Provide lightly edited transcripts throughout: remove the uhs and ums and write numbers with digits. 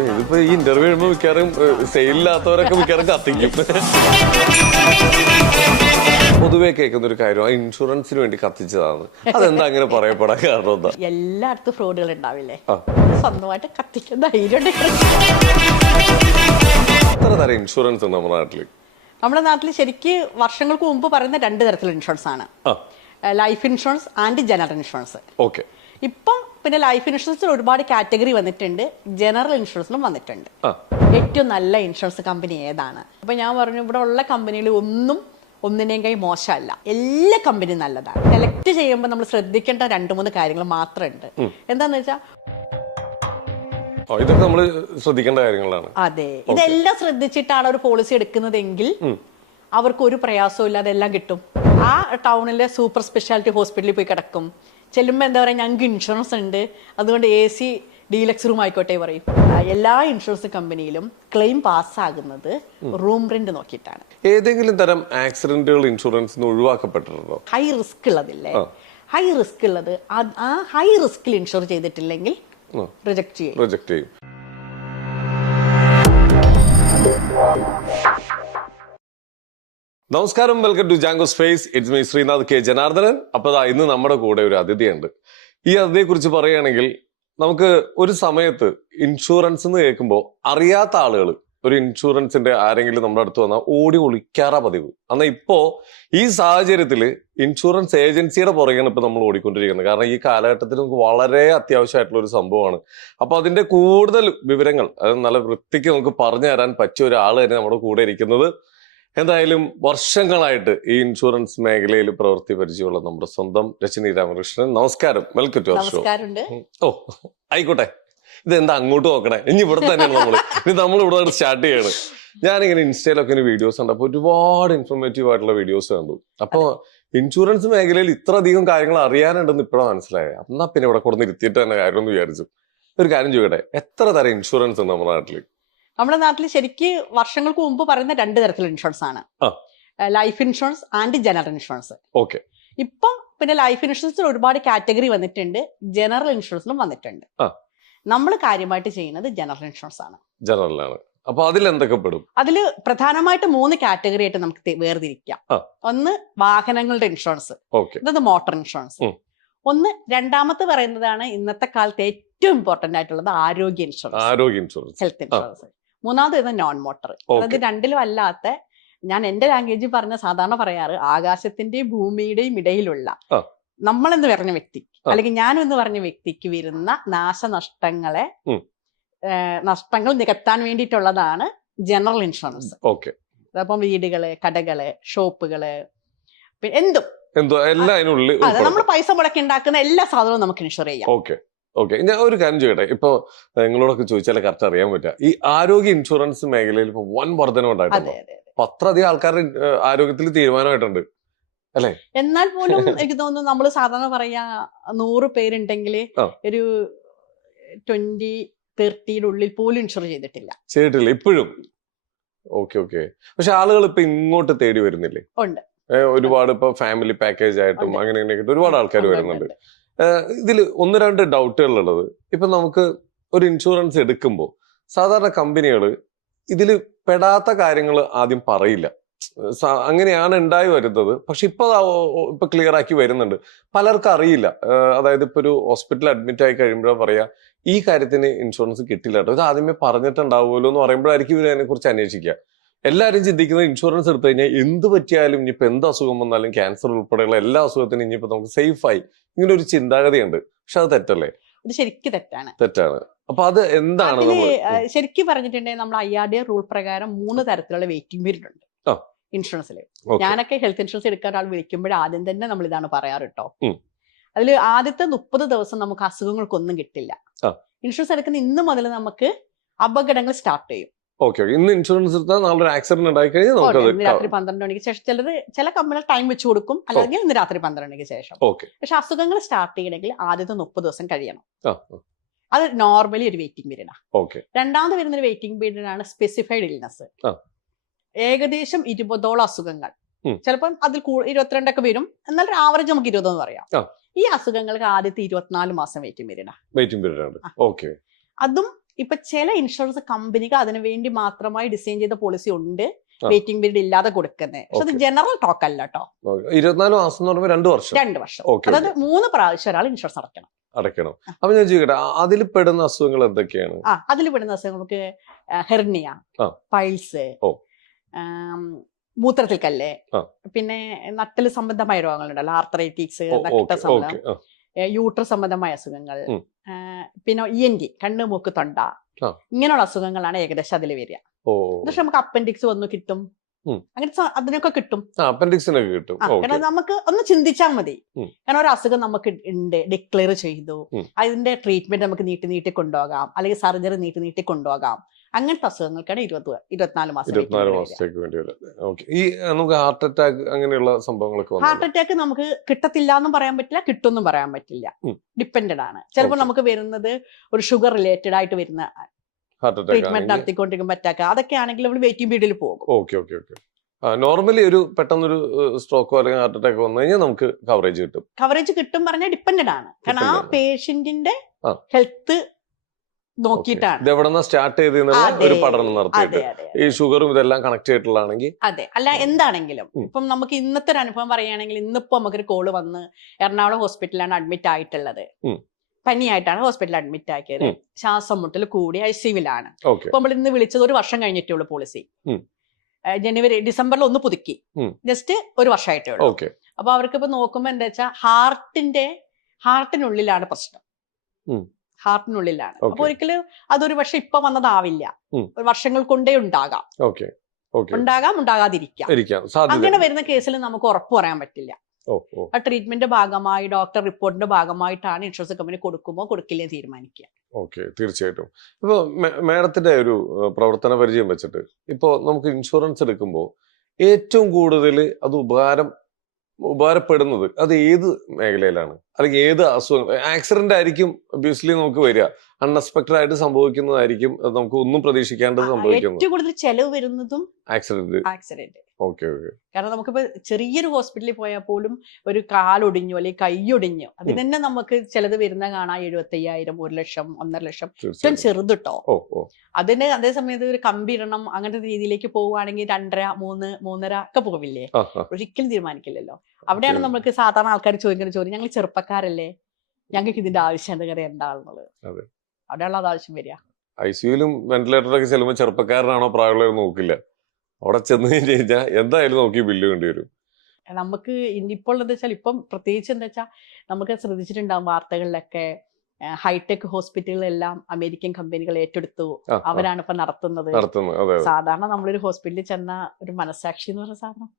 ഇതിപ്പോ ഈ ഇന്റർവ്യൂ കഴിയുമ്പോ മിക്കവാറും സെയിലില്ലാത്തവരൊക്കെ മിക്കവാറും കത്തിക്കും. പൊതുവെ കേൾക്കുന്ന ഒരു കാര്യം ഇൻഷുറൻസിന് വേണ്ടി കത്തിച്ചതാണ്. അതെന്താ അങ്ങനെ പറയപ്പെടാൻ കാരണം എന്താ? എല്ലായിടത്തും ഫ്രോഡുകൾ ഉണ്ടാവില്ലേ, സ്വന്തമായിട്ട് കത്തിക്കുന്ന ധൈര്യം. എത്ര തരം ഇൻഷുറൻസ് ഉണ്ട് നമ്മുടെ നാട്ടില്? നമ്മുടെ നാട്ടിൽ ശരിക്ക് വർഷങ്ങൾക്ക് മുമ്പ് പറയുന്ന 2 തരത്തിലുള്ള ഇൻഷുറൻസ് ആണ്, life insurance and general insurance. Okay. ഇപ്പം പിന്നെ ലൈഫ് ഇൻഷുറൻസിൽ ഒരുപാട് കാറ്റഗറി വന്നിട്ടുണ്ട്, ജനറൽ ഇൻഷുറൻസിലും വന്നിട്ടുണ്ട്. ഏറ്റവും നല്ല ഇൻഷുറൻസ് കമ്പനി ഏതാണ്? അപ്പൊ ഞാൻ പറഞ്ഞു, ഇവിടെ ഉള്ള കമ്പനികൾ ഒന്നിനെയും കൈ മോശമല്ല, എല്ലാ കമ്പനിയും നല്ലതാണ്. സെലക്ട് ചെയ്യുമ്പോൾ നമ്മൾ ശ്രദ്ധിക്കേണ്ട 2-3 കാര്യങ്ങൾ മാത്രമുണ്ട്. എന്താന്ന് വെച്ചാൽ ഇതൊക്കെ നമ്മൾ ശ്രദ്ധിക്കേണ്ട കാര്യങ്ങളാണ്. അതെ, ഇതെല്ലാം ശ്രദ്ധിച്ചിട്ടാണ് ഒരു പോളിസി എടുക്കുന്നതെങ്കിൽ അവർക്ക് ഒരു പ്രയാസവും ഇല്ലാതെ എല്ലാം കിട്ടും. ആ ടൗണിലെ സൂപ്പർ സ്പെഷ്യാലിറ്റി ഹോസ്പിറ്റലിൽ പോയി കിടക്കും. ചെല്ലുമ്പോൾ എന്താ പറയുക, ഞങ്ങൾക്ക് ഇൻഷുറൻസ് ഉണ്ട്, അതുകൊണ്ട് AC ഡീലക്സ് റൂം ആയിക്കോട്ടെ പറയും. എല്ലാ ഇൻഷുറൻസ് കമ്പനിയിലും ക്ലെയിം പാസ്സാകുന്നത് റൂം റെന്റ് നോക്കിയിട്ടാണ്. ഏതെങ്കിലും തരം ആക്സിഡന്റുകൾ ഇൻഷുറൻസ് ഒഴിവാക്കപ്പെട്ടിട്ടുണ്ടോ? ഹൈ റിസ്ക് ഉള്ളതില്ലേ, ഹൈ റിസ്ക് ഉള്ളത് ആ ഹൈ റിസ്കിൽ ഇൻഷുർ ചെയ്തിട്ടില്ലെങ്കിൽ റിജക്ട് ചെയ്യും. നമസ്കാരം, welcome to Jango space. It's me Sreenath K Janardhanan. അപ്പൊ ഇന്ന് നമ്മുടെ കൂടെ ഒരു അതിഥിയുണ്ട്. ഈ അതിഥിയെ കുറിച്ച് പറയുകയാണെങ്കിൽ, നമുക്ക് ഒരു സമയത്ത് ഇൻഷുറൻസ് എന്ന് കേൾക്കുമ്പോൾ അറിയാത്ത ആളുകൾ ഒരു ഇൻഷുറൻസിന്റെ ആരെങ്കിലും നമ്മുടെ അടുത്ത് വന്നാൽ ഓടി ഒളിക്കാറാ പതിവ്. എന്നാൽ ഇപ്പോ ഈ സാഹചര്യത്തില് ഇൻഷുറൻസ് ഏജൻസിയുടെ പുറകെയാണ് ഇപ്പൊ നമ്മൾ ഓടിക്കൊണ്ടിരിക്കുന്നത്. കാരണം ഈ കാലഘട്ടത്തിൽ നമുക്ക് വളരെ അത്യാവശ്യമായിട്ടുള്ള ഒരു സംഭവമാണ്. അപ്പൊ അതിന്റെ കൂടുതൽ വിവരങ്ങൾ അത് നല്ല വൃത്തിക്ക് നമുക്ക് പറഞ്ഞു തരാൻ പറ്റിയ ഒരാൾ തന്നെ നമ്മുടെ കൂടെ ഇരിക്കുന്നത്. എന്തായാലും വർഷങ്ങളായിട്ട് ഈ ഇൻഷുറൻസ് മേഖലയിൽ പ്രവൃത്തി പരിചയമുള്ള നമ്മുടെ സ്വന്തം രജനി രാമകൃഷ്ണൻ. നമസ്കാരം, വെൽക്കം ടു അവർ ഷോ. ഓ ആയിക്കോട്ടെ, ഇതെന്താ അങ്ങോട്ട് നോക്കണേ, ഇനി ഇവിടെ തന്നെയാണ് നമ്മൾ ഇവിടെ സ്റ്റാർട്ട് ചെയ്യാണ്. ഞാനിങ്ങനെ ഇൻസ്റ്റയിലൊക്കെ വീഡിയോസ് കണ്ടു, അപ്പൊ ഒരുപാട് ഇൻഫോർമേറ്റീവ് ആയിട്ടുള്ള വീഡിയോസ് കണ്ടു. അപ്പൊ ഇൻഷുറൻസ് മേഖലയിൽ ഇത്ര അധികം കാര്യങ്ങൾ അറിയാനുണ്ടെന്ന് ഇപ്പോഴാണ് മനസ്സിലായത്. എന്നാ പിന്നെ ഇവിടെ കൊടുന്ന് ഇരുത്തിയിട്ട് തന്നെ കാര്യം എന്ന് വിചാരിച്ചു. ഒരു കാര്യം ചോദിക്കട്ടെ, എത്ര തരം ഇൻഷുറൻസ് ഉണ്ട് നമ്മുടെ നാട്ടില്? നമ്മുടെ നാട്ടിൽ ശരിക്ക് വർഷങ്ങൾക്ക് മുമ്പ് പറയുന്ന 2 തരത്തിലുള്ള ഇൻഷുറൻസ് ആണ്, life insurance and general insurance. Okay. ഇപ്പം പിന്നെ ലൈഫ് ഇൻഷുറൻസിൽ ഒരുപാട് കാറ്റഗറി വന്നിട്ടുണ്ട്, ജനറൽ ഇൻഷുറൻസിലും വന്നിട്ടുണ്ട്. നമ്മൾ കാര്യമായിട്ട് ചെയ്യുന്നത് ജനറൽ ഇൻഷുറൻസ് ആണ്. ജനറലാണ്. അപ്പൊ അതിൽ എന്തൊക്കെ പെടും? അതിൽ പ്രധാനമായിട്ട് 3 കാറ്റഗറി ആയിട്ട് നമുക്ക് വേർതിരിക്കാം. ഒന്ന് വാഹനങ്ങളുടെ ഇൻഷുറൻസ്, ഇത് മോട്ടോർ ഇൻഷുറൻസ്. രണ്ടാമത്തെ പറയുന്നതാണ് ഇന്നത്തെ കാലത്ത് ഏറ്റവും ഇമ്പോർട്ടന്റ് ആയിട്ടുള്ളത് ആരോഗ്യ ഇൻഷുറൻസ്, ഹെൽത്ത് ഇൻഷുറൻസ്. മൂന്നാമത് വരുന്നത് നോൺ മോട്ടോർ. അതായത് രണ്ടിലും അല്ലാത്ത, ഞാൻ എന്റെ ലാംഗ്വേജിൽ പറഞ്ഞ സാധാരണ പറയാറ്, ആകാശത്തിന്റെയും ഭൂമിയുടെയും ഇടയിലുള്ള നമ്മളെന്ന് പറഞ്ഞ വ്യക്തി അല്ലെങ്കിൽ ഞാനെന്ന് പറഞ്ഞ വ്യക്തിക്ക് വരുന്ന നഷ്ടങ്ങൾ നികത്താൻ വേണ്ടിയിട്ടുള്ളതാണ് ജനറൽ ഇൻഷുറൻസ്. അതപ്പം വീടുകള്, കടകള്, ഷോപ്പുകള്, പിന്നെ നമ്മൾ പൈസ മുടക്കി ഉണ്ടാക്കുന്ന എല്ലാ സാധനവും നമുക്ക് ഇൻഷുർ ചെയ്യാം. ഓക്കെ. ഞാൻ ഒരു കാര്യം ചോദിക്കട്ടെ, ഇപ്പൊ നിങ്ങളോടൊക്കെ ചോദിച്ചാലേ കറക്റ്റ് അറിയാൻ പറ്റുക, ഈ ആരോഗ്യ ഇൻഷുറൻസ് മേഖലയിൽ ഇപ്പൊ വൻ വർധനം ഉണ്ടായിട്ടുണ്ട്. അപ്പൊ അത്രയധികം ആൾക്കാരുടെ ആരോഗ്യത്തിൽ തീരുമാനമായിട്ടുണ്ട് അല്ലെ? എന്നാൽ പോലും എനിക്ക് തോന്നുന്നു നമ്മൾ സാധാരണ പറയാ 100 പേരുണ്ടെങ്കിൽ ഒരു 20-30 ഉള്ളിൽ പോലും ഇൻഷുർ ചെയ്തിട്ടില്ല ഇപ്പോഴും. ഓക്കെ. പക്ഷെ ആളുകൾ ഇപ്പൊ ഇങ്ങോട്ട് തേടി വരുന്നില്ലേ? ഉണ്ട്. ഒരുപാട് ഇപ്പൊ ഫാമിലി പാക്കേജ് ആയിട്ടും അങ്ങനെ ഒരുപാട് ആൾക്കാർ വരുന്നുണ്ട്. ഇതിൽ 1-2 ഡൗട്ടുകൾ ഉള്ളത്, ഇപ്പൊ നമുക്ക് ഒരു ഇൻഷുറൻസ് എടുക്കുമ്പോൾ സാധാരണ കമ്പനികൾ ഇതിൽ പെടാത്ത കാര്യങ്ങൾ ആദ്യം പറയില്ല. അങ്ങനെയാണ് ഉണ്ടായി വരുന്നത്. പക്ഷെ ഇപ്പൊ ക്ലിയർ ആക്കി വരുന്നുണ്ട്. പലർക്കും അറിയില്ല. അതായത് ഇപ്പൊ ഒരു ഹോസ്പിറ്റലിൽ അഡ്മിറ്റ് ആയി കഴിയുമ്പോഴാണ് പറയാ ഈ കാര്യത്തിന് ഇൻഷുറൻസ് കിട്ടില്ല കേട്ടോ, ഇത് ആദ്യമേ പറഞ്ഞിട്ടുണ്ടാവുമല്ലോ എന്ന് പറയുമ്പോഴായിരിക്കും ഇവർ അതിനെ കുറിച്ച് അന്വേഷിക്കുക. എല്ലാവരും ചിന്തിക്കുന്നത് ഇൻഷുറൻസ് എടുത്തു കഴിഞ്ഞാൽ എന്ത് പറ്റിയാലും ഇനിയിപ്പോ എന്ത് അസുഖം വന്നാലും ക്യാൻസർ ഉൾപ്പെടെയുള്ള എല്ലാ അസുഖത്തിനും ഇനിയിപ്പോ നമുക്ക് സേഫായി, ഇങ്ങനെ ഒരു ചിന്താഗതിയുണ്ട്. പക്ഷെ അത് തെറ്റല്ലേ? ഇത് ശരിക്കും തെറ്റാണ്. അപ്പൊ അത് എന്താണ്? ശരിക്കും പറഞ്ഞിട്ടുണ്ടെങ്കിൽ നമ്മൾ IRDA റൂൾ പ്രകാരം 3 തരത്തിലുള്ള വെയിറ്റിംഗ് പീരീഡ് ഉണ്ട് ഇൻഷുറൻസിൽ. ഞാനൊക്കെ ഹെൽത്ത് ഇൻഷുറൻസ് എടുക്കാൻ ഒരാൾ വിളിക്കുമ്പോൾ ആദ്യം തന്നെ നമ്മൾ ഇതാണ് പറയാറ് കേട്ടോ. അതിൽ ആദ്യത്തെ 30 ദിവസം നമുക്ക് അസുഖങ്ങൾക്കൊന്നും കിട്ടില്ല. ഇൻഷുറൻസ് എടുക്കുന്ന ഇന്ന് മുതൽ നമുക്ക് അപകടങ്ങൾ സ്റ്റാർട്ട് ചെയ്യും. ഇന്ന് ഇൻഷുറൻസ് എടുത്താൽ നാളെ ഒരു ആക്സിഡന്റ് ഉണ്ടായി കഴിഞ്ഞാൽ രാത്രി 12 മണിക്ക് ശേഷം ചില കമ്പനികൾ ടൈം വെച്ച് കൊടുക്കും, അല്ലെങ്കിൽ ഇന്ന് രാത്രി 12 മണിക്ക് ശേഷം. പക്ഷെ അസുഖങ്ങൾ സ്റ്റാർട്ട് ചെയ്യണമെങ്കിൽ ആദ്യത്തെ 30 ദിവസം കഴിയണം. അത് നോർമലി ഒരു വെയിറ്റിംഗ് പീരീഡാണ്. രണ്ടാമത് വരുന്ന ഒരു വെയിറ്റിംഗ് പീരീഡാണ് സ്പെസിഫൈഡ് ഇൽനെസ്. ഏകദേശം 20ഓളം അസുഖങ്ങൾ, ചിലപ്പം അതിൽ 22 ഒക്കെ വരും, എന്നാൽ ഒരു ആവറേജ് നമുക്ക് 20 എന്ന് പറയാം. ഈ അസുഖങ്ങൾക്ക് ആദ്യത്തെ 24 മാസം വെയിറ്റിംഗ് പീരീഡാണ്. അതും ഇപ്പൊ ചില ഇൻഷുറൻസ് കമ്പനിക്ക് അതിനു വേണ്ടി മാത്രമായി ഡിസൈൻ ചെയ്ത പോളിസി ഉണ്ട്, വെയിറ്റിംഗ് പീരീഡ് ഇല്ലാതെ കൊടുക്കുന്നത്. പക്ഷെ അത് ജനറൽ ടോക്ക് അല്ല കേട്ടോ. 24 മാസം എന്ന് പറയുമ്പോൾ 2 വർഷം. 2 വർഷം, അതായത് 3 പ്രാവശ്യം ഒരാൾ ഇൻഷുറൻസ് അടയ്ക്കണം. അപ്പൊ ഞാൻ ചോദിക്കട്ടെ, അതിൽ പെടുന്ന അസുഖങ്ങൾ എന്തൊക്കെയാണ്? അതിൽ പെടുന്ന അസുഖങ്ങൾ നമുക്ക് ഹെർണിയ, പൈൽസ്, മൂത്രത്തിൽ കല്ല്, പിന്നെ നട്ടല് സംബന്ധമായ രോഗങ്ങളുണ്ടല്ലോ, ആർത്രൈറ്റിക്സ്, നട്ടസംബന്ധം, യൂട്രസ് സംബന്ധമായ അസുഖങ്ങൾ, പിന്നെ ENT, കണ്ണ് മൂക്ക് തൊണ്ട, ഇങ്ങനെയുള്ള അസുഖങ്ങളാണ് ഏകദേശം അതിൽ വരിക. പക്ഷെ നമുക്ക് അപ്പൻഡിക്സ് വന്നു കിട്ടും, അങ്ങനത്തെ അതിനൊക്കെ കിട്ടും. അപ്പൻഡിക്സിനൊക്കെ കിട്ടും. കാരണം നമുക്ക് ഒന്ന് ചിന്തിച്ചാൽ മതി. കാരണം ഒരു അസുഖം നമുക്ക് ഉണ്ട്, ഡിക്ലെയർ ചെയ്തു, അതിന്റെ ട്രീറ്റ്മെന്റ് നമുക്ക് നീട്ടി കൊണ്ടുപോകാം, അല്ലെങ്കിൽ സർജറി നീട്ടി കൊണ്ടുപോകാം. അങ്ങനത്തെ അസുഖങ്ങൾക്കാണ് 24 മാസത്തേക്ക് വേണ്ടി. ഈ നമുക്ക് ഹാർട്ട് അറ്റാക്ക് അങ്ങനെയുള്ള സംഭവങ്ങളൊക്കെ, ഹാർട്ട് അറ്റാക്ക് നമുക്ക് കിട്ടത്തില്ല എന്നും പറയാൻ പറ്റില്ല, കിട്ടുമെന്നും പറയാൻ പറ്റില്ല, ഡിപ്പെൻഡഡ് ആണ്. ചിലപ്പോൾ നമുക്ക് വരുന്നത് ഒരു ഷുഗർ റിലേറ്റഡ് ആയിട്ട് വരുന്ന ട്രീറ്റ്മെന്റ് നടത്തിക്കൊണ്ടിരിക്കുമ്പോൾ അറ്റാക്ക്, അതൊക്കെ ആണെങ്കിൽ നമ്മൾ വെയിറ്റിംഗ് പീരീഡിൽ പോകും. നോർമലി ഒരു പെട്ടെന്നൊരു സ്ട്രോക്കോ അല്ലെങ്കിൽ ഹാർട്ട് അറ്റാക്ക് വന്നു കഴിഞ്ഞാൽ നമുക്ക് കവറേജ് കിട്ടും പറഞ്ഞാൽ ഡിപ്പെൻഡഡ് ആണ്. കാരണം ആ പേഷ്യന്റിന്റെ ഹെൽത്ത് നോക്കിയിട്ടാണ് എവിടെ സ്റ്റാർട്ട് ചെയ്തെന്നുള്ള ഒരു പഠനം നടത്തിയിട്ട് ഈ ഷുഗറും ഇതെല്ലാം കണക്ട് ചെയ്തിട്ടുള്ളതാണെങ്കിൽ. അതെ, അല്ല എന്താണെങ്കിലും ഇപ്പം നമുക്ക് ഇന്നത്തെ ഒരു അനുഭവം പറയുകയാണെങ്കിൽ, ഇന്നിപ്പോ നമുക്കൊരു കോള് വന്ന് എറണാകുളം ഹോസ്പിറ്റലിലാണ് അഡ്മിറ്റ് ആയിട്ടുള്ളത്, പനിയായിട്ടാണ് ഹോസ്പിറ്റലിൽ അഡ്മിറ്റ് ആക്കിയത്, ശ്വാസം മുട്ടൽ കൂടി ICUവിലാണ്. അപ്പൊ നമ്മൾ ഇന്ന് വിളിച്ചത് 1 വർഷം കഴിഞ്ഞിട്ടുള്ള പോളിസി, ഡിസംബറിൽ 1 പുതുക്കി, ജസ്റ്റ് 1 വർഷമായിട്ടേ ഉള്ളൂ. അപ്പൊ അവർക്ക് ഇപ്പൊ നോക്കുമ്പോ എന്താ വെച്ചാൽ ഹാർട്ടിനുള്ളിലാണ് പ്രശ്നം, ഹാർട്ടിനുള്ളിലാണ്. അപ്പൊ ഒരിക്കലും അതൊരു പക്ഷെ ഇപ്പൊ വന്നതാവില്ല, വർഷങ്ങൾ കൊണ്ടേ ഉണ്ടാകാം, ഉണ്ടാകാതിരിക്കാം. അങ്ങനെ വരുന്ന കേസിൽ നമുക്ക് ഉറപ്പ് പറയാൻ പറ്റില്ല. ആ ട്രീറ്റ്മെന്റ് ഭാഗമായി, ഡോക്ടർ റിപ്പോർട്ടിന്റെ ഭാഗമായിട്ടാണ് ഇൻഷുറൻസ് കമ്പനി കൊടുക്കുമോ കൊടുക്കില്ലേ തീരുമാനിക്കുക. തീർച്ചയായിട്ടും. ഇപ്പൊ മാഡത്തിന്റെ ഒരു പ്രവർത്തന പരിചയം വെച്ചിട്ട് ഇപ്പോ നമുക്ക് ഇൻഷുറൻസ് എടുക്കുമ്പോൾ ഏറ്റവും കൂടുതൽ അത് ഉപകാരപ്പെടുന്നത് അത് ഏത് മേഖലയിലാണ്? അല്ലെങ്കിൽ ഏത് അസുഖം? ആക്സിഡന്റ് ആയിരിക്കും ഒബ്വിയസ്ലി നമുക്ക് വരിക, അൺഎക്സ്പെക്ടഡ് ആയിട്ട് സംഭവിക്കുന്നതായിരിക്കും, നമുക്ക് ഒന്നും പ്രതീക്ഷിക്കാണ്ടത് സംഭവിക്കുന്നത്. ഏറ്റവും കൂടുതൽ ചെലവ് വരുന്നതും ആക്സിഡന്റ്. കാരണം നമുക്കിപ്പോ ചെറിയൊരു ഹോസ്പിറ്റലിൽ പോയാൽ പോലും ഒരു കാലൊടിഞ്ഞു അല്ലെങ്കിൽ കൈയൊടിഞ്ഞു, അതിന് തന്നെ നമുക്ക് ചിലത് വരുന്ന കാണാം 75,000, 1 ലക്ഷം, 1.5 ലക്ഷം, ഏറ്റവും ചെറുതിട്ടോ. അതിന് അതേ സമയത്ത് ഒരു കമ്പി ഇടണം അങ്ങനത്തെ രീതിയിലേക്ക് പോവുകയാണെങ്കിൽ 2.5, 3, 3.5 ഒക്കെ പോവില്ലേ? ഒരിക്കലും തീരുമാനിക്കില്ലല്ലോ. അവിടെയാണ് നമുക്ക് സാധാരണ ആൾക്കാർ ചോദിക്കുന്ന ചോദ്യം, ഞങ്ങൾ ചെറുപ്പക്കാരല്ലേ, ഞങ്ങൾക്ക് ഇതിന്റെ ആവശ്യം എന്താണെന്നുള്ളത്. അവിടെയുള്ള അത് ആവശ്യം വരിക. ICUവിലും വെന്റിലേറ്ററിലൊക്കെ ചെല്ലുമ്പോൾ ചെറുപ്പക്കാരനാണോ പ്രായമുള്ളവർ നോക്കില്ല, അവിടെ ചെന്ന് കഴിഞ്ഞാൽ എന്തായാലും നോക്കി ബില്ല് വേണ്ടി വരും. നമുക്ക് ഇപ്പോൾ എന്താ വെച്ചാൽ, ഇപ്പം പ്രത്യേകിച്ച് എന്താ വെച്ചാൽ നമുക്ക് ശ്രദ്ധിച്ചിട്ടുണ്ടാവും വാർത്തകളിലൊക്കെ, ഹൈടെക് ഹോസ്പിറ്റലുകളെല്ലാം അമേരിക്കൻ കമ്പനികൾ ഏറ്റെടുത്തു, അവരാണ് ഇപ്പൊ നടത്തുന്നത്. സാധാരണ നമ്മളൊരു ഹോസ്പിറ്റലിൽ ചെന്ന ഒരു മനസാക്ഷി എന്ന് പറഞ്ഞ സാധനം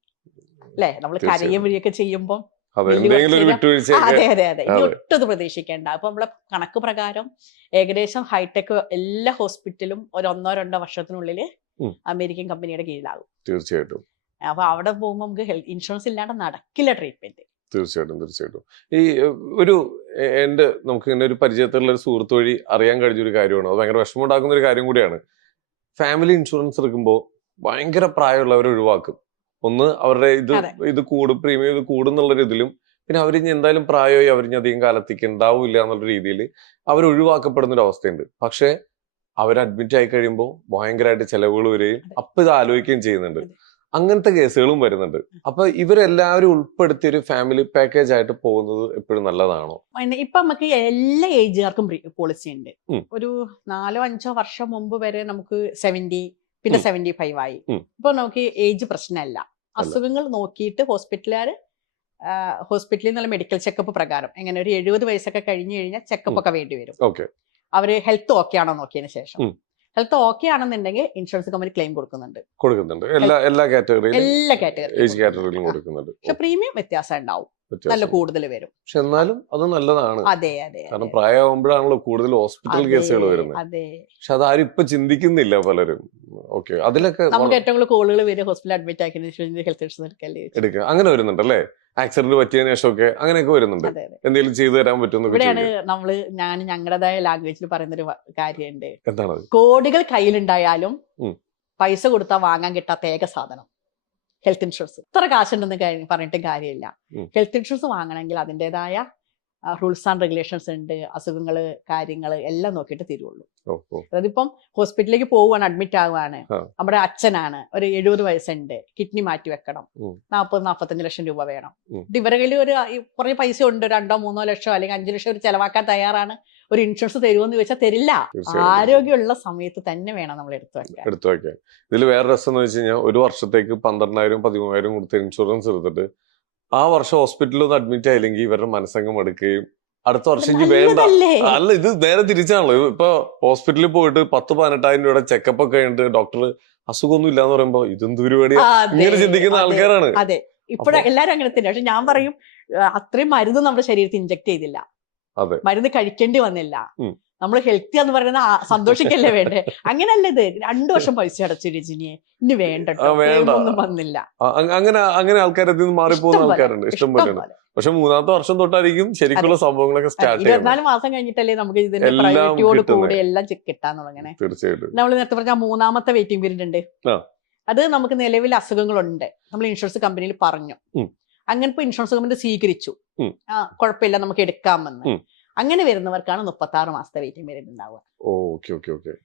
അല്ലെ, നമ്മൾ കരയും വഴിയൊക്കെ ചെയ്യുമ്പോൾ അതെ, ഇനി ഒട്ടത് പ്രതീക്ഷിക്കേണ്ട. അപ്പൊ നമ്മളെ കണക്ക് പ്രകാരം ഏകദേശം ഹൈടെക് എല്ലാ ഹോസ്പിറ്റലും ഒരു 1-2 വർഷത്തിനുള്ളിൽ അമേരിക്കൻ കമ്പനിയുടെ കീഴിലാകും. തീർച്ചയായിട്ടും. അപ്പൊ അവിടെ പോകുമ്പോൾ നമുക്ക് ഹെൽത്ത് ഇൻഷുറൻസ് ഇല്ലാണ്ട് നടക്കില്ല ട്രീറ്റ്മെന്റ്. തീർച്ചയായിട്ടും. ഈ നമുക്ക് ഇങ്ങനെ ഒരു പരിചയത്തിലുള്ള ഒരു സുഹൃത്ത് വഴി അറിയാൻ കഴിഞ്ഞൊരു കാര്യമാണ്, അത് ഭയങ്കര വിഷമം ഉണ്ടാക്കുന്ന ഒരു കാര്യം കൂടിയാണ്. ഫാമിലി ഇൻഷുറൻസ് എടുക്കുമ്പോൾ ഭയങ്കര പ്രായമുള്ളവരെ ഒഴിവാക്കും. ഒന്ന് അവരുടെ ഇത് കൂടും, പ്രീമിയം ഇത് കൂടുന്നുള്ളൊരു ഇതിലും, പിന്നെ അവരിഞ്ഞ് എന്തായാലും പ്രായമായി അവരിഞ്ഞ് അധികം കാലത്തേക്ക് ഉണ്ടാവില്ല എന്നുള്ള രീതിയിൽ അവർ ഒഴിവാക്കപ്പെടുന്ന ഒരു അവസ്ഥയുണ്ട്. പക്ഷെ അവർ അഡ്മിറ്റ് ആയി കഴിയുമ്പോൾ ഭയങ്കരമായിട്ട് ചെലവുകൾ വരികയും അപ്പൊ ഇത് ആലോചിക്കുകയും ചെയ്യുന്നുണ്ട്. അങ്ങനത്തെ കേസുകളും വരുന്നുണ്ട്. അപ്പൊ ഇവരെല്ലാവരും ഉൾപ്പെടുത്തിയ ഒരു ഫാമിലി പാക്കേജ് ആയിട്ട് പോകുന്നത് എപ്പോഴും നല്ലതാണോ? ഇപ്പൊ നമുക്ക് എല്ലാ ഏജുകാർക്കും പോളിസി ഉണ്ട്. ഒരു 4-5 വർഷം മുമ്പ് വരെ നമുക്ക് 70, പിന്നെ 75 ആയി. ഇപ്പൊ നമുക്ക് ഏജ് പ്രശ്നമല്ല. അസുഖങ്ങൾ നോക്കിയിട്ട് ഹോസ്പിറ്റലിൽ നിന്നുള്ള മെഡിക്കൽ ചെക്കപ്പ് പ്രകാരം എങ്ങനെ ഒരു 70 വയസ്സൊക്കെ കഴിഞ്ഞു കഴിഞ്ഞാൽ ചെക്കപ്പ് ഒക്കെ വേണ്ടി വരും. അവര് ഹെൽത്ത് ഓക്കെ ആണോ നോക്കിയതിന് ശേഷം, ഹെൽത്ത് ഓക്കെ ആണെന്നുണ്ടെങ്കിൽ ഇൻഷുറൻസ് കമ്പനി ക്ലെയിം കൊടുക്കുന്നുണ്ട്. എല്ലാ കാറ്റഗറിയിലും കൊടുക്കുന്നുണ്ട്. പക്ഷെ പ്രീമിയം വ്യത്യാസം ഉണ്ടാവും, നല്ല കൂടുതൽ വരും. പക്ഷെ എന്നാലും അത് നല്ലതാണ്. അതെ, കാരണം പ്രായമാകുമ്പോഴാണല്ലോ കൂടുതൽ ഹോസ്പിറ്റൽ കേസുകൾ വരുന്നത്. പക്ഷെ അതാരും ഇപ്പൊ ചിന്തിക്കുന്നില്ല പലരും. അതിലൊക്കെ നമുക്ക് ഏറ്റവും കൂടുതൽ കോളുകൾ വരും ഹോസ്പിറ്റലിൽ അഡ്മിറ്റ് ആക്കിയതിന് ശേഷം ഹെൽത്ത് ഇൻഷുറൻസ് എടുക്കുക. അങ്ങനെ വരുന്നുണ്ടല്ലേ? ആക്സിഡന്റ് പറ്റിയതിനു ശേഷമൊക്കെ അങ്ങനെയൊക്കെ വരുന്നുണ്ട്. എന്തെങ്കിലും ചെയ്തു തരാൻ പറ്റുന്ന ഇവിടെയാണ് ഞങ്ങളുടേതായ ലാംഗ്വേജിൽ പറയുന്നൊരു കാര്യമുണ്ട്. എന്താണ്? കോടികൾ കയ്യിലുണ്ടായാലും പൈസ കൊടുത്താൽ വാങ്ങാൻ കിട്ടാത്ത ഏക സാധനം ഹെൽത്ത് ഇൻഷുറൻസ്. ഇത്ര കാശുണ്ടെന്ന് പറഞ്ഞിട്ട് കാര്യമില്ല. ഹെൽത്ത് ഇൻഷുറൻസ് വാങ്ങണമെങ്കിൽ അതിൻ്റെതായ റൂൾസ് ആൻഡ് റെഗുലേഷൻസ് ഉണ്ട്, അസുഖങ്ങള് കാര്യങ്ങള് എല്ലാം നോക്കിയിട്ട് തരുള്ളൂ. അതായത് ഇപ്പം ഹോസ്പിറ്റലിലേക്ക് പോവുകയാണ്, അഡ്മിറ്റ് ആവുകയാണ്, നമ്മുടെ അച്ഛനാണ്, ഒരു 70 വയസ്സുണ്ട്, കിഡ്നി മാറ്റി വെക്കണം, 40-45 ലക്ഷം രൂപ വേണം, ഇവരുടെ കയ്യിൽ ഒരു കുറേ പൈസ ഉണ്ട്, 2-3 ലക്ഷം അല്ലെങ്കിൽ 5 ലക്ഷം ഒരു ചെലവാക്കാൻ തയ്യാറാണ്, ഒരു ഇൻഷുറൻസ് തരുമെന്ന് ചോദിച്ചാൽ തരില്ല. ആരോഗ്യമുള്ള സമയത്ത് തന്നെ വേണം നമ്മൾ എടുത്തു വെക്കാൻ. ഇതിൽ വേറെ രസം എന്ന് വെച്ച് കഴിഞ്ഞാൽ, ഒരു വർഷത്തേക്ക് 12,000-13,000 കൊടുത്ത് ഇൻഷുറൻസ് എടുത്തിട്ട് ആ വർഷം ഹോസ്പിറ്റലിൽ ഒന്ന് അഡ്മിറ്റ് ആയില്ലെങ്കിൽ ഇവരുടെ മനസ്സംഗം എടുക്കുകയും അടുത്ത വർഷം ഇനി വേണ്ട. അല്ല, ഇത് നേരെ തിരിച്ചാണല്ലോ. ഇപ്പൊ ഹോസ്പിറ്റലിൽ പോയിട്ട് 10-18,000 രൂപയുടെ ചെക്കപ്പ് ഒക്കെ കഴിഞ്ഞിട്ട് ഡോക്ടർ അസുഖമൊന്നും ഇല്ലാന്ന് പറയുമ്പോ ഇതെന്ത് പരിപാടിയാ, ഇങ്ങനെ ചിന്തിക്കുന്ന ആൾക്കാരാണ്. അതെ, ഇപ്പോഴും എല്ലാരും അങ്ങനെ തന്നെ. പക്ഷെ ഞാൻ പറയും, അത്രയും മരുന്ന് നമ്മുടെ ശരീരത്തിൽ ഇഞ്ചക്ട് ചെയ്തില്ല, മരുന്ന് കഴിക്കേണ്ടി വന്നില്ല, നമ്മൾ ഹെൽത്തി എന്ന് പറയുന്നത് സന്തോഷിക്കല്ലേ വേണ്ടേ? അങ്ങനല്ല, ഇത് 2 വർഷം പൈസ അടച്ചു രജനിയെ, ഇനി വേണ്ട, ഒന്നും വന്നില്ല. അങ്ങനെ ആൾക്കാർ മാറിപ്പോകുന്ന ആൾക്കാരുണ്ട് ഇഷ്ടം പോലെ. പക്ഷെ 3ാമത്തെ വർഷം തൊട്ടായിരിക്കും ശരിക്കുള്ള സംഭവങ്ങളൊക്കെ സ്റ്റാർട്ട് ചെയ്യുന്നത്. 24 മാസം കഴിഞ്ഞിട്ടല്ലേ നമുക്ക് ഇതിന്റെ പ്രയോറിറ്റിയോട് കൂടി എല്ലാം കിട്ടാൻ തുടങ്ങണേ. തീർച്ചയായിട്ടും. നമ്മൾ നേരത്തെ പറഞ്ഞ 3ാമത്തെ വെയിറ്റിംഗ് പീരീഡ് ഉണ്ട്, അത് നമുക്ക് നിലവിൽ അസുഖങ്ങളുണ്ട്, നമ്മൾ ഇൻഷുറൻസ് കമ്പനിയിൽ പറഞ്ഞു, അങ്ങനെ ഇപ്പൊ ഇൻഷുറൻസ് കമ്പനി സ്വീകരിച്ചു, കുഴപ്പമില്ല നമുക്ക് എടുക്കാമെന്ന്. അങ്ങനെ വരുന്നവർക്കാണ് 36 മാസത്തെ വെയിറ്റിംഗ് പീരീഡ് ഉണ്ടാവുക.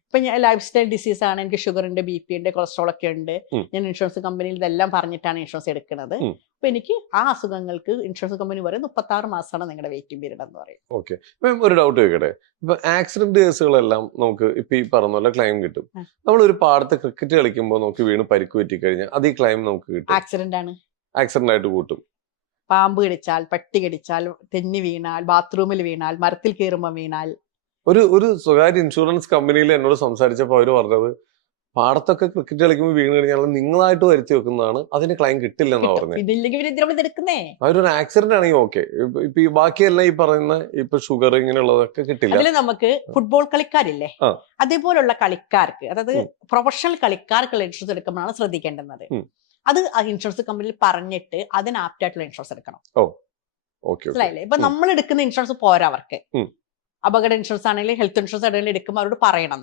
ഇപ്പൊ ഞാൻ ലൈഫ് സ്റ്റൈൽ ഡിസീസ് ആണ്, എനിക്ക് ഷുഗർ ഉണ്ട്, BP ഉണ്ട്, കൊളസ്ട്രോൾ ഒക്കെ ഉണ്ട്, ഞാൻ ഇൻഷുറൻസ് കമ്പനിയിൽ ഇതെല്ലാം പറഞ്ഞിട്ടാണ് ഇൻഷുറൻസ് എടുക്കുന്നത്. അപ്പൊ എനിക്ക് ആ അസുഖങ്ങൾക്ക് ഇൻഷുറൻസ് കമ്പനി പറയും 36 മാസമാണ് നിങ്ങളുടെ വെയിറ്റിംഗ് പീരീഡ് എന്ന് പറയും. ഓക്കെ, ഒരു ഡൗട്ട് ചോദിക്കട്ടെ. ഇപ്പൊ ആക്സിഡന്റ് കേസുകളെല്ലാം നമുക്ക് ഇപ്പൊ ഈ പറഞ്ഞ പോലെ ക്ലെയിം കിട്ടും. നമ്മൾ ഒരു പാടത്ത് ക്രിക്കറ്റ് കളിക്കുമ്പോൾ നമുക്ക് വീണ് പരിക്ക് പറ്റി കഴിഞ്ഞാൽ അത് ഈ ക്ലെയിം നമുക്ക് കിട്ടും. ആക്സിഡന്റ് ആയിട്ട് കൂട്ടും. പാമ്പ് കടിച്ചാൽ, പട്ടി കടിച്ചാൽ, തെന്നി വീണാൽ, ബാത്റൂമിൽ വീണാൽ, മരത്തിൽ കയറുമ്പോൾ വീണാൽ. ഒരു സ്വകാര്യ ഇൻഷുറൻസ് കമ്പനിയിൽ എന്നോട് സംസാരിച്ചപ്പോൾ അവര് പറഞ്ഞത്, പാടത്തൊക്കെ ക്രിക്കറ്റ് കളിക്കുമ്പോൾ വീണ് കഴിഞ്ഞാൽ നിങ്ങളായിട്ട് വരുത്തി വെക്കുന്നതാണ്, അതിന് ക്ലെയിം കിട്ടില്ലെന്നാ പറഞ്ഞത്. അവരൊരു ആക്സിഡന്റ് ആണെങ്കിൽ ഓക്കെ, ഇപ്പൊ ഈ ബാക്കിയെല്ലാം ഈ പറയുന്ന ഇപ്പൊ ഷുഗർ ഇങ്ങനെയുള്ളതൊക്കെ കിട്ടില്ല. അതിൽ നമുക്ക് ഫുട്ബോൾ കളിക്കാരില്ലേ, അതേപോലുള്ള കളിക്കാർക്ക്, അതായത് പ്രൊഫഷണൽ കളിക്കാർക്കുള്ള ഇൻഷുറൻസ് എടുക്കുമ്പോഴാണ് ശ്രദ്ധിക്കേണ്ടുന്നത്. അത് ഇൻഷുറൻസ് കമ്പനിയിൽ പറഞ്ഞിട്ട് അതിന് ആപ്റ്റായിട്ടുള്ള ഇൻഷുറൻസ് എടുക്കണം. മനസ്സിലായില്ലേ? ഇപ്പൊ നമ്മൾ എടുക്കുന്ന ഇൻഷുറൻസ് പോരാ അവർക്ക്. അപകട ഇൻഷുറൻസ് ആണെങ്കിലും ഹെൽത്ത് ഇൻഷുറൻസ് ആണെങ്കിലും എടുക്കുമ്പോൾ അവരോട് പറയണം,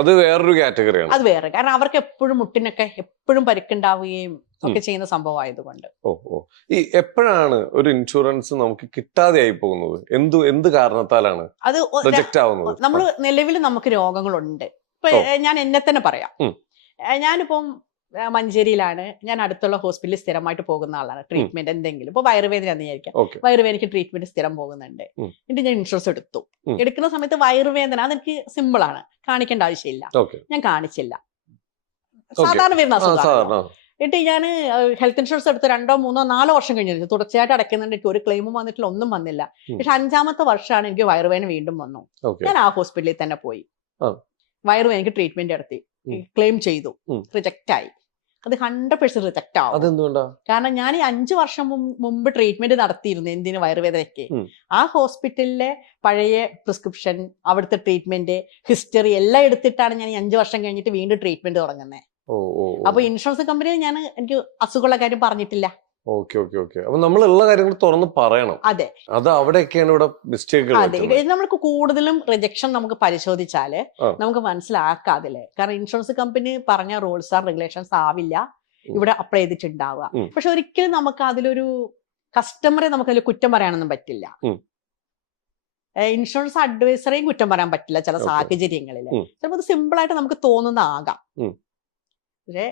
അത് വേറൊരു കാറ്റഗറിയാണ്. അത് വേറെ, കാരണം അവർക്ക് എപ്പോഴും മുട്ടിനൊക്കെ എപ്പോഴും പരിക്കുണ്ടാവുകയും ഒക്കെ ചെയ്യുന്ന സംഭവമായതുകൊണ്ട്. ഈ എപ്പോഴാണ് ഒരു ഇൻഷുറൻസ് നമുക്ക് കിട്ടാതെ ആയി പോകുന്നത്? എന്ത് കാരണത്താലാണ് അത് റിജക്റ്റ് ആവുന്നത്? നമ്മൾ നിലവിൽ നമുക്ക് രോഗങ്ങളുണ്ട്. ഇപ്പൊ ഞാൻ എന്നെ തന്നെ പറയാം, ഞാനിപ്പം മഞ്ചേരിയിലാണ്, ഞാൻ അടുത്തുള്ള ഹോസ്പിറ്റലിൽ സ്ഥിരമായിട്ട് പോകുന്ന ആളാണ്. ട്രീറ്റ്മെന്റ് എന്തെങ്കിലും ഇപ്പൊ വയറുവേദന എന്ന് വിചാരിക്കാം, വയറുവേദനയ്ക്ക് ട്രീറ്റ്മെന്റ് സ്ഥിരം പോകുന്നുണ്ട്. എന്നിട്ട് ഞാൻ ഇൻഷുറൻസ് എടുക്കുന്ന സമയത്ത് വയറുവേദന അതെനിക്ക് സിമ്പിൾ ആണ്, കാണിക്കേണ്ട ആവശ്യമില്ല, ഞാൻ കാണിച്ചില്ല, സാധാരണ വരുന്ന അസുഖമാണ്. എന്നിട്ട് ഞാൻ ഹെൽത്ത് ഇൻഷുറൻസ് എടുത്ത് 2-3-4 വർഷം കഴിഞ്ഞു തുടർച്ചയായിട്ട് അടയ്ക്കുന്നുണ്ട്, ഒരു ക്ലെയിമും വന്നിട്ടില്ല, ഒന്നും വന്നില്ല. പക്ഷെ 5ാമത്തെ വർഷമാണ് എനിക്ക് വയറുവേദന വീണ്ടും വന്നു. ഞാൻ ആ ഹോസ്പിറ്റലിൽ തന്നെ പോയി, വയറുവേദനയ്ക്ക് ട്രീറ്റ്മെന്റ് നടത്തി, ക്ലെയിം ചെയ്തു, റിജക്റ്റ് ആയി. അത് 100% റിജക്റ്റ് ആവും. കാരണം ഞാൻ ഈ 5 വർഷം മുമ്പ് ട്രീറ്റ്മെന്റ് നടത്തിയിരുന്നു. എന്തിന്? വയറുവേദനയ്ക്ക്. ആ ഹോസ്പിറ്റലിലെ പഴയ പ്രിസ്ക്രിപ്ഷൻ, അവിടുത്തെ ട്രീറ്റ്മെന്റ് ഹിസ്റ്ററി എല്ലാം എടുത്തിട്ടാണ് ഞാൻ ഈ 5 വർഷം കഴിഞ്ഞിട്ട് വീണ്ടും ട്രീറ്റ്മെന്റ് തുടങ്ങുന്നത്. അപ്പൊ ഇൻഷുറൻസ് കമ്പനിയിൽ എനിക്ക് അസുഖമുള്ള കാര്യം പറഞ്ഞിട്ടില്ല. അപ്പൊ നമ്മളുള്ള കാര്യങ്ങൾ തുറന്ന് പറയണം. അതെ, അത് അവിടെയൊക്കെയാണ് ഇവിടെ മിസ്റ്റേക്കുകൾ. അതെ, നമ്മൾക്ക് കൂടുതലും റിജക്ഷൻ നമുക്ക് പരിശോധിച്ചാല് നമുക്ക് മനസ്സിലാക്കാം അതില്. കാരണം ഇൻഷുറൻസ് കമ്പനി പറഞ്ഞ റൂൾസ് ആൻഡ് റെഗുലേഷൻസ് ആവില്ല ഇവിടെ അപ്ലൈ ചെയ്തിട്ടുണ്ടാവുക. പക്ഷെ ഒരിക്കലും നമുക്ക് അതിലൊരു കസ്റ്റമറെ നമുക്ക് അതിൽ കുറ്റം പറയാനൊന്നും പറ്റില്ല. ഇൻഷുറൻസ് അഡ്വൈസറേയും കുറ്റം പറയാൻ പറ്റില്ല ചില സാഹചര്യങ്ങളിൽ. ചിലപ്പോൾ അത് സിമ്പിൾ ആയിട്ട് നമുക്ക് തോന്നുന്നതാകാം. പക്ഷേ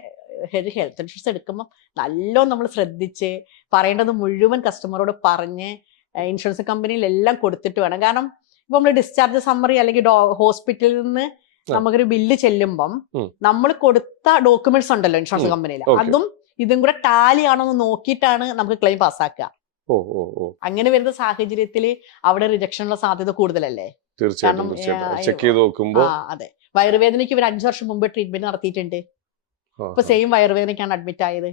ഹെൽത്ത് ഇൻഷുറൻസ് എടുക്കുമ്പോൾ നല്ലോണം നമ്മൾ ശ്രദ്ധിച്ച് പറയേണ്ടത് മുഴുവൻ കസ്റ്റമറോട് പറഞ്ഞ് ഇൻഷുറൻസ് കമ്പനിയിൽ എല്ലാം കൊടുത്തിട്ട് വേണം. കാരണം ഇപ്പൊ നമ്മൾ ഡിസ്ചാർജ് സമ്മറി അല്ലെങ്കിൽ ഹോസ്പിറ്റലിൽ നിന്ന് നമുക്കൊരു ബില്ല് ചെല്ലുമ്പം നമ്മൾ കൊടുത്ത ഡോക്യുമെന്റ്സ് ഉണ്ടല്ലോ ഇൻഷുറൻസ് കമ്പനിയിൽ, അതും ഇതും കൂടെ ടാലി ആണോ എന്ന് നോക്കിയിട്ടാണ് നമുക്ക് ക്ലെയിം പാസ്സാക്കുക. അങ്ങനെ വരുന്ന സാഹചര്യത്തിൽ അവിടെ റിജക്ഷനുള്ള സാധ്യത കൂടുതലല്ലേ? അതെ, വയറുവേദനയ്ക്ക് ഇവർ 5 വർഷം മുമ്പ് ട്രീറ്റ്മെന്റ് നടത്തിയിട്ടുണ്ട്. ഇപ്പൊ സെയിം വയറുവേദനയ്ക്കാണ് അഡ്മിറ്റ് ആയത്.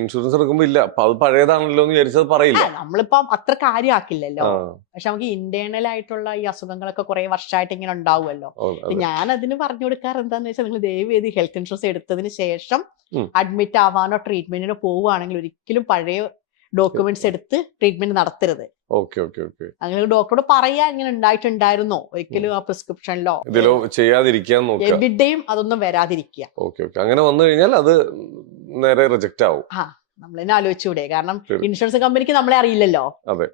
ഇൻഷുറൻസ് എടുക്കുമ്പോ ഇല്ല, അത് പഴയതാണല്ലോ എന്ന് വിചാരിച്ചത് പറയില്ല. നമ്മളിപ്പം അത്ര കാര്യമാക്കില്ലല്ലോ. പക്ഷെ നമുക്ക് ഇന്റേണൽ ആയിട്ടുള്ള ഈ അസുഖങ്ങളൊക്കെ കുറെ വർഷമായിട്ട് ഇങ്ങനെ ഉണ്ടാവുമല്ലോ. ഞാൻ അതിന് പറഞ്ഞു കൊടുക്കാറ് എന്താന്ന് വെച്ചാൽ, നിങ്ങൾ ദയവ് ചെയ്ത് ഹെൽത്ത് ഇൻഷുറൻസ് എടുത്തതിന് ശേഷം അഡ്മിറ്റ് ആവാനോ ട്രീറ്റ്മെന്റിനോ പോവുകയാണെങ്കിൽ ഒരിക്കലും പഴയ ഡോക്യുമെന്റ്സ് എടുത്ത് ട്രീറ്റ്മെന്റ് നടത്തരുത്. അങ്ങനെ ഡോക്ടറോട് പറയാ, ഇങ്ങനെ ഉണ്ടായിട്ടുണ്ടായിരുന്നോ, ഒരിക്കലും ആ പ്രിസ്ക്രിപ്ഷനിലോ ചെയ്യാതിരിക്കാൻ എവിടെയും അതൊന്നും വരാതിരിക്കുക. അങ്ങനെ വന്നു കഴിഞ്ഞാൽ അത് നേരെ റിജക്റ്റ് ആവും. നമ്മൾ തന്നെ ആലോചിച്ചൂടെ? കാരണം ശരി. ഇൻഷുറൻസ് കമ്പനിക്ക് നമ്മളെ അറിയില്ലല്ലോ. അതെ,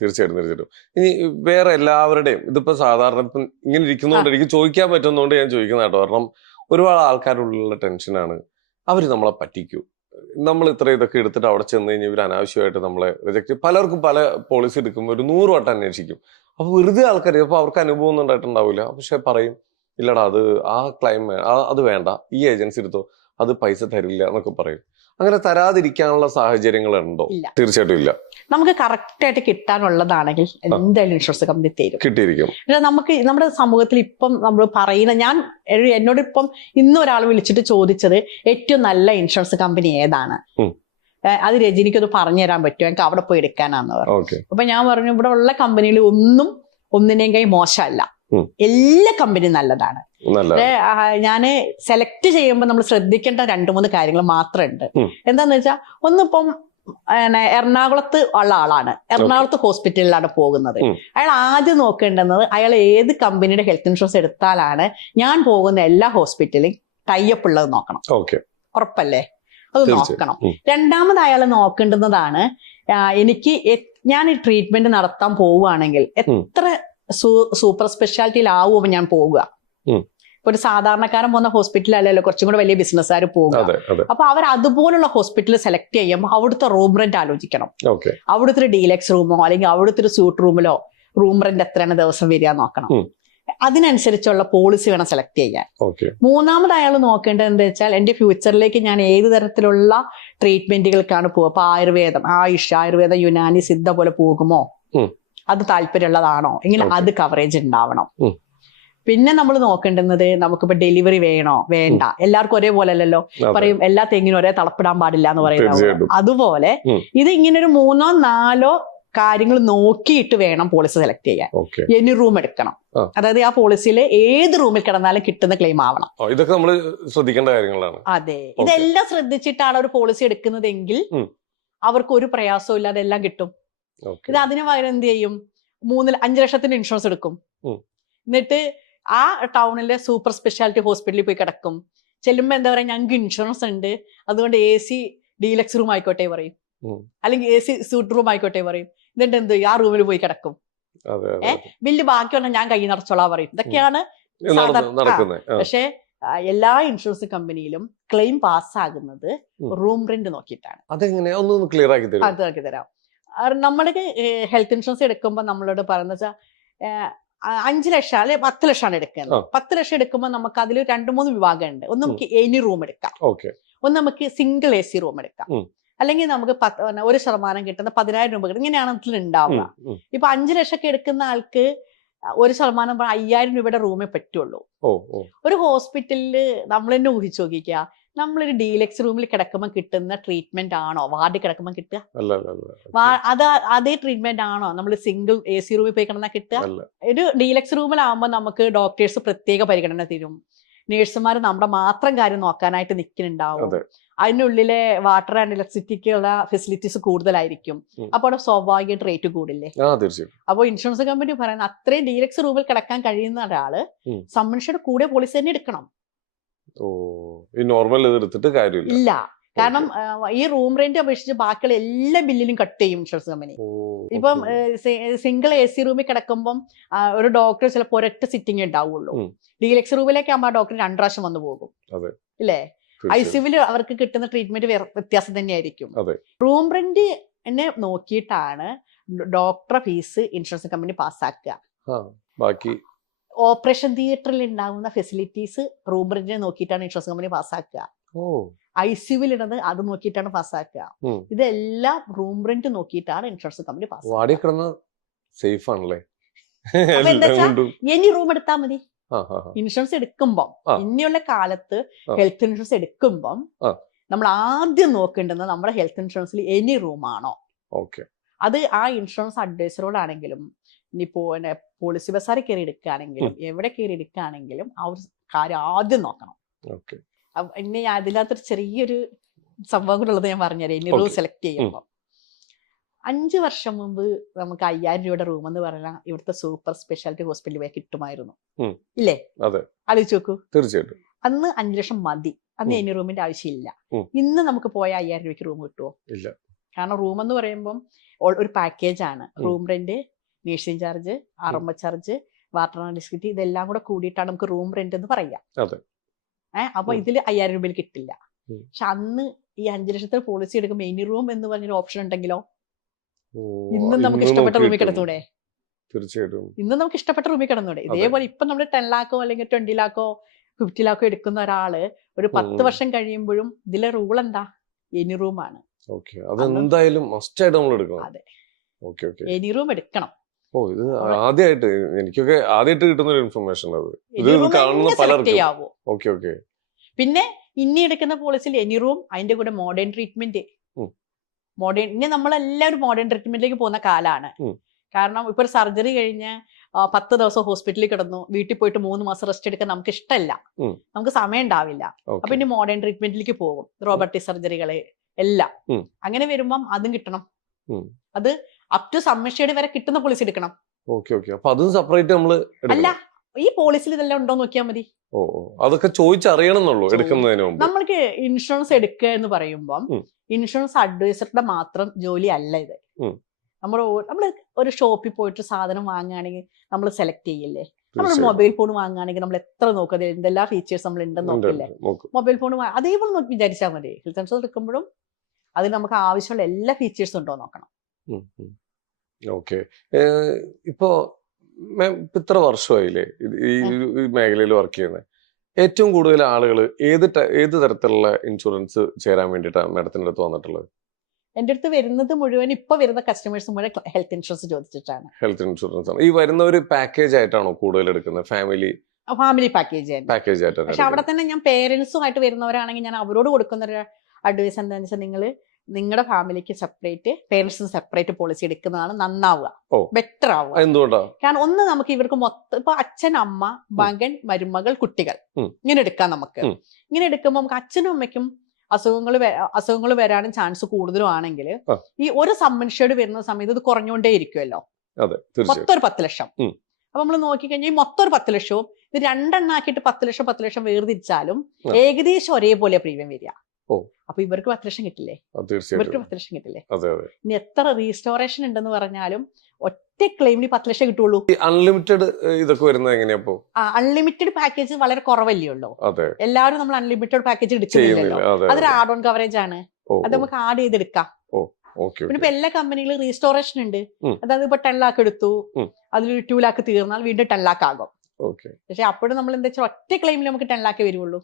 തീർച്ചയായിട്ടും. ഇനി വേറെ എല്ലാവരുടെയും ഇതിപ്പോ സാധാരണ ഇപ്പം ഇങ്ങനെ ഇരിക്കുന്നതുകൊണ്ട് എനിക്ക് ചോദിക്കാൻ പറ്റുന്നതുകൊണ്ട് ഞാൻ ചോദിക്കുന്ന കേട്ടോ. കാരണം ഒരുപാട് ആൾക്കാരുള്ള ടെൻഷനാണ്, അവര് നമ്മളെ പറ്റിക്കൂ, നമ്മൾ ഇത്ര ഇതൊക്കെ എടുത്തിട്ട് അവിടെ ചെന്ന് കഴിഞ്ഞാൽ ഇവർ അനാവശ്യമായിട്ട് നമ്മളെ റിജക്ട്. പലർക്കും പല പോളിസി എടുക്കുമ്പോൾ ഒരു 100 വട്ടം അന്വേഷിക്കും. അപ്പൊ വെറുതെ ആൾക്കാർ, അപ്പൊ അവർക്ക് അനുഭവം ഒന്നും ഉണ്ടായിട്ടുണ്ടാവില്ല. പക്ഷെ പറയും ഇല്ലടാ അത് ആ ക്ലൈം അത് വേണ്ട, ഈ ഏജൻസി എടുത്തോ, അത് പൈസ തരില്ല എന്നൊക്കെ പറയും. അങ്ങനെ തരാതിരിക്കാനുള്ള സാഹചര്യങ്ങൾ ഉണ്ടോ? ഇല്ല. തീർച്ചയായിട്ടും ഇല്ല. നമുക്ക് കറക്റ്റ് ആയിട്ട് കിട്ടാനുള്ളതാണെങ്കിൽ എന്തായാലും ഇൻഷുറൻസ് കമ്പനി തരും. കിട്ടിയിരിക്കും. നമുക്ക് നമ്മുടെ സമൂഹത്തിൽ ഇപ്പം നമ്മൾ പറയുന്ന, എന്നോട് ഇപ്പം ഇന്ന് ഒരാൾ വിളിച്ചിട്ട് ചോദിച്ചത് ഏറ്റവും നല്ല ഇൻഷുറൻസ് കമ്പനി ഏതാണ്, അത് രജനിക്കൊന്ന് പറഞ്ഞു തരാൻ പറ്റുമോ, എനിക്ക് അവിടെ പോയി എടുക്കാനാന്ന് പറഞ്ഞു. അപ്പൊ ഞാൻ പറഞ്ഞു ഇവിടെ ഉള്ള കമ്പനിയിൽ ഒന്നിനെയും കൈ മോശമല്ല, എല്ലാ കമ്പനിയും നല്ലതാണ്. ഞാന് സെലക്ട് ചെയ്യുമ്പോൾ നമ്മൾ ശ്രദ്ധിക്കേണ്ട 2-3 കാര്യങ്ങൾ മാത്രമുണ്ട്. എന്താന്ന് വെച്ചാൽ, ഒന്നിപ്പം എറണാകുളത്ത് ഉള്ള ആളാണ്, എറണാകുളത്ത് ഹോസ്പിറ്റലിലാണ് പോകുന്നത്. അയാൾ ആദ്യം നോക്കേണ്ടുന്നത് അയാൾ ഏത് കമ്പനിയുടെ ഹെൽത്ത് ഇൻഷുറൻസ് എടുത്താലാണ് ഞാൻ പോകുന്ന എല്ലാ ഹോസ്പിറ്റലും ടൈപ്പ് ഉള്ളത് നോക്കണം. ഉറപ്പല്ലേ? അത് നോക്കണം. രണ്ടാമത് അയാൾ നോക്കേണ്ടുന്നതാണ്, ഞാൻ ഈ ട്രീറ്റ്മെന്റ് നടത്താൻ പോവുകയാണെങ്കിൽ എത്ര സൂപ്പർ സ്പെഷ്യാലിറ്റിയിലാവുമോ ഞാൻ പോവുക. ഇപ്പൊ ഒരു സാധാരണക്കാരൻ പോകുന്ന ഹോസ്പിറ്റലല്ലല്ലോ, കുറച്ചും കൂടെ വലിയ ബിസിനസ്സുകാർ പോകുക. അപ്പൊ അവർ അതുപോലുള്ള ഹോസ്പിറ്റൽ സെലക്ട് ചെയ്യുമ്പോൾ അവിടുത്തെ റൂം റെന്റ് ആലോചിക്കണം. അവിടുത്തെ ഒരു ഡീലക്സ് റൂമോ അല്ലെങ്കിൽ അവിടുത്തെ ഒരു സ്യൂട്ട് റൂമിലോ റൂം റെന്റ് എത്രയാണ് ദിവസം വരിക നോക്കണം. അതിനനുസരിച്ചുള്ള പോളിസി വേണം സെലക്ട് ചെയ്യാൻ. മൂന്നാമത് അയാൾ നോക്കേണ്ടത് എന്താ വെച്ചാൽ, എന്റെ ഫ്യൂച്ചറിലേക്ക് ഞാൻ ഏത് തരത്തിലുള്ള ട്രീറ്റ്മെന്റുകൾക്കാണ് പോകുക. അപ്പൊ ആയുർവേദം, ആയുർവേദം, യുനാനി, സിദ്ധ പോലെ പോകുമോ, അത് താല്പര്യമുള്ളതാണോ, ഇങ്ങനെ അത് കവറേജ് ഉണ്ടാവണം. പിന്നെ നമ്മൾ നോക്കേണ്ടുന്നത്, നമുക്കിപ്പോ ഡെലിവറി വേണോ വേണ്ട, എല്ലാവർക്കും ഒരേപോലെ അല്ലല്ലോ. പറയും എല്ലാ തെങ്ങിനും ഒരേ തളപ്പിടാൻ പാടില്ല എന്ന് പറയുന്നത്. അതുപോലെ ഇത് ഇങ്ങനെ ഒരു 3-4 കാര്യങ്ങൾ നോക്കിയിട്ട് വേണം പോളിസി സെലക്ട് ചെയ്യാൻ. എനി റൂം എടുക്കണം, അതായത് ആ പോളിസിയിൽ ഏത് റൂമിൽ കിടന്നാലും കിട്ടുന്ന ക്ലെയിം ആവണം. ഇതൊക്കെ നമ്മൾ ശ്രദ്ധിക്കേണ്ട കാര്യങ്ങളാണ്. അതെ, ഇതെല്ലാം ശ്രദ്ധിച്ചിട്ടാണ് ഒരു പോളിസി എടുക്കുന്നതെങ്കിൽ അവർക്ക് ഒരു പ്രയാസവും ഇല്ലാതെ എല്ലാം കിട്ടും. ഇത് അതിന് പകരം എന്ത് ചെയ്യും, 5 ലക്ഷത്തിന്റെ ഇൻഷുറൻസ് എടുക്കും, എന്നിട്ട് ആ ടൗണിലെ സൂപ്പർ സ്പെഷ്യാലിറ്റി ഹോസ്പിറ്റലിൽ പോയി കിടക്കും. ചെല്ലുമ്പോ എന്താ പറയാ, ഞങ്ങൾക്ക് ഇൻഷുറൻസ് ഉണ്ട്, അതുകൊണ്ട് AC ഡീലക്സ് റൂം ആയിക്കോട്ടെ പറയും, അല്ലെങ്കിൽ AC സ്യൂട്ട് റൂം ആയിക്കോട്ടെ പറയും. എന്നിട്ട് എന്ത് ആ റൂമിൽ പോയി കിടക്കും. ബില്ല് ബാക്കി വന്നാൽ ഞാൻ കൈ നിറച്ചോളാ പറയും. ഇതൊക്കെയാണ് സാധാരണ. പക്ഷെ എല്ലാ ഇൻഷുറൻസ് കമ്പനിയിലും ക്ലെയിം പാസ്സാകുന്നത് റൂം റെന്റ് നോക്കിയിട്ടാണ്. അതെങ്ങനെയാ, ഒന്ന് ക്ലിയർ ആക്കി തരാം. അത് ആക്കി തരാം. നമ്മുടെ ഹെൽത്ത് ഇൻഷുറൻസ് എടുക്കുമ്പോൾ നമ്മളോട് പറയുന്ന വെച്ചാൽ 5 ലക്ഷം അല്ലെ 10 ലക്ഷമാണ് എടുക്കുന്നത്. 10 ലക്ഷം എടുക്കുമ്പോൾ നമുക്ക് അതിൽ 2-3 വിഭാഗം ഉണ്ട്. ഒന്ന് നമുക്ക് എനി റൂം എടുക്കാം, ഒന്ന് നമുക്ക് സിംഗിൾ AC റൂം എടുക്കാം, അല്ലെങ്കിൽ നമുക്ക് 1% കിട്ടുന്ന 10,000 രൂപ കിട്ടും. ഇങ്ങനെയാണ് അതിൽ ഉണ്ടാവുക. ഇപ്പൊ 5 ലക്ഷം എടുക്കുന്ന ആൾക്ക് 1% 5,000 രൂപയുടെ റൂമേ പറ്റുള്ളൂ. ഒരു ഹോസ്പിറ്റലില് നമ്മൾ തന്നെ ഊഹിച്ചു നോക്കിക്കുക, നമ്മളൊരു ഡീലക്സ് റൂമിൽ കിടക്കുമ്പോൾ കിട്ടുന്ന ട്രീറ്റ്മെന്റ് ആണോ വാർഡിൽ കിടക്കുമ്പോൾ കിട്ടുക? അതേ ട്രീറ്റ്മെന്റ് ആണോ നമ്മൾ സിംഗിൾ AC റൂമിൽ പോയി കിടന്നാൽ കിട്ടുക? ഒരു ഡീലക്സ് റൂമിലാവുമ്പോൾ നമുക്ക് ഡോക്ടേഴ്സ് പ്രത്യേക പരിഗണന തരും, നേഴ്സുമാർ നമ്മുടെ മാത്രം കാര്യം നോക്കാനായിട്ട് നിൽക്കുന്നുണ്ടാവും, അതിനുള്ളിലെ വാട്ടർ ആൻഡ് ഇലക്ട്രിസിറ്റിക്കുള്ള ഫെസിലിറ്റീസ് കൂടുതലായിരിക്കും. അപ്പോൾ അവിടെ സ്വാഭാവികമായിട്ട് റേറ്റ് കൂടില്ലേ? അപ്പോൾ ഇൻഷുറൻസ് കമ്പനി പറയുന്നത് അത്രയും ഡീലക്സ് റൂമിൽ കിടക്കാൻ കഴിയുന്ന ഒരാള് സമ്മൻഷയുടെ കൂടെ പോളിസി തന്നെ എടുക്കണം. ഇല്ല, കാരണം ഈ റൂം റെന്റ് അപേക്ഷിച്ച് ബാക്കിയുള്ള എല്ലാ ബില്ലിലും കട്ട് ചെയ്യും ഇൻഷുറൻസ് കമ്പനി. ഇപ്പം സിംഗിൾ AC റൂമിൽ കിടക്കുമ്പം ഒരു ഡോക്ടർ ചിലപ്പോൾ ഒരൊറ്റ സിറ്റിംഗ് ഉണ്ടാവുള്ളൂ. ഡീലക്സ് റൂമിലേക്ക് ആകുമ്പോൾ ആ ഡോക്ടർ 2 പ്രാവശ്യം വന്നു പോകും, ഇല്ലേ? ICUവിൽ അവർക്ക് കിട്ടുന്ന ട്രീറ്റ്മെന്റ് വ്യത്യാസം തന്നെയായിരിക്കും. റൂം റെന്റ് എന്നെ നോക്കിയിട്ടാണ് ഡോക്ടർ ഫീസ് ഇൻഷുറൻസ് കമ്പനി പാസ്സാക്കുക. ഓപ്പറേഷൻ തിയേറ്ററിൽ ഉണ്ടാകുന്ന ഫെസിലിറ്റീസ് റൂം റെന്റിനെ നോക്കിയിട്ടാണ് ഇൻഷുറൻസ് കമ്പനി പാസ്സാക്കുക. ICUവിൽ ഇടുന്നത് അത് നോക്കിയിട്ടാണ് പാസ്സാക്കുക. ഇതെല്ലാം റൂം റെന്റ് നോക്കിയിട്ടാണ് ഇൻഷുറൻസ് കമ്പനി പാസ്സാക്കുക. ഇനി റൂം എടുത്താൽ മതി. ഇൻഷുറൻസ് എടുക്കുമ്പം, ഇനിയുള്ള കാലത്ത് ഹെൽത്ത് ഇൻഷുറൻസ് എടുക്കുമ്പം നമ്മൾ ആദ്യം നോക്കേണ്ടത് നമ്മുടെ ഹെൽത്ത് ഇൻഷുറൻസിൽ എനി റൂം ആണോ. അത് ആ ഇൻഷുറൻസ് അഡ്വൈസറോടാണെങ്കിലും ഇനിയിപ്പോ പോളിസി ബസാറിൽ കയറി എടുക്കുകയാണെങ്കിലും എവിടെ കയറി എടുക്കുകയാണെങ്കിലും ആ ഒരു കാര്യം ആദ്യം നോക്കണം. ഇനി അതിനകത്തൊരു ചെറിയൊരു സംഭവം കൂടെ ഉള്ളത് ഞാൻ പറഞ്ഞുതരാം. ഇനി റൂം സെലക്ട് ചെയ്യുമ്പോൾ 5 വർഷം മുമ്പ് നമുക്ക് 5,000 രൂപയുടെ റൂം എന്ന് പറഞ്ഞാൽ ഇവിടുത്തെ സൂപ്പർ സ്പെഷ്യാലിറ്റി ഹോസ്പിറ്റലിൽ പോയി കിട്ടുമായിരുന്നു, ഇല്ലേ? ആലോചിച്ച് നോക്കൂ. തീർച്ചയായിട്ടും അന്ന് 5 ലക്ഷം മതി, അന്ന് എനി റൂമിന്റെ ആവശ്യമില്ല. ഇന്ന് നമുക്ക് പോയ 5000 രൂപയ്ക്ക് റൂം കിട്ടുമോ? ഇല്ല. കാരണം റൂം എന്ന് പറയുമ്പോൾ ഒരു പാക്കേജ് ആണ്. റൂം റെന്റ്, നേഴ്സിംഗ് ചാർജ്, ആറമ്പ ചാർജ്, വാട്ടർ ആൻഡ് ഡിസ്കിറ്റ്, ഇതെല്ലാം കൂടെ കൂടിയിട്ടാണ് നമുക്ക് റൂം റെന്റ് എന്ന് പറയാം. അപ്പൊ ഇതിൽ 5000 രൂപയിൽ കിട്ടില്ല. പക്ഷെ അന്ന് ഈ 5 ലക്ഷത്തിന് പോളിസി എടുക്കുമ്പോൾ എനി റൂം എന്ന് പറഞ്ഞൊരു ഓപ്ഷൻ ഉണ്ടെങ്കിലോ ഇന്നും നമുക്ക് ഇഷ്ടപ്പെട്ട റൂമിൽ കിടന്നൂടെ? തീർച്ചയായിട്ടും ഇന്നും നമുക്ക് ഇഷ്ടപ്പെട്ട റൂമിൽ കിടന്നൂടെ? ഇതേപോലെ ഇപ്പൊ നമ്മൾ 10 ലാക്കോ അല്ലെങ്കിൽ 20 ലാക്കോ 50 ലാക്കോ എടുക്കുന്ന ഒരാള് ഒരു 10 വർഷം കഴിയുമ്പോഴും ഇതിലെ റൂൾ എന്താ? എനി റൂമാണ്. അതെന്തായാലും മസ്റ്റായിട്ട് നമ്മൾ എടുക്കണം. അതെ, എനി റൂം എടുക്കണം. ഇത് ആദ്യമായിട്ട് എനിക്കൊക്കെ ആദ്യമായിട്ട് കിട്ടുന്ന ഒരു ഇൻഫർമേഷൻ അത്. ഇത് കാണുന്ന പലർക്കും. പിന്നെ ഇനി എടുക്കുന്ന പോളിസിയിൽ എനി റൂം, അതിന്റെ കൂടെ മോഡേൺ ട്രീറ്റ്മെന്റ്. ഇനി നമ്മളെല്ലാവരും മോഡേൺ ട്രീറ്റ്മെന്റിലേക്ക് പോകുന്ന കാലാണ്. കാരണം ഇപ്പൊ ഒരു സർജറി കഴിഞ്ഞ് 10 ദിവസം ഹോസ്പിറ്റലിൽ കിടന്നു, വീട്ടിൽ പോയിട്ട് 3 മാസം റെസ്റ്റ് എടുക്കാൻ നമുക്ക് ഇഷ്ടമല്ല, നമുക്ക് സമയം ഉണ്ടാവില്ല. അപ്പൊ ഇനി മോഡേൺ ട്രീറ്റ്മെന്റിലേക്ക് പോകും, റോബോട്ടിക് സർജറികള് എല്ലാം. അങ്ങനെ വരുമ്പം അതും കിട്ടണം. അത് അപ് ടു സമ്മേഷേഡ് വരെ കിട്ടുന്ന പോളിസി എടുക്കണം. അല്ല, ഈ പോളിസിയിൽ ഇതെല്ലാം ഉണ്ടോ നോക്കിയാൽ മതി. അതൊക്കെ ചോദിച്ചറിയണമെന്നുള്ളൂ എടുക്കുന്നതിന് മുമ്പ്. നമ്മൾക്ക് ഇൻഷുറൻസ് എടുക്കുക എന്ന് പറയുമ്പം ഇൻഷുറൻസ് അഡ്വൈസറുടെ മാത്രം ജോലി അല്ല ഇത്. നമ്മൾ ഒരു ഷോപ്പിൽ പോയിട്ട് സാധനം വാങ്ങുകയാണെങ്കിൽ നമ്മൾ സെലക്ട് ചെയ്യില്ലേ? നമ്മൾ മൊബൈൽ ഫോൺ വാങ്ങുകയാണെങ്കിൽ നമ്മൾ എത്ര നോക്കുന്നത്, എന്തെല്ലാം ഫീച്ചേഴ്സ് നമ്മൾ ഉണ്ടെന്ന് നോക്കില്ലേ? മൊബൈൽ ഫോൺ അതേപോലെ നോക്കി വിചാരിച്ചാൽ മതി. ഹെൽത്ത് ഇൻഷുറൻസ് എടുക്കുമ്പോഴും അതിൽ നമുക്ക് ആവശ്യമുള്ള എല്ലാ ഫീച്ചേഴ്സും ഉണ്ടോ നോക്കണം. ഇപ്പോ ഇത്ര വർഷമായില്ലേ ഈ മേഖലയിൽ വർക്ക് ചെയ്യുന്നത്? ഏറ്റവും കൂടുതൽ ആളുകൾ ഏത് തരത്തിലുള്ള ഇൻഷുറൻസ് ചേരാൻ വേണ്ടിയിട്ടാണ് മാഡത്തിന്റെ അടുത്ത് വന്നിട്ടുള്ളത്? എന്റെ അടുത്ത് വരുന്നത് മുഴുവൻ ഇപ്പൊ വരുന്ന കസ്റ്റമേഴ്സ് മുഴുവൻ ഹെൽത്ത് ഇൻഷുറൻസ് ചോദിച്ചിട്ടാണ്. ഹെൽത്ത് ഇൻഷുറൻസ് ആണ്. ഈ വരുന്ന ഒരു പാക്കേജ് ആയിട്ടാണോ കൂടുതൽ എടുക്കുന്നത്? ഫാമിലി പാക്കേജ് ആയിട്ടാണ്. പക്ഷെ അവിടെ തന്നെ ഞാൻ പേരൻസുമായിട്ട് വരുന്നവരാണെങ്കിൽ ഞാൻ അവരോട് കൊടുക്കുന്ന ഒരു അഡ്വൈസ് എന്താണെന്ന് വെച്ചാൽ, നിങ്ങളുടെ ഫാമിലിക്ക് സെപ്പറേറ്റ്, പേരൻസിന് സെപ്പറേറ്റ് പോളിസി എടുക്കുന്നതാണ് നന്നാവുക, ബെറ്റർ ആവുക. എന്തുകൊണ്ടാണ്? കാരണം ഒന്ന്, നമുക്ക് ഇവർക്ക് മൊത്തം ഇപ്പൊ അച്ഛൻ, അമ്മ, മകൻ, മരുമകൾ, കുട്ടികൾ ഇങ്ങനെ എടുക്കാം. നമുക്ക് ഇങ്ങനെ എടുക്കുമ്പോൾ നമുക്ക് അച്ഛനും അമ്മയ്ക്കും അസുഖങ്ങൾ വരാനും ചാൻസ് കൂടുതലും ആണെങ്കിൽ ഈ ഒരു സമ്മൻഷേഡ് വരുന്ന സമയത്ത് ഇത് കുറഞ്ഞുകൊണ്ടേ ഇരിക്കുമല്ലോ. മൊത്തം ഒരു 10 ലക്ഷം. അപ്പൊ നമ്മൾ നോക്കിക്കഴിഞ്ഞാൽ ഈ മൊത്തം ഒരു 10 ലക്ഷവും ഇത് 2 എണ്ണാക്കിയിട്ട് 10 ലക്ഷം വേർതിരിച്ചാലും ഏകദേശം ഒരേപോലെ പ്രീമിയം വരിക. അപ്പൊ ഇവർക്ക് 10 ലക്ഷം കിട്ടില്ലേ? ഇവർക്ക് 10 ലക്ഷം കിട്ടില്ലേ? ഇനി എത്ര റീസ്റ്റോറേഷൻ ഉണ്ടെന്ന് പറഞ്ഞാലും ഒറ്റ ക്ലെയിമിന് 10 ലക്ഷം കിട്ടുള്ളൂ. അൺലിമിറ്റഡ് ഇതൊക്കെ വരുന്നത് എങ്ങനെയാ? അൺലിമിറ്റഡ് പാക്കേജ് വളരെ കുറവല്ലേ ഉള്ളൂ. എല്ലാവരും നമ്മൾ അൺലിമിറ്റഡ് പാക്കേജ് എടുക്കുന്നില്ലല്ലോ. അതൊരു ആഡ് ഓൺ കവറേജ് ആണ്. അത് നമുക്ക് ആഡ് ചെയ്തെടുക്കാം. പിന്നെ ഇപ്പൊ എല്ലാ കമ്പനികളും റീസ്റ്റോറേഷൻ ഉണ്ട്. അതായത് ഇപ്പൊ 10 ലാക്ക് എടുത്തു, അതിൽ 2 ലാക്ക് തീർന്നാൽ വീണ്ടും 10 ലാക്ക് ആകും. പക്ഷെ അപ്പോഴും നമ്മൾ എന്താ വെച്ചാൽ ഒറ്റ ക്ലെയിമിൽ നമുക്ക് 10 ലാക്ക് വരുള്ളൂ.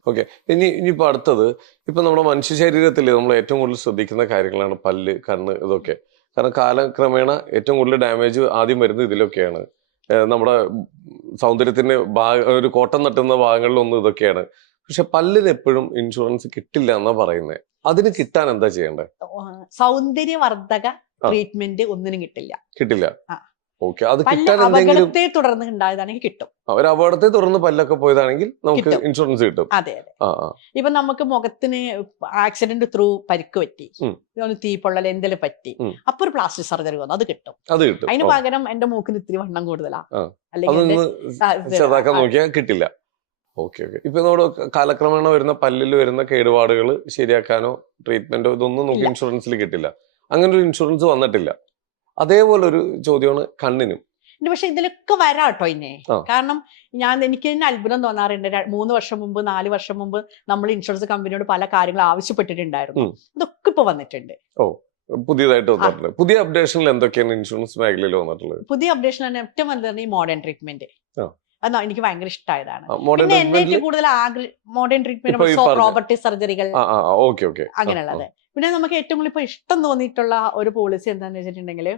ഇനിയിപ്പോ അടുത്തത്, ഇപ്പൊ നമ്മുടെ മനുഷ്യ ശരീരത്തിൽ നമ്മൾ ഏറ്റവും കൂടുതൽ ശ്രദ്ധിക്കുന്ന കാര്യങ്ങളാണ് പല്ല്, കണ്ണ്, ഇതൊക്കെ. കാരണം കാലക്രമേണ ഏറ്റവും കൂടുതൽ ഡാമേജ് ആദ്യം വരുന്നത് ഇതിലൊക്കെയാണ്. നമ്മുടെ സൗന്ദര്യത്തിന് ഒരു കോട്ടം തട്ടുന്ന ഭാഗങ്ങളിലൊന്നും ഇതൊക്കെയാണ്. പക്ഷെ പല്ലിന് എപ്പോഴും ഇൻഷുറൻസ് കിട്ടില്ല എന്നാ പറയുന്നത്. അതിന് കിട്ടാൻ എന്താ ചെയ്യേണ്ടത്? സൗന്ദര്യവർദ്ധക ട്രീറ്റ്മെന്റ് ഒന്നിനും കിട്ടില്ല. അത് അപകടത്തെ തുടർന്ന് ഉണ്ടായതാണെങ്കിൽ കിട്ടും. ഒരു അപകടത്തെ തുടർന്ന് പല്ലൊക്കെ പോയതാണെങ്കിൽ നമുക്ക് ഇൻഷുറൻസ് കിട്ടും. അതെ. ഇപ്പൊ നമുക്ക് മുഖത്തിന് ആക്സിഡന്റ് ത്രൂ പരിക്ക് പറ്റി, തീപ്പൊള്ളൽ എന്തെങ്കിലും പറ്റി, അപ്പൊ ഒരു പ്ലാസ്റ്റിക് സർജറി വന്നു, അത് കിട്ടും. അതിന് പകരം എന്റെ മൂക്കിന് ഇത്തിരി വണ്ണം കൂടുതലാ അല്ലെങ്കിൽ നോക്കിയാൽ കിട്ടില്ല. ഇപ്പൊ നമ്മുടെ കാലക്രമേണ വരുന്ന പല്ലിൽ വരുന്ന കേടുപാടുകൾ ശരിയാക്കാനോ ട്രീറ്റ്മെന്റോ ഇതൊന്നും നമുക്ക് ഇൻഷുറൻസിൽ കിട്ടില്ല. അങ്ങനെ ഒരു ഇൻഷുറൻസ് വന്നിട്ടില്ല. അതേപോലെ ഒരു ചോദ്യമാണ് കണ്ണിനും. പക്ഷെ ഇതിലൊക്കെ വരാട്ടോ ഇന്നെ. കാരണം എനിക്ക് തന്നെ അത്ഭുതം തോന്നാറുണ്ട്. 3 വർഷം മുമ്പ് 4 വർഷം മുമ്പ് നമ്മൾ ഇൻഷുറൻസ് കമ്പനിയോട് പല കാര്യങ്ങൾ ആവശ്യപ്പെട്ടിട്ടുണ്ടായിരുന്നു. ഇതൊക്കെ ഇപ്പൊ വന്നിട്ടുണ്ട്. പുതിയതായിട്ട് വന്നിട്ടുണ്ട്. പുതിയ അപ്ഡേഷനിൽ എന്തൊക്കെയാണ് ഇൻഷുറൻസ് മേഖലയിൽ വന്നിട്ടുള്ളത്? പുതിയ അപ്ഡേഷൻ ഏറ്റവും വലുതാണ് ഈ മോഡേൺ ട്രീറ്റ്മെന്റ്. അത് എനിക്ക് ഭയങ്കര ഇഷ്ടമായതാണ്. പിന്നെ എന്നെ ഏറ്റവും കൂടുതൽ മോഡേൺ ട്രീറ്റ്മെന്റ്, റോബോട്ടിക് സർജറികൾ, അങ്ങനെയുള്ളത്. പിന്നെ നമുക്ക് ഏറ്റവും കൂടുതൽ ഇപ്പൊ ഇഷ്ടം തോന്നിയിട്ടുള്ള ഒരു പോളിസി എന്താന്ന് വെച്ചിട്ടുണ്ടെങ്കിൽ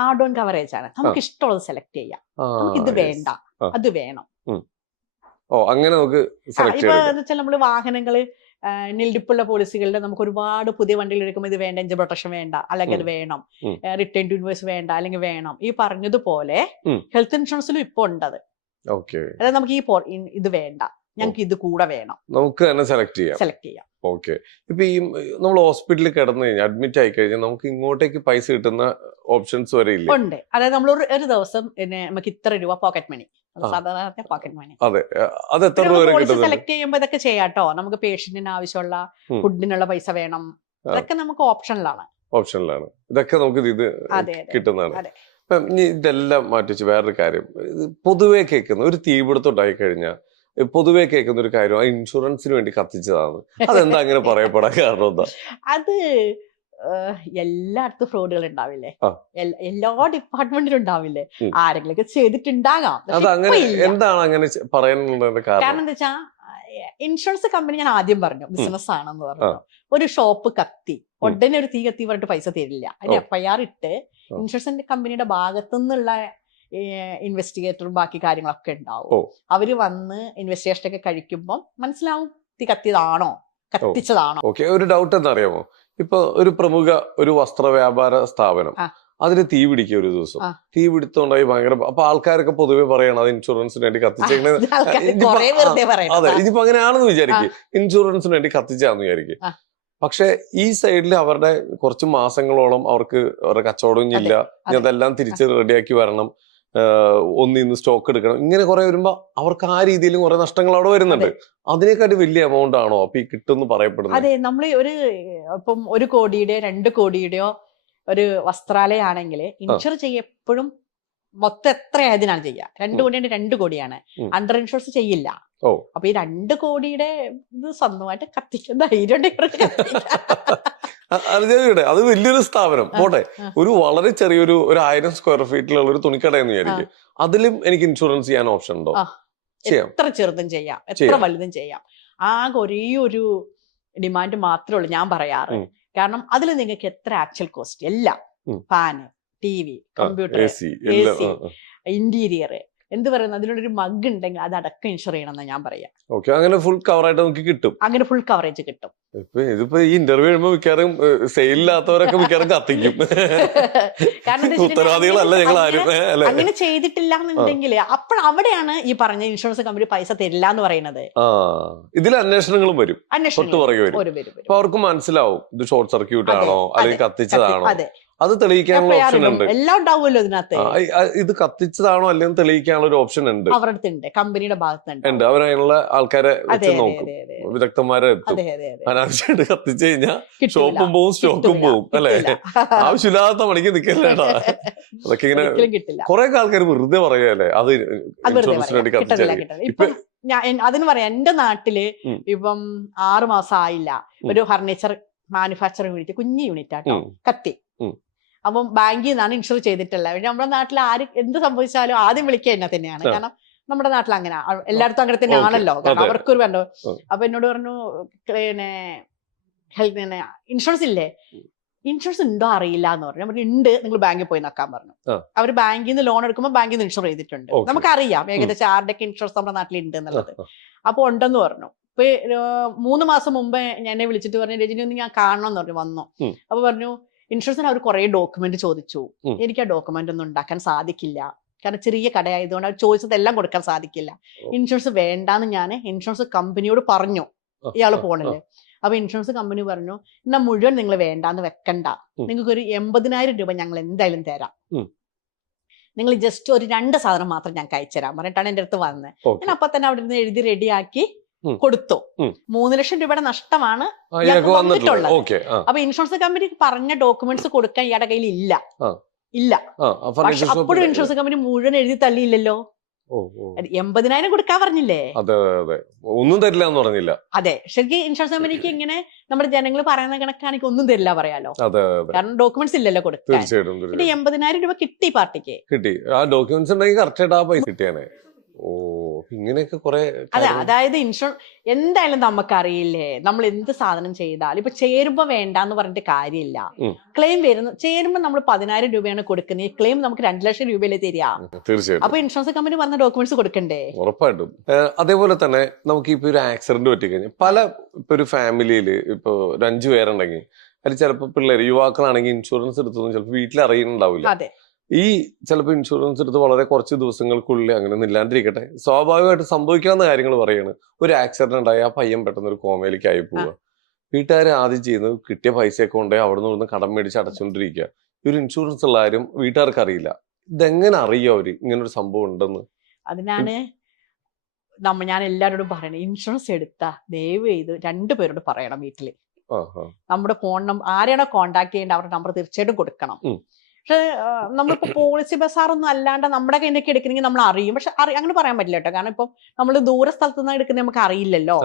ആഡ് ഓൺ കവറേജ് ആണ്. നമുക്ക് ഇഷ്ടമുള്ളത് സെലക്ട് ചെയ്യാം. നമുക്ക് ഇത് വേണ്ട, അത് വേണം. അങ്ങനെ നമുക്ക് ഇപ്പൊ എന്ന് വെച്ചാൽ നമ്മള് വാഹനങ്ങള് നിൽഡിപ്പുള്ള പോളിസികളുടെ നമുക്ക് ഒരുപാട് പുതിയ വണ്ടികൾ എടുക്കുമ്പോൾ ഇത് വേണ്ട, എഞ്ചിൻ പ്രൊട്ടക്ഷൻ വേണ്ട, അല്ലെങ്കിൽ അത് വേണം, റിട്ടേൺ ടു ഇൻവോയ്സ് വേണ്ട, അല്ലെങ്കിൽ വേണം. ഈ പറഞ്ഞതുപോലെ ഹെൽത്ത് ഇൻഷുറൻസിലും ഇപ്പൊ ഉണ്ടത്. അതായത് നമുക്ക് ഇത് വേണ്ട, ഞങ്ങൾക്ക് ഇത് കൂടെ വേണം, നമുക്ക് തന്നെ സെലക്ട് ചെയ്യാം. ഓക്കെ. ഇപ്പൊ ഈ നമ്മൾ ഹോസ്പിറ്റലിൽ കിടന്നു കഴിഞ്ഞാൽ അഡ്മിറ്റ് ആയി കഴിഞ്ഞാൽ നമുക്ക് ഇങ്ങോട്ടേക്ക് പൈസ കിട്ടുന്ന ഓപ്ഷൻസ് വരെ ഇല്ല? ഉണ്ട്. അതായത് നമ്മൾ ഒരു ദിവസം നമുക്ക് ഇത്ര രൂപ പോക്കറ്റ് മണി, സാധാരണ പോക്കറ്റ് മണി. അതെ, അത് എത്ര രൂപ വരെ കിട്ടും? സെലക്ട് ചെയ്യുമ്പോൾ ഇതൊക്കെ ചെയ്യാട്ടോ. നമുക്ക് പേഷ്യന്റിന് ആവശ്യമുള്ള ഫുഡിനുള്ള പൈസ വേണം, അതൊക്കെ നമുക്ക് ഓപ്ഷനിലാണ്. ഇതൊക്കെ നമുക്ക് ഇത് കിട്ടുന്നതാണ്. ഇനി ഇതെല്ലാം മാറ്റിച്ച് വേറൊരു കാര്യം, പൊതുവെ കേൾക്കുന്ന ഒരു തീപിടുത്തം ഉണ്ടായി കഴിഞ്ഞാൽ പൊതുവെ കേൾക്കുന്ന ഒരു കാര്യം ഇൻഷുറൻസിന് വേണ്ടി കത്തിച്ചതാണ്. അതെന്താ അങ്ങനെ പറയപ്പെടാൻ കാരണം എന്താ? അത് എല്ലായിടത്തും ഫ്രോഡുകൾ ഉണ്ടാവില്ലേ, എല്ലാ ഡിപ്പാർട്ട്മെന്റിലും ഉണ്ടാവില്ലേ, ആരെങ്കിലും ചെയ്തിട്ടുണ്ടാകാം. എന്താണ് അങ്ങനെ പറയാനുള്ള കാരണം എന്താ വെച്ചാ, ഇൻഷുറൻസ് കമ്പനി ഞാൻ ആദ്യം പറഞ്ഞു ബിസിനസ് ആണെന്ന് പറഞ്ഞു. ഒരു ഷോപ്പ് കത്തി, ഉടനെ ഒരു തീ കത്തി പറഞ്ഞിട്ട് പൈസ തരില്ല. അതിന് FIR ഇട്ട് ഇൻഷുറൻസ് കമ്പനിയുടെ ഭാഗത്തുനിന്നുള്ള ഇൻവെസ്റ്റിഗേറ്ററും ബാക്കി കാര്യങ്ങളൊക്കെ ഉണ്ടാവും. അവര് വന്ന് ഇൻവെസ്റ്റിഗേഷൻ ഒക്കെ കഴിക്കുമ്പോൾ മനസ്സിലാവും തീ കത്തിയതാണോ കത്തിച്ചതാണോ. ഒരു ഡൗട്ട് എന്താ അറിയാമോ, ഇപ്പൊ ഒരു പ്രമുഖ ഒരു വസ്ത്ര വ്യാപാര സ്ഥാപനം അതിന് തീ പിടിക്കുക, ഒരു ദിവസം തീ പിടുത്തോണ്ടായി ഭയങ്കര, അപ്പൊ ആൾക്കാരൊക്കെ പൊതുവെ പറയണം അത് ഇൻഷുറൻസിന് വേണ്ടി കത്തിച്ചേക്കണത്. അതെ, ഇതിപ്പോ അങ്ങനെയാണെന്ന് വിചാരിക്കും, ഇൻഷുറൻസിന് വേണ്ടി കത്തിച്ചാന്ന് വിചാരിക്കും. പക്ഷെ ഈ സൈഡിൽ അവരുടെ കുറച്ച് മാസങ്ങളോളം അവർക്ക് അവരുടെ കച്ചവടം ഇല്ല, അതെല്ലാം തിരിച്ച് റെഡിയാക്കി വരണം, ഒന്നിന്ന് സ്റ്റോക്ക് എടുക്കണം, ഇങ്ങനെ കുറെ വരുമ്പോ അവർക്ക് ആ രീതിയിലും കുറെ നഷ്ടങ്ങൾ അവിടെ വരുന്നുണ്ട്. അതിനെക്കാട്ടി വലിയ എമൗണ്ട് ആണോ അപ്പൊ ഈ കിട്ടുമെന്ന് പറയപ്പെടുന്നത്? അതെ, നമ്മൾ ഇപ്പം 1 കോടിയുടെയോ 2 കോടിയുടെയോ ഒരു വസ്ത്രാലയം ആണെങ്കിൽ ഇൻഷുർ ചെയ്യപ്പോഴും മൊത്തം എത്രയായതിനാണ് ചെയ്യുക. 2 കോടിയുടെ 2 കോടിയാണ്, അണ്ടർ ഇൻഷുറൻസ് ചെയ്യില്ല. അപ്പൊ ഈ 2 കോടിയുടെ ഇത് സ്വന്തമായിട്ട് കത്തിക്കുന്ന ധൈര്യം അത് വലിയൊരു സ്ഥാപനം പോട്ടെ, ഒരു വളരെ ചെറിയൊരു 1000 സ്ക്വയർ ഫീറ്റിലുള്ള ഒരു തുണിക്കട എന്ന് വിചാരിക്കും, അതിലും എനിക്ക് ഇൻഷുറൻസ് ചെയ്യാൻ ഓപ്ഷൻ ഉണ്ടോ? എത്ര ചെറുതും ചെയ്യാം, എത്ര വലുതും ചെയ്യാം. ആകെ ഒരേ ഒരു ഡിമാൻഡ് മാത്രമേ ഉള്ളൂ ഞാൻ പറയാറ്. കാരണം അതിൽ നിങ്ങൾക്ക് എത്ര ആക്ച്വൽ കോസ്റ്റ്, എല്ലാം fan, TV, computer, AC, interior, എന്ത് പറയുന്നത്, അതിലൊരു മഗ് ഉണ്ടെങ്കിൽ അത് അടക്കം ഇൻഷുർ ചെയ്യണമെന്ന് ഞാൻ പറയാം. അങ്ങനെ ഫുൾ കവറായിട്ട് നമുക്ക് കിട്ടും. അങ്ങനെ ഫുൾ കവറേജ് കിട്ടും. ഇതിപ്പോ ഈ ഇന്റർവ്യൂ കഴിയുമ്പോ മിക്കവാറും സെയിലില്ലാത്തവരൊക്കെ മിക്കവാറും കത്തിക്കും. ഉത്തരവാദികളല്ല ഞങ്ങൾ ആരും. അങ്ങനെ ചെയ്തിട്ടില്ല എന്നുണ്ടെങ്കിൽ അപ്പോൾ അവിടെയാണ് ഈ പറഞ്ഞ ഇൻഷുറൻസ് കമ്പനി പൈസ തരില്ല എന്ന് പറയുന്നത്. ഇതിൽ അന്വേഷണങ്ങളും വരും, അപ്പൊ അവർക്ക് മനസ്സിലാവും ഇത് ഷോർട്ട് സർക്യൂട്ട് ആണോ അല്ലെങ്കിൽ കത്തിച്ചതാണോ, അത് തെളിയിക്കാനുള്ള ഓപ്ഷൻ ഉണ്ട്. എല്ലാം ഉണ്ടാവുമല്ലോ ഇതിനകത്ത്. ഇത് കത്തിച്ചതാണോ അല്ലെങ്കിൽ തെളിയിക്കാനുള്ള ഒരു ഓപ്ഷൻ ഉണ്ട്, അവരുടെ കമ്പനിയുടെ ഭാഗത്തുണ്ട്. അവരതിനുള്ള ആൾക്കാരെ വെച്ച് നോക്കും, വിദഗ്ധന്മാരെ എത്തും. അനാവശ്യമായിട്ട് കത്തിച്ചു കഴിഞ്ഞാൽ ഷോപ്പും പോവും സ്റ്റോക്കും പോവും, അല്ലെ? ആവശ്യമില്ലാത്ത പണിക്ക് നിൽക്കല്ലേടാ. അതൊക്കെ ഇങ്ങനെ കുറെ ആൾക്കാർ വെറുതെ പറയുകയല്ലേ അത് ഇൻഷുറൻസിന് വേണ്ടി കത്തിച്ചാൽ. അതിന് പറയാം, എന്റെ നാട്ടില് ഇപ്പം 6 മാസം ആയില്ല, ഒരു ഫർണിച്ചർ മാനുഫാക്ചറിംഗ് യൂണിറ്റ്, കുഞ്ഞു യൂണിറ്റ് ആട്ടോ, കത്തി. അപ്പം ബാങ്കിൽ നിന്നാണ് ഇൻഷുർ ചെയ്തിട്ടുള്ളത്. പിന്നെ നമ്മുടെ നാട്ടിൽ ആര് എന്ത് സംഭവിച്ചാലും ആദ്യം വിളിക്കുക എന്നെ തന്നെയാണ്. കാരണം നമ്മുടെ നാട്ടിൽ അങ്ങനെ, എല്ലായിടത്തും അങ്ങനെ തന്നെ ആണല്ലോ, കാരണം അവർക്കൊരു വേണ്ടോ. അപ്പൊ എന്നോട് പറഞ്ഞു, പിന്നെ ഹെൽത്ത് ഇൻഷുറൻസ് ഇല്ലേ, ഇൻഷുറൻസ് ഉണ്ടോ അറിയില്ല എന്ന് പറഞ്ഞു. ഞാൻ പറഞ്ഞു ഉണ്ട്, നിങ്ങൾ ബാങ്കിൽ പോയി നോക്കാൻ പറഞ്ഞു. അവർ ബാങ്കിൽ നിന്ന് ലോൺ എടുക്കുമ്പോൾ ബാങ്കിൽ നിന്ന് ഇൻഷുർ ചെയ്തിട്ടുണ്ട്, നമുക്കറിയാം ഏകദേശം ആരുടെയൊക്കെ ഇൻഷുറൻസ് നമ്മുടെ നാട്ടിൽ ഉണ്ട് എന്നുള്ളത്. അപ്പൊ ഉണ്ടെന്ന് പറഞ്ഞു. ഇപ്പൊ 3 മാസം മുമ്പ് എന്നെ വിളിച്ചിട്ട് പറഞ്ഞു, രജനി ഒന്ന് ഞാൻ കാണണം എന്ന് പറഞ്ഞു. വന്നു. അപ്പൊ പറഞ്ഞു ഇൻഷുറൻസിന് അവർ കുറെ ഡോക്യുമെന്റ് ചോദിച്ചു. എനിക്ക് ആ ഡോക്യുമെന്റ് ഒന്നും ഉണ്ടാക്കാൻ സാധിക്കില്ല, കാരണം ചെറിയ കടയായതുകൊണ്ട് അവർ ചോദിച്ചതെല്ലാം കൊടുക്കാൻ സാധിക്കില്ല. ഇൻഷുറൻസ് വേണ്ടാന്ന് ഞാൻ ഇൻഷുറൻസ് കമ്പനിയോട് പറഞ്ഞു, ഇയാള് പോണില്ലേ. അപ്പൊ ഇൻഷുറൻസ് കമ്പനി പറഞ്ഞു, എന്നാ മുഴുവൻ നിങ്ങൾ വേണ്ടാന്ന് വെക്കണ്ട, നിങ്ങൾക്ക് ഒരു 80,000 രൂപ ഞങ്ങൾ എന്തായാലും തരാം, നിങ്ങൾ ജസ്റ്റ് ഒരു 2 സാധനം മാത്രം ഞങ്ങൾക്ക് അയച്ചുതരാം പറഞ്ഞിട്ടാണ് എന്റെ അടുത്ത് വന്നത്. ഞാൻ അപ്പൊ തന്നെ അവിടെ നിന്ന് എഴുതി റെഡിയാക്കി കൊടുത്തു. 3 ലക്ഷം രൂപയുടെ നഷ്ടമാണ് വന്നിട്ടുള്ളത്. അപ്പൊ ഇൻഷുറൻസ് കമ്പനി പറഞ്ഞ ഡോക്യുമെന്റ്സ് കൊടുക്കാൻ ഇയാളുടെ കയ്യിൽ ഇല്ല. പക്ഷെ അപ്പോഴും ഇൻഷുറൻസ് കമ്പനി മുഴുവൻ എഴുതി തള്ളിയില്ലല്ലോ. 80,000 കൊടുക്കാൻ പറഞ്ഞില്ലേ, ഒന്നും തരില്ല എന്ന് പറഞ്ഞില്ല. അതെ, ശരിക്കും ഇൻഷുറൻസ് കമ്പനിക്ക് ഇങ്ങനെ നമ്മുടെ ജനങ്ങൾ പറയുന്ന കണക്കാണെങ്കിൽ ഒന്നും തരില്ല പറയാലോ, കാരണം ഡോക്യുമെന്റ്സ് ഇല്ലല്ലോ കൊടുക്കാൻ. 80,000 രൂപ കിട്ടി, പാർട്ടിക്ക് കിട്ടി. ആ ഡോക്യുമെന്റ്സ് ഉണ്ടെങ്കിൽ കറക്റ്റ് ആ പൈസ കിട്ടിയാനേ. ഇങ്ങനെയൊക്കെ കുറെ. അതെ, അതായത് ഇൻഷുറൻസ് എന്തായാലും നമുക്കറിയില്ലേ, നമ്മൾ എന്ത് സാധനം ചെയ്താലും ഇപ്പൊ ചേരുമ്പോ വേണ്ടാന്ന് പറഞ്ഞിട്ട് കാര്യമില്ല. ക്ലെയിം വരുന്നു, ചേരുമ്പോ നമ്മൾ 10,000 രൂപയാണ് കൊടുക്കുന്നത്, ക്ലെയിം നമുക്ക് 2 ലക്ഷം രൂപയല്ലേ തരിക. തീർച്ചയായിട്ടും. അപ്പൊ ഇൻഷുറൻസ് കമ്പനി പറഞ്ഞ ഡോക്യുമെന്റ്സ് കൊടുക്കണ്ടേ? ഉറപ്പായിട്ടും. അതേപോലെ തന്നെ നമുക്ക് ഇപ്പൊ ഒരു ആക്സിഡന്റ് പറ്റിക്കഴിഞ്ഞാൽ ഇപ്പൊ ഒരു ഫാമിലിയിൽ ഇപ്പൊ 5 പേരുണ്ടെങ്കിൽ അതിൽ ചിലപ്പോൾ പിള്ളേർ യുവാക്കളാണെങ്കിൽ ഇൻഷുറൻസ് എടുത്തതും ചിലപ്പോൾ വീട്ടിൽ അറിയുന്നുണ്ടാവില്ല. ഈ ചിലപ്പോൾ ഇൻഷുറൻസ് എടുത്ത് വളരെ കുറച്ച് ദിവസങ്ങൾക്കുള്ളിൽ അങ്ങനെ ഇല്ലാണ്ടിരിക്കട്ടെ, സ്വാഭാവികമായിട്ട് സംഭവിക്കാവുന്ന കാര്യങ്ങൾ പറയാണ്. ഒരു ആക്സിഡന്റ് ഉണ്ടായി ആ പയ്യൻ പെട്ടെന്ന് ഒരു കോമയിലേക്ക് ആയി പോവുക. വീട്ടുകാർ ആദ്യം ചെയ്യുന്നത് കിട്ടിയ പൈസയൊക്കെ കൊണ്ടുപോയി അവിടെ നിന്ന് കടം മേടിച്ച് അടച്ചുകൊണ്ടിരിക്കുക. ഈ ഒരു ഇൻഷുറൻസ് ഉള്ള കാര്യം വീട്ടുകാർക്ക് അറിയില്ല. ഇതെങ്ങനെ അറിയോ അവര് ഇങ്ങനൊരു സംഭവം ഉണ്ടെന്ന്? അതിനാണ് ഞാൻ എല്ലാവരോടും പറയണത്, ഇൻഷുറൻസ് എടുത്താ ദയവ് ചെയ്ത് 2 പേരോട് പറയണം വീട്ടില്. നമ്മുടെ ഫോൺ നമ്പർ ആരെയാണോ കോണ്ടാക്ട് ചെയ്യേണ്ട അവരുടെ നമ്പർ തീർച്ചയായിട്ടും കൊടുക്കണം. പക്ഷെ നമ്മളിപ്പോ പോളിസി ബസാറൊന്നും അല്ലാണ്ട് നമ്മുടെ കയ്യിൽ നിന്നൊക്കെ എടുക്കണമെങ്കിൽ നമ്മൾ അറിയും. പക്ഷെ അങ്ങനെ പറയാൻ പറ്റില്ല കേട്ടോ. കാരണം ഇപ്പൊ നമ്മൾ ദൂര സ്ഥലത്തു നിന്ന് എടുക്കുന്നത് നമുക്ക് അറിയില്ലല്ലോ.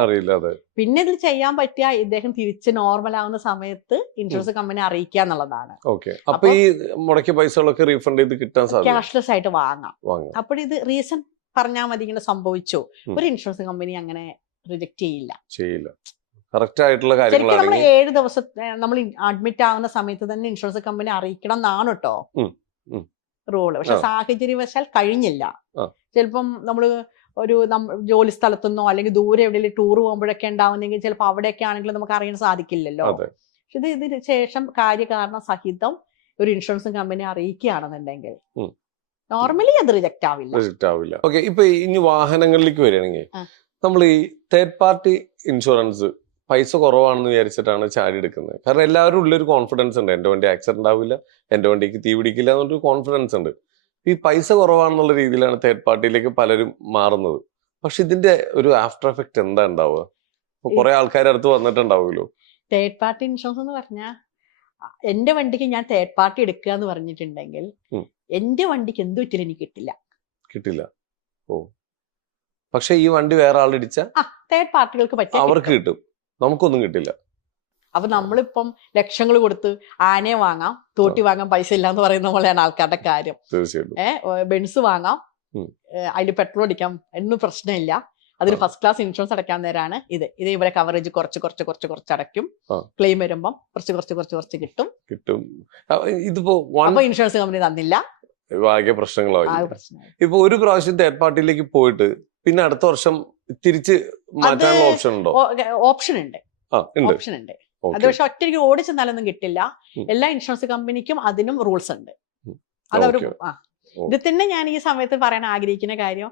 പിന്നെ ഇതിൽ ചെയ്യാൻ പറ്റിയ ഇദ്ദേഹം തിരിച്ച് നോർമൽ ആവുന്ന സമയത്ത് ഇൻഷുറൻസ് കമ്പനി അറിയിക്കുക എന്നുള്ളതാണ്. അപ്പൊ ഈ മുടക്കിയ പൈസകളൊക്കെ റീഫണ്ട് ചെയ്ത് കിട്ടാൻ ക്യാഷ്ലെസ് ആയിട്ട് വാങ്ങാം. അപ്പോഴിത് റീസൺ പറഞ്ഞാൽ മതി ഇങ്ങനെ സംഭവിച്ചു. ഒരു ഇൻഷുറൻസ് കമ്പനി അങ്ങനെ റിജക്ട് ചെയ്യില്ല. ശരിക്കും നമ്മൾ 7 ദിവസം നമ്മൾ അഡ്മിറ്റ് ആവുന്ന സമയത്ത് തന്നെ ഇൻഷുറൻസ് കമ്പനി അറിയിക്കണം എന്നാണ് കേട്ടോ റൂള്. പക്ഷെ സാഹചര്യവശാൽ കഴിഞ്ഞില്ല. ചിലപ്പം നമ്മള് ഒരു ജോലി സ്ഥലത്തുനിന്നോ അല്ലെങ്കിൽ ദൂരെ എവിടെയെങ്കിലും ടൂർ പോകുമ്പോഴൊക്കെ ഉണ്ടാവുന്നെങ്കിൽ ചിലപ്പോൾ അവിടെയൊക്കെ ആണെങ്കിലും നമുക്ക് അറിയാൻ സാധിക്കില്ലല്ലോ. പക്ഷെ ഇതിന് ശേഷം കാര്യകാരണം സഹിതം ഒരു ഇൻഷുറൻസ് കമ്പനി അറിയിക്കുകയാണെന്നുണ്ടെങ്കിൽ നോർമലി അത് റിജക്ട് ആവില്ല. ഓക്കെ, ഇപ്പൊ ഇനി വാഹനങ്ങളിലേക്ക് വരികയാണെങ്കിൽ നമ്മൾ ഈ തേർഡ് പാർട്ടി ഇൻഷുറൻസ് പൈസ കുറവാണെന്ന് വിചാരിച്ചിട്ടാണ് ചാടി എടുക്കുന്നത്. കാരണം എല്ലാവരും ഉള്ളൊരു കോൺഫിഡൻസ് ഉണ്ട്, എന്റെ വണ്ടി ആക്സിഡന്റ് ആവില്ല, എന്റെ വണ്ടിക്ക് തീ പിടിക്കില്ല എന്നൊരു കോൺഫിഡൻസ് ഉണ്ട്. ഈ പൈസ കുറവാണെന്നുള്ള രീതിയിലാണ് തേർഡ് പാർട്ടിയിലേക്ക് പലരും മാറുന്നത്. പക്ഷെ ഇതിന്റെ ഒരു ആഫ്റ്റർ എഫക്ട് എന്താ ഉണ്ടാവുക? കുറെ ആൾക്കാർ അടുത്ത് വന്നിട്ടുണ്ടാവുമല്ലോ. തേർഡ് പാർട്ടി ഇൻഷുറൻസ് എന്ന് പറഞ്ഞാൽ എന്റെ വണ്ടിക്ക് ഞാൻ തേർഡ് പാർട്ടി എടുക്കുക എന്ന് പറഞ്ഞിട്ടുണ്ടെങ്കിൽ എന്റെ വണ്ടിക്ക് എന്ത് പറ്റില്ല എനിക്ക് കിട്ടില്ല. പക്ഷെ ഈ വണ്ടി വേറെ ആളിടിച്ച തേർഡ് പാർട്ടികൾക്ക് പറ്റിയ അവർക്ക് കിട്ടും, നമുക്കൊന്നും കിട്ടില്ല. അപ്പൊ നമ്മളിപ്പം ലക്ഷങ്ങൾ കൊടുത്ത് ആനയെ വാങ്ങാം, തോട്ടി വാങ്ങാൻ പൈസ ഇല്ല എന്ന് പറയുന്ന പോലെയാണ് ആൾക്കാരുടെ കാര്യം. ബെൻസ് വാങ്ങാം, അതിൽ പെട്രോൾ അടിക്കാം, ഒന്നും പ്രശ്നമില്ല. അതിന് ഫസ്റ്റ് ക്ലാസ് ഇൻഷുറൻസ് അടയ്ക്കാൻ നേരാണ് ഇത് ഇവരെ കവറേജ് കുറച്ച് അടയ്ക്കും. ക്ലെയിം വരുമ്പം കുറച്ച് കിട്ടും. ഇതിപ്പോ ഇൻഷുറൻസ് കമ്പനി തന്നില്ല, പ്രശ്നങ്ങളായി. ഇപ്പൊ ഒരു പ്രാവശ്യം തേർഡ് പാർട്ടിയിലേക്ക് പോയിട്ട് പിന്നെ അടുത്ത വർഷം തിരിച്ച് മാറ്റാനുള്ള ഓപ്ഷൻ ഉണ്ടോ? ഓപ്ഷൻ ഉണ്ട്. അത് പക്ഷെ ഒറ്റയ്ക്ക് ഓടിച്ചെന്നാലൊന്നും കിട്ടില്ല. എല്ലാ ഇൻഷുറൻസ് കമ്പനിക്കും അതിനും റൂൾസ് ഉണ്ട്. അതവർ ഇത് തന്നെ ഞാൻ ഈ സമയത്ത് പറയാൻ ആഗ്രഹിക്കുന്ന കാര്യം,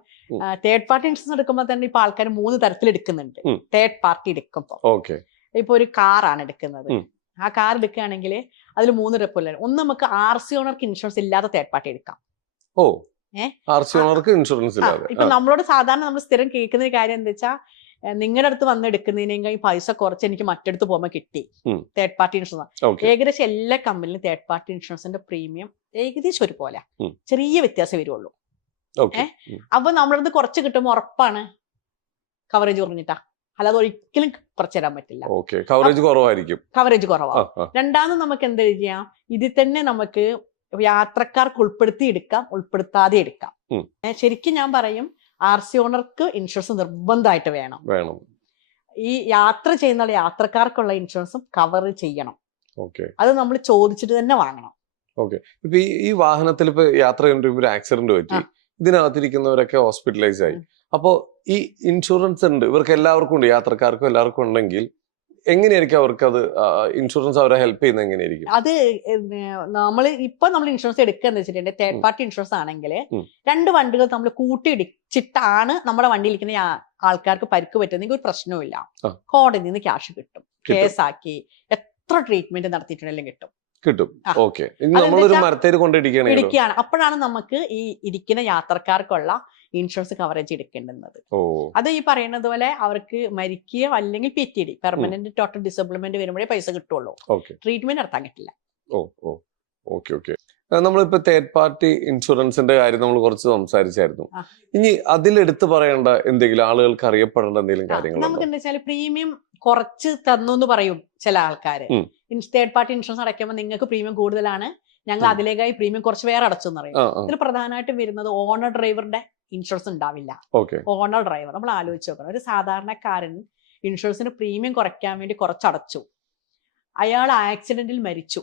തേർഡ് പാർട്ടി ഇൻഷുറൻസ് എടുക്കുമ്പോൾ തന്നെ ഇപ്പൊ ആൾക്കാർ 3 തരത്തിൽ എടുക്കുന്നുണ്ട്. തേർഡ് പാർട്ടി എടുക്കുമ്പോ ഇപ്പൊ ഒരു കാറാണ് എടുക്കുന്നത്. ആ കാർ എടുക്കുകയാണെങ്കിൽ അതിൽ 3 റെപ്പുള്ള ഒന്ന് നമുക്ക് RC ഓണർക്ക് ഇൻഷുറൻസ് ഇല്ലാത്ത തേർഡ് പാർട്ടി എടുക്കാം. ഇപ്പൊ നമ്മളോട് സാധാരണ നമ്മൾ സ്ഥിരം കേൾക്കുന്ന ഒരു കാര്യം എന്താ വെച്ചാൽ, നിങ്ങളുടെ അടുത്ത് വന്ന് എടുക്കുന്നതിനേക്കാൾ പൈസ കുറച്ച് എനിക്ക് മറ്റടുത്ത് പോകുമ്പോൾ കിട്ടി തേർഡ് പാർട്ടി ഇൻഷുറൻസ്. ഏകദേശം എല്ലാ കമ്പനിയിലും തേർഡ് പാർട്ടി ഇൻഷുറൻസിന്റെ പ്രീമിയം ഏകദേശം ഒരുപോലെ, ചെറിയ വ്യത്യാസം വരുള്ളൂ. അപ്പൊ നമ്മളടുത്ത് കുറച്ച് കിട്ടുമ്പോൾ ഉറപ്പാണ് കവറേജ് കുറഞ്ഞിട്ടാ, അല്ലാതെ ഒരിക്കലും കുറച്ചു തരാൻ പറ്റില്ല. കവറേജ് കുറവാണ്. രണ്ടാമത് നമുക്ക് എന്താ ചെയ്യാം, ഇതിൽ തന്നെ നമുക്ക് യാത്രക്കാർക്ക് ഉൾപ്പെടുത്തി എടുക്കാം, ഉൾപ്പെടുത്താതെ എടുക്കാം. ശരിക്കും ഞാൻ പറയും, RC ഓണർക്ക് ഇൻഷുറൻസ് നിർബന്ധമായിട്ട് വേണം. ഈ യാത്ര ചെയ്യുന്ന യാത്രക്കാർക്കുള്ള ഇൻഷുറൻസും കവർ ചെയ്യണം. അത് നമ്മൾ ചോദിച്ചിട്ട് തന്നെ വാങ്ങണം. ഇപ്പൊ ഈ വാഹനത്തിൽ ഇപ്പൊ യാത്ര ചെയ്യുമ്പോൾ ഒരു ആക്സിഡന്റ് പറ്റി, ഇതിനകത്തിരിക്കുന്നവരൊക്കെ ഹോസ്പിറ്റലൈസ് ആയി. അപ്പോ ഈ ഇൻഷുറൻസ് ഉണ്ട്, ഇവർക്ക് എല്ലാവർക്കും ഉണ്ട്, യാത്രക്കാർക്കും എല്ലാവർക്കും ഉണ്ടെങ്കിൽ എങ്ങനെയായിരിക്കും അവർക്ക് അത് ഇൻഷുറൻസ് അവരെ ഹെൽപ്പ് ചെയ്യുന്നത് എങ്ങനെയായിരിക്കും? അത് നമ്മൾ ഇൻഷുറൻസ് എടുക്കുക വെച്ചിട്ടുണ്ടെങ്കിൽ തേർഡ് പാർട്ടി ഇൻഷുറൻസ് ആണെങ്കിൽ 2 വണ്ടികൾ നമ്മൾ കൂട്ടിയിടിച്ചിട്ടാണ് നമ്മുടെ വണ്ടിയിലിരിക്കുന്ന ആൾക്കാർക്ക് പരിക്ക് പറ്റുന്നെങ്കിൽ ഒരു പ്രശ്നവുമില്ല. കോടതിയിൽ നിന്ന് ക്യാഷ് കിട്ടും, കേസാക്കി എത്ര ട്രീറ്റ്മെന്റ് നടത്തിയിട്ടുണ്ടെങ്കിലും കിട്ടും. ഇടിക്കുകയാണ്. അപ്പോഴാണ് നമുക്ക് ഈ ഇരിക്കുന്ന യാത്രക്കാർക്കുള്ള ഇൻഷുറൻസ് കവറേജ് എടുക്കേണ്ടുന്നത്. അത് ഈ പറയുന്നത് പോലെ അവർക്ക് മരിക്കുകയോ അല്ലെങ്കിൽ PTD പെർമനന്റ് ടോട്ടൽ ഡിസബിൾമെന്റ് വരുമ്പോഴേ പൈസ കിട്ടുള്ളൂ, ട്രീറ്റ്മെന്റ് നടത്താൻ പറ്റില്ല. നമ്മളിപ്പോ തേർഡ് പാർട്ടി ഇൻഷുറൻസിന്റെ കാര്യം നമ്മൾ കുറച്ച് സംസാരിച്ചായിരുന്നു. ഇനി അതിലെടുത്ത് പറയേണ്ട എന്തെങ്കിലും, ആളുകൾക്ക് അറിയപ്പെടേണ്ട എന്തെങ്കിലും കാര്യങ്ങൾ? നമുക്ക് എന്താ വെച്ചാൽ പ്രീമിയം കുറച്ച് തന്നു എന്ന് പറയും ചില ആൾക്കാര്. തേർഡ് പാർട്ടി ഇൻഷുറൻസ് അടയ്ക്കുമ്പോൾ നിങ്ങൾക്ക് പ്രീമിയം കൂടുതലാണ്, ഞങ്ങൾ അതിലേക്കായി പ്രീമിയം കുറച്ച് വേറെ അടച്ചു എന്ന് പറയും. ഇതിൽ പ്രധാനമായിട്ടും വരുന്നത് ഓണർ ഡ്രൈവറുടെ ഇൻഷുറൻസ് ഉണ്ടാവില്ല. ഓണർ ഡ്രൈവർ നമ്മൾ ആലോചിച്ച് നോക്കണം, ഒരു സാധാരണക്കാരൻ ഇൻഷുറൻസിന് പ്രീമിയം കുറയ്ക്കാൻ വേണ്ടി കുറച്ചടച്ചു, അയാൾ ആക്സിഡന്റിൽ മരിച്ചു,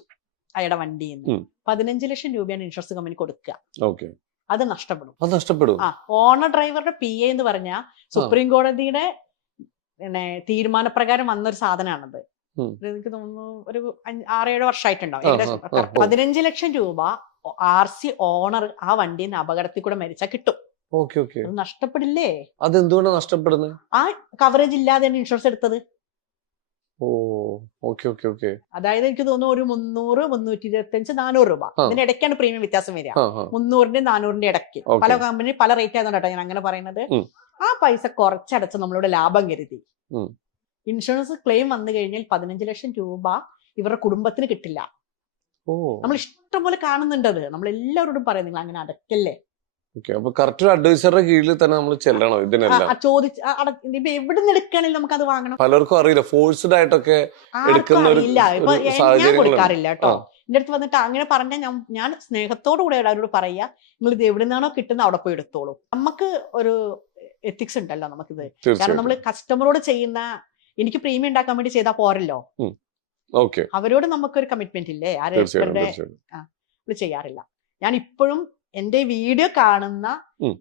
അയാളുടെ വണ്ടിയിൽ നിന്ന് 15 ലക്ഷം രൂപയാണ് ഇൻഷുറൻസ് കമ്പനി കൊടുക്കുക. അത് നഷ്ടപ്പെടും. ഓണർ ഡ്രൈവറുടെ PA എന്ന് പറഞ്ഞാൽ സുപ്രീം കോടതിയുടെ തീരുമാനപ്രകാരം വന്നൊരു സാധനമാണത്. എനിക്ക് തോന്നുന്നു ഒരു 6-7 വർഷമായിട്ടുണ്ടാവും. ഏകദേശം 15 ലക്ഷം രൂപ RC ഓണർ ആ വണ്ടിയിൽ നിന്ന് അപകടത്തിൽ കൂടെ മരിച്ചാൽ കിട്ടും. Okay okay. അത് നഷ്ടപ്പെടില്ലേ? അതെന്തുകൊണ്ടാണ് നഷ്ടപ്പെടുന്നത്? ആ കവറേജ് ഇല്ലാതെയാണ് ഇൻഷുറൻസ് എടുത്തത്. ഓ ഓക്കെ ഓക്കെ ഓക്കെ. അതായത് എനിക്ക് തോന്നുന്നു ഒരു 300, 325, 400 രൂപ ഇതിനിടയ്ക്കാണ് പ്രീമിയം വ്യത്യാസം വരിക. 300-ന്റെ 400-ന്റെ ഇടയ്ക്ക്. പല കമ്പനി പല റേറ്റ് ആയതുകൊണ്ടാട്ടോ ഞാൻ അങ്ങനെ പറയുന്നത്. ആ പൈസ കുറച്ചടച്ച് നമ്മളുടെ ലാഭം കരുതി ഇൻഷുറൻസ് ക്ലെയിം വന്നു കഴിഞ്ഞാൽ 15 ലക്ഷം രൂപ ഇവരുടെ കുടുംബത്തിന് കിട്ടില്ല. നമ്മൾ ഇഷ്ടംപോലെ കാണുന്നുണ്ടത്. നമ്മൾ എല്ലാവരോടും പറയും നിങ്ങൾ അങ്ങനെ അടയ്ക്കല്ലേ. അപ്പൊ കറക്റ്റ് ഒരു അഡ്വൈസറുടെ കീഴിൽ തന്നെ നമ്മൾ ചെല്ലണം ഇതിനെല്ലാം. ചോദിച്ച് ഇപ്പൊ എവിടെ നിന്ന് എടുക്കുകയാണെങ്കിൽ നമുക്ക് അത് വാങ്ങണം. പലർക്കും അറിയില്ല, ഫോഴ്സ്ഡ് ആയിട്ടൊക്കെ അറിയില്ല. ഇപ്പൊ ഞാൻ കൊടുക്കാറില്ല കേട്ടോ. എന്റെ അടുത്ത് വന്നിട്ട് അങ്ങനെ പറഞ്ഞാൽ ഞാൻ സ്നേഹത്തോടു കൂടെ അവരോട് പറയാ, നിങ്ങൾ ഇത് എവിടെ നിന്നാണോ കിട്ടുന്നത് അവിടെ പോയി എടുത്തോളൂ. നമുക്ക് ഒരു എത്തിക്സ് ഉണ്ടല്ലോ നമുക്കിത്. കാരണം നമ്മൾ കസ്റ്റമറോട് ചെയ്യുന്ന, എനിക്ക് പ്രീമിയം ഉണ്ടാക്കാൻ വേണ്ടി ചെയ്താൽ പോരല്ലോ, അവരോട് നമുക്കൊരു കമ്മിറ്റ്മെന്റ് ഇല്ലേ. ആരും ചെയ്യാറില്ല. ഞാൻ ഇപ്പോഴും എന്റെ വീഡിയോ കാണുന്ന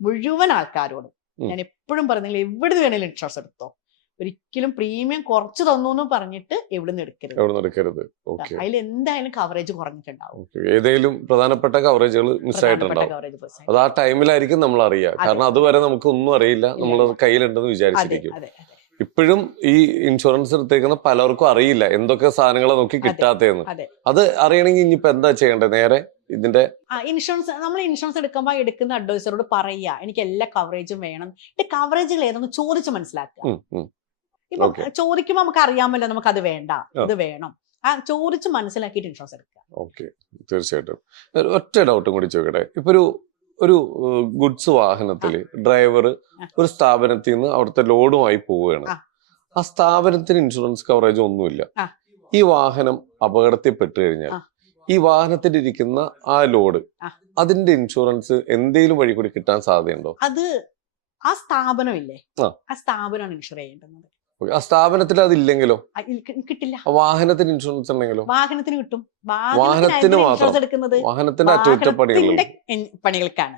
മുഴുവൻ ആൾക്കാരോടും ഞാൻ എപ്പോഴും പറയുന്നില്ല, എവിടെ വേണേലും ഇൻഷുറൻസ് എടുത്തോ, ഒരിക്കലും പ്രീമിയം കുറച്ച് തന്നു എന്ന് പറഞ്ഞിട്ട് എവിടുന്ന് എടുക്കരുത്. അതിൽ എന്തായാലും കവറേജ് കുറഞ്ഞിട്ടുണ്ടാവും. ഏതെങ്കിലും പ്രധാനപ്പെട്ട കവറേജുകൾ മിസ് ആയിട്ടുണ്ടാവും. അത് ആ ടൈമിലായിരിക്കും നമ്മൾ അറിയുക. കാരണം അതുവരെ നമുക്ക് ഒന്നും അറിയില്ല, നമ്മൾ കയ്യിലുണ്ടെന്ന് വിചാരിച്ചിരിക്കും. ഇപ്പോഴും ഈ ഇൻഷുറൻസ് എടുത്തേക്കുന്ന പലർക്കും അറിയില്ല എന്തൊക്കെ സാധനങ്ങളെ നോക്കി കിട്ടാത്തേന്ന്. അത് അറിയണമെങ്കിൽ ഇനിയിപ്പോ എന്താ ചെയ്യേണ്ടത്? നേരെ ഇതിന്റെ നമ്മൾ ഇൻഷുറൻസ് എടുക്കുന്ന അഡ്വൈസറോട് പറയാ, എനിക്ക് എല്ലാ കവറേജും വേണം. കവറേജുകൾ ഏതൊന്ന് ചോദിച്ച് മനസ്സിലാക്കുക. ഇപ്പൊ ചോദിക്കുമ്പോ നമുക്ക് അറിയാമല്ലോ നമുക്ക് അത് വേണ്ട, ഇത് വേണം. ചോദിച്ച് മനസ്സിലാക്കിയിട്ട് ഇൻഷുറൻസ് എടുക്കുക. ഓക്കെ, തീർച്ചയായിട്ടും. ഒറ്റ ഡൗട്ടും കൂടി ചോദിക്കട്ടെ. ഇപ്പൊ ഒരു ഗുഡ്സ് വാഹനത്തില് ഡ്രൈവർ ഒരു സ്ഥാപനത്തിൽ നിന്ന് അവിടുത്തെ ലോഡുമായി പോവുകയാണ്. ആ സ്ഥാപനത്തിന് ഇൻഷുറൻസ് കവറേജ് ഒന്നുമില്ല. ഈ വാഹനം അപകടത്തിൽപ്പെട്ടു കഴിഞ്ഞാൽ ഈ വാഹനത്തിൽ ഇരിക്കുന്ന ആ ലോഡ്, അതിന്റെ ഇൻഷുറൻസ് എന്തെങ്കിലും വഴി കൂടി കിട്ടാൻ സാധ്യതയുണ്ടോ? അത് ആ സ്ഥാപനമില്ലേ, ആ സ്ഥാപനമാണ് ഇൻഷുർ ചെയ്യേണ്ടത്. ആ സ്ഥാപനത്തിൽ അതില്ലെങ്കിലോ? കിട്ടില്ല. വാഹനത്തിന് ഇൻഷുറൻസ് ഉണ്ടെങ്കിലോ? വാഹനത്തിന് കിട്ടും. വാഹനത്തിന് മാത്രം, എടുക്കുന്നത് വാഹനത്തിന്റെ പണികൾക്കാണ്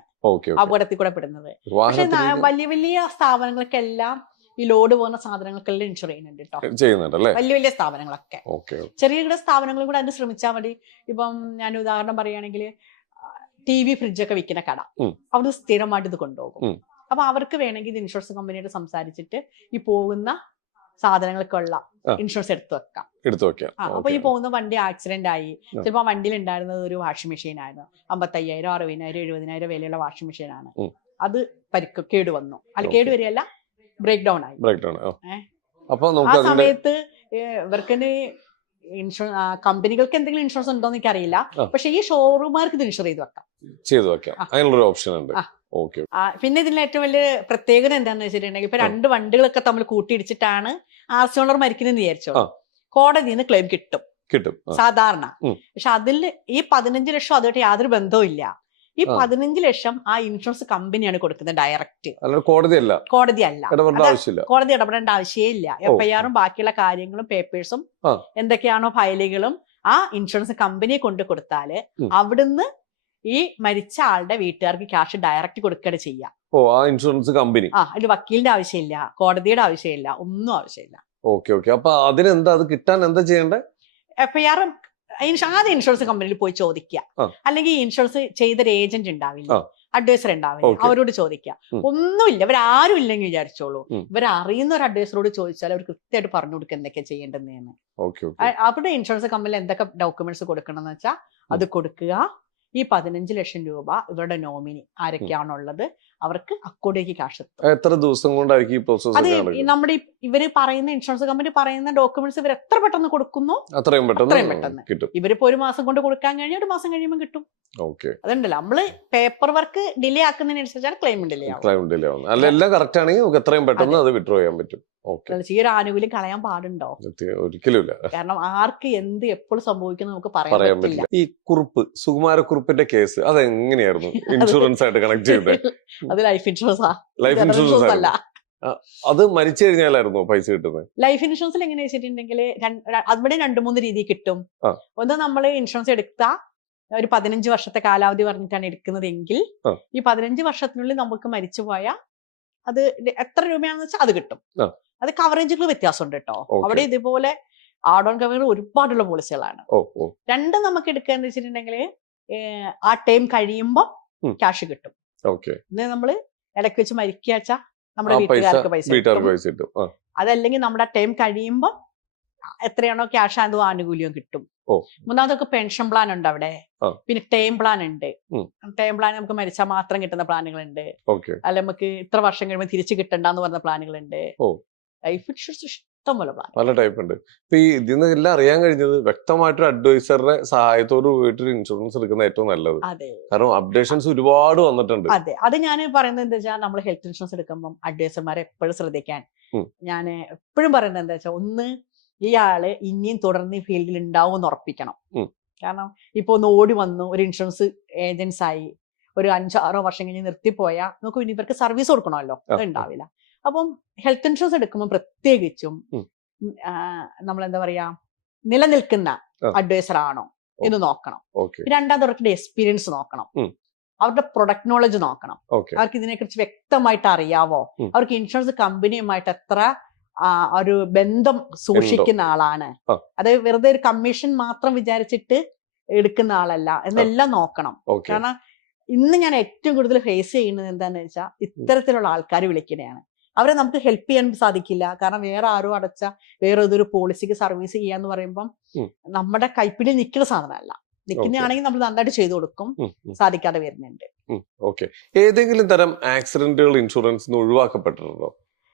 അപകടത്തിൽ കൂടെ പെടുന്നത്. പക്ഷെ വലിയ വലിയ സ്ഥാപനങ്ങൾക്കെല്ലാം ഈ ലോഡ് പോകുന്ന സാധനങ്ങൾക്കെല്ലാം ഇൻഷുർ ചെയ്യുന്നുണ്ട് കേട്ടോ. ചെയ്യുന്നുണ്ടല്ലേ വലിയ വലിയ സ്ഥാപനങ്ങളൊക്കെ. ചെറിയ സ്ഥാപനങ്ങളും കൂടെ അതിന് ശ്രമിച്ചാൽ മതി. ഇപ്പം ഞാൻ ഉദാഹരണം പറയുകയാണെങ്കിൽ TV, ഫ്രിഡ്ജൊക്കെ വിൽക്കുന്ന കട, അവിടെ സ്ഥിരമായിട്ട് ഇത് കൊണ്ടുപോകും. അപ്പൊ അവർക്ക് വേണമെങ്കിൽ ഇത് ഇൻഷുറൻസ് കമ്പനിയോട് സംസാരിച്ചിട്ട് ഈ പോകുന്ന സാധനങ്ങൾക്കുള്ള ഇൻഷുറൻസ് എടുത്തു വെക്കാം. അപ്പൊ ഈ പോകുന്ന വണ്ടി ആക്സിഡന്റ് ആയി, ചിലപ്പോ ആ വണ്ടിയിൽ ഉണ്ടായിരുന്നത് ഒരു വാഷിംഗ് മെഷീൻ ആയിരുന്നു, 55,000, 60,000, 70,000 വിലയുള്ള വാഷിംഗ് മെഷീൻ ആണ്. അത് കേട് വന്നു, അല്ല കേട് വരികയല്ല, ബ്രേക്ക് ഡൗൺ ആയി. ആ സമയത്ത് ഇവർക്ക് കമ്പനികൾക്ക് എന്തെങ്കിലും ഇൻഷുറൻസ് ഉണ്ടോ എന്ന് എനിക്കറിയില്ല. പക്ഷെ ഈ ഷോറൂമാർക്ക് ഇത് ഇൻഷുർ ചെയ്ത് വെക്കാം. അതിനുള്ള ഓപ്ഷൻ ഉണ്ട്. പിന്നെ ഇതിന്റെ ഏറ്റവും വലിയ പ്രത്യേകത എന്താണെന്ന് വെച്ചിട്ടുണ്ടെങ്കിൽ, ഇപ്പൊ 2 വണ്ടികളൊക്കെ തമ്മിൽ കൂട്ടിയിടിച്ചിട്ടാണ് RC ഓണർ മരിക്കുന്നതെന്ന് വിചാരിച്ചോ, കോടതിയിൽ നിന്ന് ക്ലെയിം കിട്ടും സാധാരണ. പക്ഷെ അതിൽ ഈ 15 ലക്ഷം അതുമായിട്ട് യാതൊരു ബന്ധവും ഇല്ല. ഈ 15 ലക്ഷം ആ ഇൻഷുറൻസ് കമ്പനിയാണ് കൊടുക്കുന്നത് ഡയറക്റ്റ്. കോടതിയല്ല. കോടതി ഇടപെടേണ്ട ആവശ്യമില്ല. FIR-ഉം ബാക്കിയുള്ള കാര്യങ്ങളും പേപ്പേഴ്സും എന്തൊക്കെയാണോ ഫയലുകളും ആ ഇൻഷുറൻസ് കമ്പനിയെ കൊണ്ട് കൊടുത്താല് അവിടുന്ന് ഈ മരിച്ച ആളുടെ വീട്ടുകാർക്ക് ക്യാഷ് ഡയറക്റ്റ് കൊടുക്കുകയാണ് ചെയ്യാം. Insurance company. അതിൽ വക്കീലിന്റെ ആവശ്യമില്ല, കോടതിയുടെ ആവശ്യമില്ല, ഒന്നും ആവശ്യമില്ല. അപ്പൊ അതിനെന്താ, അത് കിട്ടാൻ എന്താ ചെയ്യേണ്ടത്? FIR ആദ്യം ഇൻഷുറൻസ് കമ്പനിയിൽ പോയി ചോദിക്കുക. അല്ലെങ്കിൽ ഇൻഷുറൻസ് ചെയ്തൊരു ഏജന്റ് ഉണ്ടാവില്ല, അഡ്വൈസർ ഉണ്ടാവില്ല, അവരോട് ചോദിക്കുക. ഒന്നുമില്ല, ഇവരാരും ഇല്ലെങ്കിൽ വിചാരിച്ചോളൂ, ഇവരറിയുന്ന ഒരു അഡ്വൈസറോട് ചോദിച്ചാൽ അവർ കൃത്യമായിട്ട് പറഞ്ഞു കൊടുക്കുക എന്തൊക്കെ ചെയ്യേണ്ടതെന്ന്. അവരുടെ ഇൻഷുറൻസ് കമ്പനിയിൽ എന്തൊക്കെ ഡോക്യുമെന്റ്സ് കൊടുക്കണം എന്ന് വെച്ചാൽ അത് കൊടുക്കുക. ഈ 15 ലക്ഷം രൂപ ഇവരുടെ നോമിനി ആരൊക്കെയാണുള്ളത് അവർക്ക് അക്കൗണ്ടിലേക്ക് ക്യാഷ് എത്തും. എത്ര ദിവസം കൊണ്ടായിരിക്കും ഈ പ്രോസസ്? അത് നമ്മുടെ ഇവര് പറയുന്ന ഇൻഷുറൻസ് കമ്പനി പറയുന്ന ഡോക്യുമെന്റ്സ് ഇവർ എത്ര പെട്ടെന്ന് കൊടുക്കുന്നു അത്രയും പെട്ടെന്ന് കിട്ടും. ഇവരിപ്പോ 1 മാസം കൊണ്ട് കൊടുക്കാൻ കഴിഞ്ഞാൽ 1 മാസം കഴിയുമ്പോൾ കിട്ടും. അതുണ്ടല്ലോ, നമ്മള് പേപ്പർ വർക്ക് ഡിലേ ആക്കുന്നതിനനുസരിച്ചാണ് ക്ലെയിം ഡിലേ ആവും. എല്ലാം കറക്റ്റ് ആണെങ്കിൽ നമുക്ക് എത്രയും പെട്ടെന്ന് അത് വിഡ്രോ ചെയ്യാൻ പറ്റും. ഈ ഒരു ആനുകൂല്യം കളയാൻ പാടുണ്ടോ? ഒരിക്കലുമില്ല. കാരണം ആർക്ക് എന്ത് എപ്പോഴും സംഭവിക്കുന്നു നമുക്ക് പറയാൻ പറ്റില്ല. ഈ സുകുമാരക്കുറുപ്പിന്റെ കേസ് അതെങ്ങനെയായിരുന്നു ഇൻഷുറൻസ് ആയിട്ട് കണക്ട് ചെയ്തത്? അത് ലൈഫ് ഇൻഷുറൻസ് അല്ല, അത് മരിച്ചു കഴിഞ്ഞാലായിരുന്നു പൈസ കിട്ടുന്നത്. ലൈഫ് ഇൻഷുറൻസിൽ എങ്ങനെ വെച്ചിട്ടുണ്ടെങ്കിൽ അവിടെ 2-3 രീതി കിട്ടും. ഒന്ന്, നമ്മൾ ഇൻഷുറൻസ് എടുത്താൽ ഒരു 15 വർഷത്തെ കാലാവധി പറഞ്ഞിട്ടാണ് എടുക്കുന്നതെങ്കിൽ ഈ 15 വർഷത്തിനുള്ളിൽ നമുക്ക് മരിച്ചു പോയാൽ അത് എത്ര രൂപയാണെന്ന് വെച്ചാൽ അത് കിട്ടും. അത് കവറേജുകൾ വ്യത്യാസമുണ്ട് കേട്ടോ. അവിടെ ഇതുപോലെ ആഡ് ഓൺ കവർ ഒരുപാടുള്ള പോളിസികളാണ്. 2 നമുക്ക് എടുക്കുക എന്ന് വെച്ചിട്ടുണ്ടെങ്കിൽ ആ ടൈം കഴിയുമ്പോൾ ക്യാഷ് കിട്ടും. ഓക്കെ. ഇത് നമ്മള് ഇടയ്ക്ക് വെച്ച് മരിക്കാച്ച നമ്മുടെ വീട്ടുകാർക്ക് പൈസ കിട്ടും. അതല്ലെങ്കിൽ നമ്മുടെ ടൈം കഴിയുമ്പോൾ എത്രയാണോ ക്യാഷ് അതും ആനുകൂല്യം കിട്ടും. മൂന്നാമതൊക്കെ പെൻഷൻ പ്ലാൻ ഉണ്ട് അവിടെ. പിന്നെ ടേം പ്ലാൻ ഉണ്ട്. ടേം പ്ലാൻ നമുക്ക് മരിച്ചാൽ മാത്രം കിട്ടുന്ന പ്ലാനുകളുണ്ട്. അല്ല നമുക്ക് ഇത്ര വർഷം കഴിയുമ്പോൾ തിരിച്ചു കിട്ടണ്ടെന്ന് പറഞ്ഞ പ്ലാനുകളുണ്ട്. ലൈഫ് ഇൻഷുറൻസ് ഇഷ്ടംപോലെ പ്ലാൻ പല ടൈപ്പ് ഉണ്ട്. ഇപ്പൊ ഈ ഇതിന്ന് എല്ലാം അറിയാൻ കഴിഞ്ഞത് വ്യക്തമായിട്ടൊരു അഡ്വൈസറുടെ സഹായത്തോട് പോയിട്ട് ഇൻഷുറൻസ് എടുക്കുന്ന ഏറ്റവും നല്ലത്. കാരണം അപ്ഡേഷൻസ് ഒരുപാട് വന്നിട്ടുണ്ട്. അതെ, അത് ഞാൻ പറയുന്നത് എന്താ വെച്ചാൽ നമ്മൾ ഹെൽത്ത് ഇൻഷുറൻസ് എടുക്കുമ്പോൾ അഡ്വൈസർമാരെ എപ്പോഴും ശ്രദ്ധിക്കാൻ ഞാൻ എപ്പോഴും പറയുന്നത് എന്താ വെച്ചാൽ, ഒന്ന് ഇയാള് ഇനിയും തുടർന്ന് ഈ ഫീൽഡിൽ ഉണ്ടാവും എന്ന് ഉറപ്പിക്കണം. കാരണം ഇപ്പൊ ഒന്ന് ഓടി വന്നു ഒരു ഇൻഷുറൻസ് ഏജൻസ് ആയി ഒരു 5-6 വർഷം കഴിഞ്ഞ് നിർത്തിപ്പോയാൽ നമുക്ക് ഇനി ഇവർക്ക് സർവീസ് കൊടുക്കണമല്ലോ, അത് ഉണ്ടാവില്ല. അപ്പം ഹെൽത്ത് ഇൻഷുറൻസ് എടുക്കുമ്പോൾ പ്രത്യേകിച്ചും നമ്മളെന്താ പറയാ, നിലനിൽക്കുന്ന അഡ്വൈസർ ആണോ എന്ന് നോക്കണം. രണ്ടാമത് അവർക്ക് എക്സ്പീരിയൻസ് നോക്കണം, അവരുടെ പ്രൊഡക്റ്റ് നോളജ് നോക്കണം, അവർക്ക് ഇതിനെക്കുറിച്ച് വ്യക്തമായിട്ട് അറിയാവോ, അവർക്ക് ഇൻഷുറൻസ് കമ്പനിയുമായിട്ട് എത്ര ഒരു ബന്ധം സൂക്ഷിക്കുന്ന ആളാണ്, അത് വെറുതെ ഒരു കമ്മീഷൻ മാത്രം വിചാരിച്ചിട്ട് എടുക്കുന്ന ആളല്ല എന്നെല്ലാം നോക്കണം. കാരണം ഇന്ന് ഞാൻ ഏറ്റവും കൂടുതൽ ഫേസ് ചെയ്യുന്നത് എന്താണെന്ന് വെച്ചാൽ ഇത്തരത്തിലുള്ള ആൾക്കാർ വിളിക്കുന്നതാണ്. അവരെ നമുക്ക് ഹെൽപ്പ് ചെയ്യാൻ സാധിക്കില്ല. കാരണം വേറെ ആരും അടച്ച വേറെ ഏതൊരു പോളിസിക്ക് സർവീസ് ചെയ്യാന്ന് പറയുമ്പം നമ്മുടെ കൈപ്പിടിയിൽ നിൽക്കുന്ന സാധനമല്ല. നിൽക്കുന്നതാണെങ്കിൽ നമ്മൾ നന്നായിട്ട് ചെയ്തു കൊടുക്കും, സാധിക്കാതെ വരുന്നുണ്ട്. ഏതെങ്കിലും തരം ആക്സിഡന്റുകൾ ഇൻഷുറൻസ് ഒഴിവാക്കപ്പെട്ടിട്ടുണ്ടോ?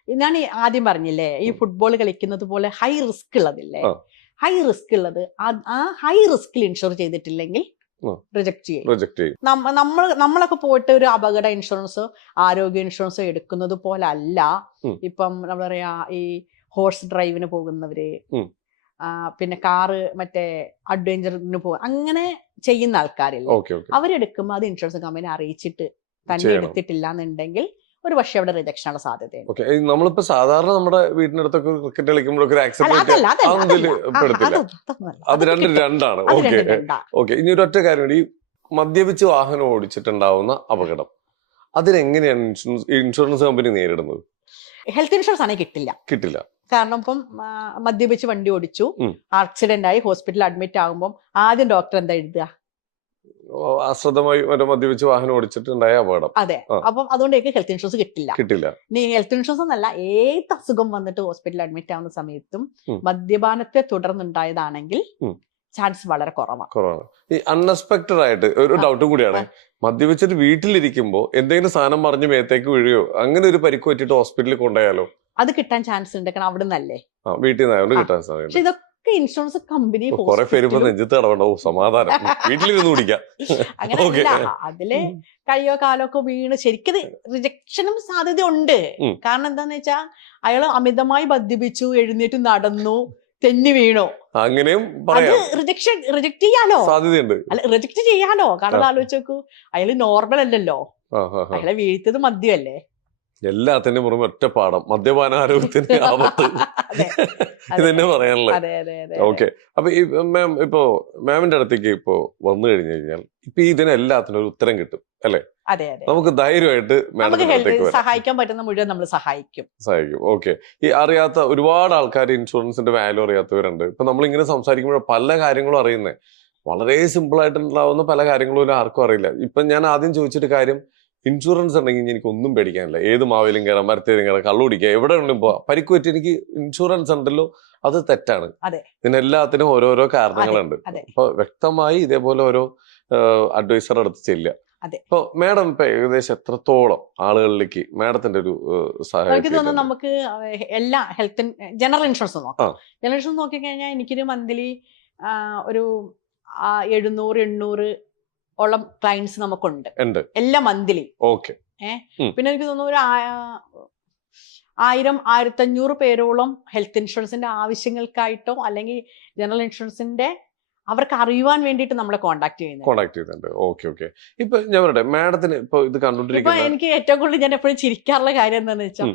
ഞാൻ ആദ്യം പറഞ്ഞില്ലേ, ഈ ഫുട്ബോൾ കളിക്കുന്നത് പോലെ ഹൈ റിസ്ക് ഉള്ളതില്ലേ, ഹൈ റിസ്ക് ഉള്ളത് ആ ഹൈ റിസ്കിൽ ഇൻഷുർ ചെയ്തിട്ടില്ലെങ്കിൽ റിജക്ട് ചെയ്യും. നമ്മളൊക്കെ പോയിട്ട് ഒരു അപകട ഇൻഷുറൻസോ ആരോഗ്യ ഇൻഷുറൻസോ എടുക്കുന്നത് പോലെ അല്ല. ഇപ്പം എന്താ പറയാ, ഈ ഹോഴ്സ് ഡ്രൈവിന് പോകുന്നവര്, പിന്നെ കാറ് മറ്റേ അഡ്വഞ്ചറിന് പോകും, അങ്ങനെ ചെയ്യുന്ന ആൾക്കാരില്ലേ, അവരെടുക്കുമ്പോൾ അത് ഇൻഷുറൻസ് കമ്പനി അറിയിച്ചിട്ട് തന്നെ എടുത്തിട്ടില്ല എന്നുണ്ടെങ്കിൽ ഒരു പക്ഷേ അവിടെ റിജക്ഷൻ ഉള്ള സാധ്യതയുണ്ട്. നമ്മളിപ്പോ സാധാരണ നമ്മുടെ വീടിനടുത്തൊക്കെ ക്രിക്കറ്റ് കളിക്കുമ്പോഴൊക്കെ അത് രണ്ടാണ്. ഇനി ഒരൊറ്റ കാര്യം, ഈ മദ്യപിച്ച് വാഹനം ഓടിച്ചിട്ടുണ്ടാവുന്ന അപകടം അതിനെങ്ങനെയാണ് ഇൻഷുറൻസ് കമ്പനി നേരിടുന്നത്? ഹെൽത്ത് ഇൻഷുറൻസ് ആണെങ്കിൽ കിട്ടില്ല. കാരണം ഇപ്പം മദ്യപിച്ച് വണ്ടി ഓടിച്ചു, ആക്സിഡന്റ് ആയി ഹോസ്പിറ്റലിൽ അഡ്മിറ്റ് ആകുമ്പോൾ ആദ്യം ഡോക്ടർ എന്താ എഴുതുക? അശ്രദ്ധമായി മദ്യപിച്ച് വാഹനം ഓടിച്ചിട്ടുണ്ടായ അപകടം. അതെ, അപ്പം അതുകൊണ്ടേക്ക് ഹെൽത്ത് ഇൻഷുറൻസ് കിട്ടില്ല. നീ ഹെൽത്ത് ഇൻഷുറൻസ് എന്നല്ല, ഏത് അസുഖം വന്നിട്ട് ഹോസ്പിറ്റലിൽ അഡ്മിറ്റ് ആവുന്ന സമയത്തും മദ്യപാനത്തെ തുടർന്നുണ്ടായതാണെങ്കിൽ ചാൻസ് വളരെ കുറവാണ്. ഈ അൺഎക്സ്പെക്ടഡ് ആയിട്ട് ഒരു ഡൗട്ടും കൂടിയാണ്, മദ്യപിച്ചിട്ട് വീട്ടിലിരിക്കുമ്പോ എന്തെങ്കിലും സാധനം മറിഞ്ഞ് മേത്തേക്ക് വീഴുകയോ അങ്ങനെ ഒരു പരിക്ക് പറ്റിയിട്ട് ഹോസ്പിറ്റലിൽ കൊണ്ടുപോയാലോ? അത് കിട്ടാൻ ചാൻസ് ഉണ്ട്, കാരണം അവിടെ നിന്നല്ലേ, വീട്ടിൽ നിന്ന് കിട്ടാൻ സാധ്യത. പക്ഷെ ഇതൊക്കെ ഇൻഷുറൻസ് കമ്പനി സമാധാനം വീട്ടിലിരുന്ന് കുടിക്കാം. അങ്ങനെയല്ല, അതില് കയ്യോ കാലോ ഒക്കെ വീണ് ശരിക്കും റിജക്ഷനും സാധ്യത ഉണ്ട്. കാരണം എന്താന്ന് വെച്ചാ അയാള് അമിതമായി മദ്യപിച്ചു, എഴുന്നേറ്റ് നടന്നു, തെന്നി വീണോ, അങ്ങനെയും റിജക്ട് ചെയ്യാലോ, സാധ്യതയുണ്ട്. അല്ല റിജക്ട് ചെയ്യാലോ. കാരണം ആലോചിച്ച് നോക്കൂ, അയാള് നോർമൽ അല്ലല്ലോ, അയാളെ വീഴ്ത്തത് മദ്യമല്ലേ. എല്ലാത്തിനും പുറമെ ഒറ്റ പാഠം, മദ്യപാന ആരോഗ്യത്തിന്റെ ആപത്ത്. ഇതെന്നെ പറയാനുള്ളത്. ഓക്കെ. അപ്പൊ ഈ മാം ഇപ്പോ മാമിന്റെ അടുത്തേക്ക് ഇപ്പോ വന്നു കഴിഞ്ഞു കഴിഞ്ഞാൽ ഇപ്പൊ ഇതിനെല്ലാത്തിനും ഒരു ഉത്തരം കിട്ടും അല്ലെ? നമുക്ക് ധൈര്യമായിട്ട് സഹായിക്കാൻ പറ്റുന്ന മുഴുവൻ നമ്മൾ സഹായിക്കും. ഓക്കെ. ഈ അറിയാത്ത ഒരുപാട് ആൾക്കാർ ഇൻഷുറൻസിന്റെ വാല്യൂ അറിയാത്തവരുണ്ട്. ഇപ്പൊ നമ്മളിങ്ങനെ സംസാരിക്കുമ്പോൾ പല കാര്യങ്ങളും അറിയുന്നത് വളരെ സിമ്പിൾ ആയിട്ടുണ്ടാവുന്ന പല കാര്യങ്ങളും ആർക്കും അറിയില്ല. ഇപ്പൊ ഞാൻ ആദ്യം ചോദിച്ചിട്ട് കാര്യം, ഇൻഷുറൻസ് ഉണ്ടെങ്കിൽ എനിക്ക് ഒന്നും പേടിക്കാനില്ല, ഏത് മാവിലും കയറാം, മരത്തേലും കയറാം, കള്ളുപിടിക്കുക, എവിടെ ഉണ്ടെങ്കിലും പോവാം. പരിക്ക് പറ്റി എനിക്ക് ഇൻഷുറൻസ് ഉണ്ടല്ലോ, അത് തെറ്റാണ്. ഇതിനെല്ലാത്തിനും ഓരോരോ കാരണങ്ങളുണ്ട്. അപ്പൊ വ്യക്തമായി ഇതേപോലെ ഓരോ അഡ്വൈസർ അടുത്ത് ചെല്ലുക. ഇപ്പൊ മാഡം ഇപ്പൊ ഏകദേശം എത്രത്തോളം ആളുകളിലേക്ക് മാഡത്തിന്റെ ഒരു സഹായം? നമുക്ക് എല്ലാ ഹെൽത്ത് ജനറൽ ഇൻഷുറൻസ് നോക്കാം. ജനറൽ ഇൻഷുറൻസ് നോക്കിക്കഴിഞ്ഞാൽ എനിക്കൊരു മന്ത്ലി ഒരു 700-800 ഓളം ക്ലയൻസ് നമുക്കുണ്ട് എല്ലാ മന്ത്ലി. പിന്നെ എനിക്ക് തോന്നുന്നു ഒരു 1000-1500 പേരോളം ഹെൽത്ത് ഇൻഷുറൻസിന്റെ ആവശ്യങ്ങൾക്കായിട്ടോ അല്ലെങ്കിൽ ജനറൽ ഇൻഷുറൻസിന്റെ അവർക്ക് അറിയുവാൻ വേണ്ടിയിട്ട് നമ്മളെ കോണ്ടാക്ട് ചെയ്യുന്നുണ്ട്. ഇപ്പൊ ഞാൻ പറയട്ടെ, മാഡത്തിന് ഇപ്പൊ ഇത് കണ്ടോണ്ടിരിക്കുന്ന എനിക്ക് ഏറ്റവും കൂടുതൽ ഞാൻ എപ്പോഴും ചിരിക്കാറുള്ള കാര്യം എന്താണെന്ന് വെച്ചാൽ,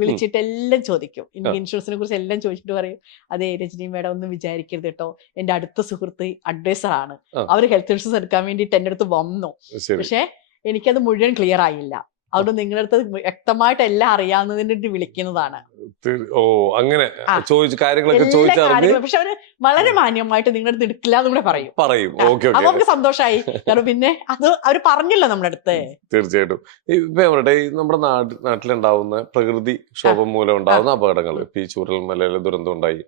വിളിച്ചിട്ട് എല്ലാം ചോദിക്കും, എനിക്ക് ഇൻഷുറൻസിനെ കുറിച്ച് എല്ലാം ചോദിച്ചിട്ട് പറയും, അതേ രജനി മാഡം ഒന്നും വിചാരിക്കരുത് കേട്ടോ, എന്റെ അടുത്ത സുഹൃത്ത് അഡ്വൈസർ ആണ്, അവർ ഹെൽത്ത് ഇൻഷുറൻസ് എടുക്കാൻ വേണ്ടിയിട്ട് എന്റെ അടുത്ത് വന്നു, പക്ഷെ എനിക്കത് മുഴുവൻ ക്ലിയർ ആയില്ല. അതുകൊണ്ട് നിങ്ങളുടെ അടുത്ത് വ്യക്തമായിട്ട് എല്ലാം അറിയാവുന്നതിന് വേണ്ടി വിളിക്കുന്നതാണ്. ഓ അങ്ങനെ കാര്യങ്ങളൊക്കെ ചോദിച്ചറിഞ്ഞ്. പക്ഷെ അവര് വളരെ മാന്യമായിട്ട് നിങ്ങളുടെ അടുത്ത് എടുക്കില്ല എന്ന് കൂടെ പറയും. ഓക്കെ അപ്പൊ നമുക്ക് സന്തോഷമായി. കാരണം പിന്നെ അത് അവര് പറഞ്ഞില്ല നമ്മുടെ അടുത്ത്. തീർച്ചയായിട്ടും. ഇപ്പൊ എവിടെ നമ്മുടെ നാട്ടിലുണ്ടാവുന്ന പ്രകൃതി ക്ഷോഭം മൂലം ഉണ്ടാവുന്ന അപകടങ്ങൾ, ഇപ്പൊ ഈ ചൂരൽമലയിലെ ദുരന്തം ഉണ്ടായി,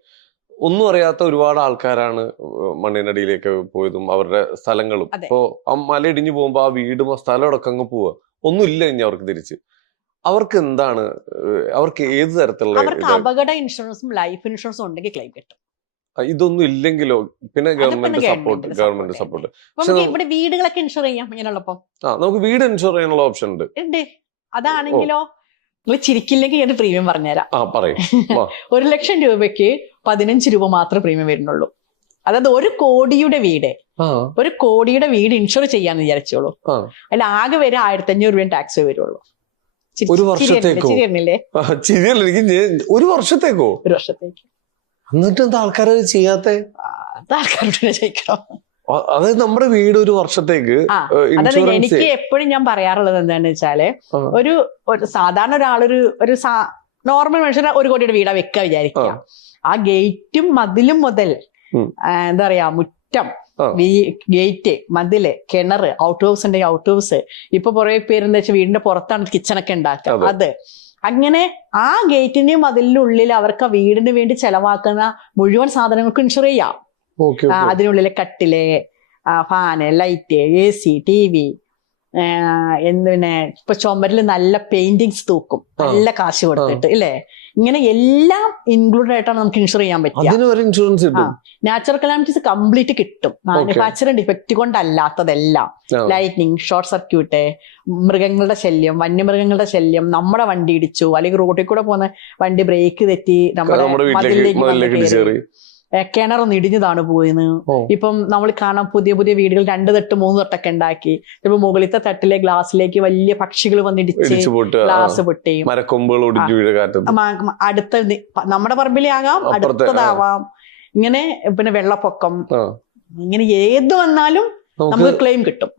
ഒന്നും അറിയാത്ത ഒരുപാട് ആൾക്കാരാണ് മണ്ണിനടിയിലേക്ക് പോയതും അവരുടെ സ്ഥലങ്ങളും. ഇപ്പൊ ആ മല ഇടിഞ്ഞു പോകുമ്പോ ആ വീടും ആ സ്ഥലം അടക്കം അങ്ങ് പോവുക, ഒന്നുമില്ല ഇനി അവർക്ക് തിരിച്ച്. അവർക്ക് എന്താണ്, അവർക്ക് ഏത് തരത്തിലുള്ള അപകട ഇൻഷുറൻസും ലൈഫ് ഇൻഷുറൻസും ഉണ്ടെങ്കിൽ ക്ലെയിം കിട്ടും. ഇതൊന്നും ഇല്ലെങ്കിലോ പിന്നെ ഗവൺമെന്റ് സപ്പോർട്ട്. ഇവിടെ വീടുകളൊക്കെ ഇൻഷുർ ചെയ്യാം ഇങ്ങനെയുള്ളപ്പോ. നമുക്ക് വീട് ഇൻഷുർ ചെയ്യാനുള്ള ഓപ്ഷൻ ഉണ്ട്. അതാണെങ്കിലോ നിങ്ങൾ ചിരിക്കില്ലെങ്കിൽ ഞാൻ പ്രീമിയം പറഞ്ഞുതരാം. 1,00,000 രൂപയ്ക്ക് 15 രൂപ മാത്രമേ പ്രീമിയം വരുന്നുള്ളൂ. അതായത് 1 കോടിയുടെ വീട്, 1 കോടിയുടെ വീട് ഇൻഷുർ ചെയ്യാന്ന് വിചാരിച്ചോളൂ. അതിൽ ആകെ വരെ 1,500 രൂപ ടാക്സ് വരുള്ളൂ. ഒരു വർഷത്തേക്കോ? ഒരു വർഷത്തേക്കോ? ഒരു വർഷത്തേക്ക്. എന്നിട്ട് എന്താ ആൾക്കാർ ചെയ്യാത്ത? ആൾക്കാരോട് ചോദിക്കണം. അതായത് നമ്മുടെ വീട് ഒരു വർഷത്തേക്ക്. അതായത് എനിക്ക് എപ്പോഴും ഞാൻ പറയാറുള്ളത് എന്താണെന്ന് വെച്ചാല്, ഒരു സാധാരണ ഒരാളൊരു നോർമൽ മനുഷ്യർ 1 കോടിയുടെ വീടാ വെക്കുക വിചാരിക്കുക. ആ ഗേറ്റും മതിലും മുതൽ എന്താ പറയാ, മുറ്റം, ഗേറ്റ്, മതില്, കിണറ്, ഔട്ട് ഹൗസ് ഉണ്ടെങ്കിൽ ഔട്ട് ഹൗസ്, ഇപ്പൊ കുറെ പേര് എന്താ വെച്ചാൽ വീടിന്റെ പുറത്താണ് കിച്ചണൊക്കെ ഉണ്ടാക്കുക. അത് അങ്ങനെ ആ ഗേറ്റിന്റെയും മതിലിന്റെ ഉള്ളിൽ അവർക്ക് ആ വീടിന് വേണ്ടി ചെലവാക്കുന്ന മുഴുവൻ സാധനങ്ങൾക്കും ഇൻഷുർ ചെയ്യാം. അതിനുള്ളിലെ കട്ടില്, ഫാന്, ലൈറ്റ്, AC, TV, പിന്നെ ഇപ്പൊ ചുമരില് നല്ല പെയിന്റിങ്സ് തൂക്കും, നല്ല കാശ് കൊടുത്തിട്ട് ഇല്ലേ. ഇങ്ങനെ എല്ലാം ഇൻക്ലൂഡഡ് ആയിട്ടാണ് നമുക്ക് ഇൻഷുർ ചെയ്യാൻ പറ്റുക. നാച്ചുറൽ കലാമിറ്റീസ് കംപ്ലീറ്റ് കിട്ടും. മാനുഫാക്ചറിംഗ് ഡിഫക്റ്റ് കൊണ്ടല്ലാത്തതെല്ലാം, ലൈറ്റ്നിങ്, ഷോർട്ട് സർക്യൂട്ട്, മൃഗങ്ങളുടെ ശല്യം, വന്യമൃഗങ്ങളുടെ ശല്യം, നമ്മുടെ വണ്ടി ഇടിച്ചു, അല്ലെങ്കിൽ റോഡിൽ കൂടെ പോകുന്ന വണ്ടി ബ്രേക്ക് തെറ്റി നമ്മുടെ മതിലേക്ക്, കിണറൊന്ന് ഇടിഞ്ഞതാണ് പോയിന്ന്. ഇപ്പം നമ്മൾ കാണാം പുതിയ പുതിയ വീടുകൾ 2 തട്ട് 3 തട്ടൊക്കെ ഉണ്ടാക്കി. ചിലപ്പോ മുകളിലത്തെ തട്ടിലെ ഗ്ലാസ്സിലേക്ക് വലിയ പക്ഷികൾ വന്നിടിച്ച് ഗ്ലാസ് പൊട്ടി, അടുത്ത നമ്മുടെ പറമ്പിലേ ആകാം, അടുത്തതാവാം. ഇങ്ങനെ പിന്നെ വെള്ളപ്പൊക്കം, ഇങ്ങനെ ഏത് വന്നാലും നമുക്ക് ക്ലെയിം കിട്ടും.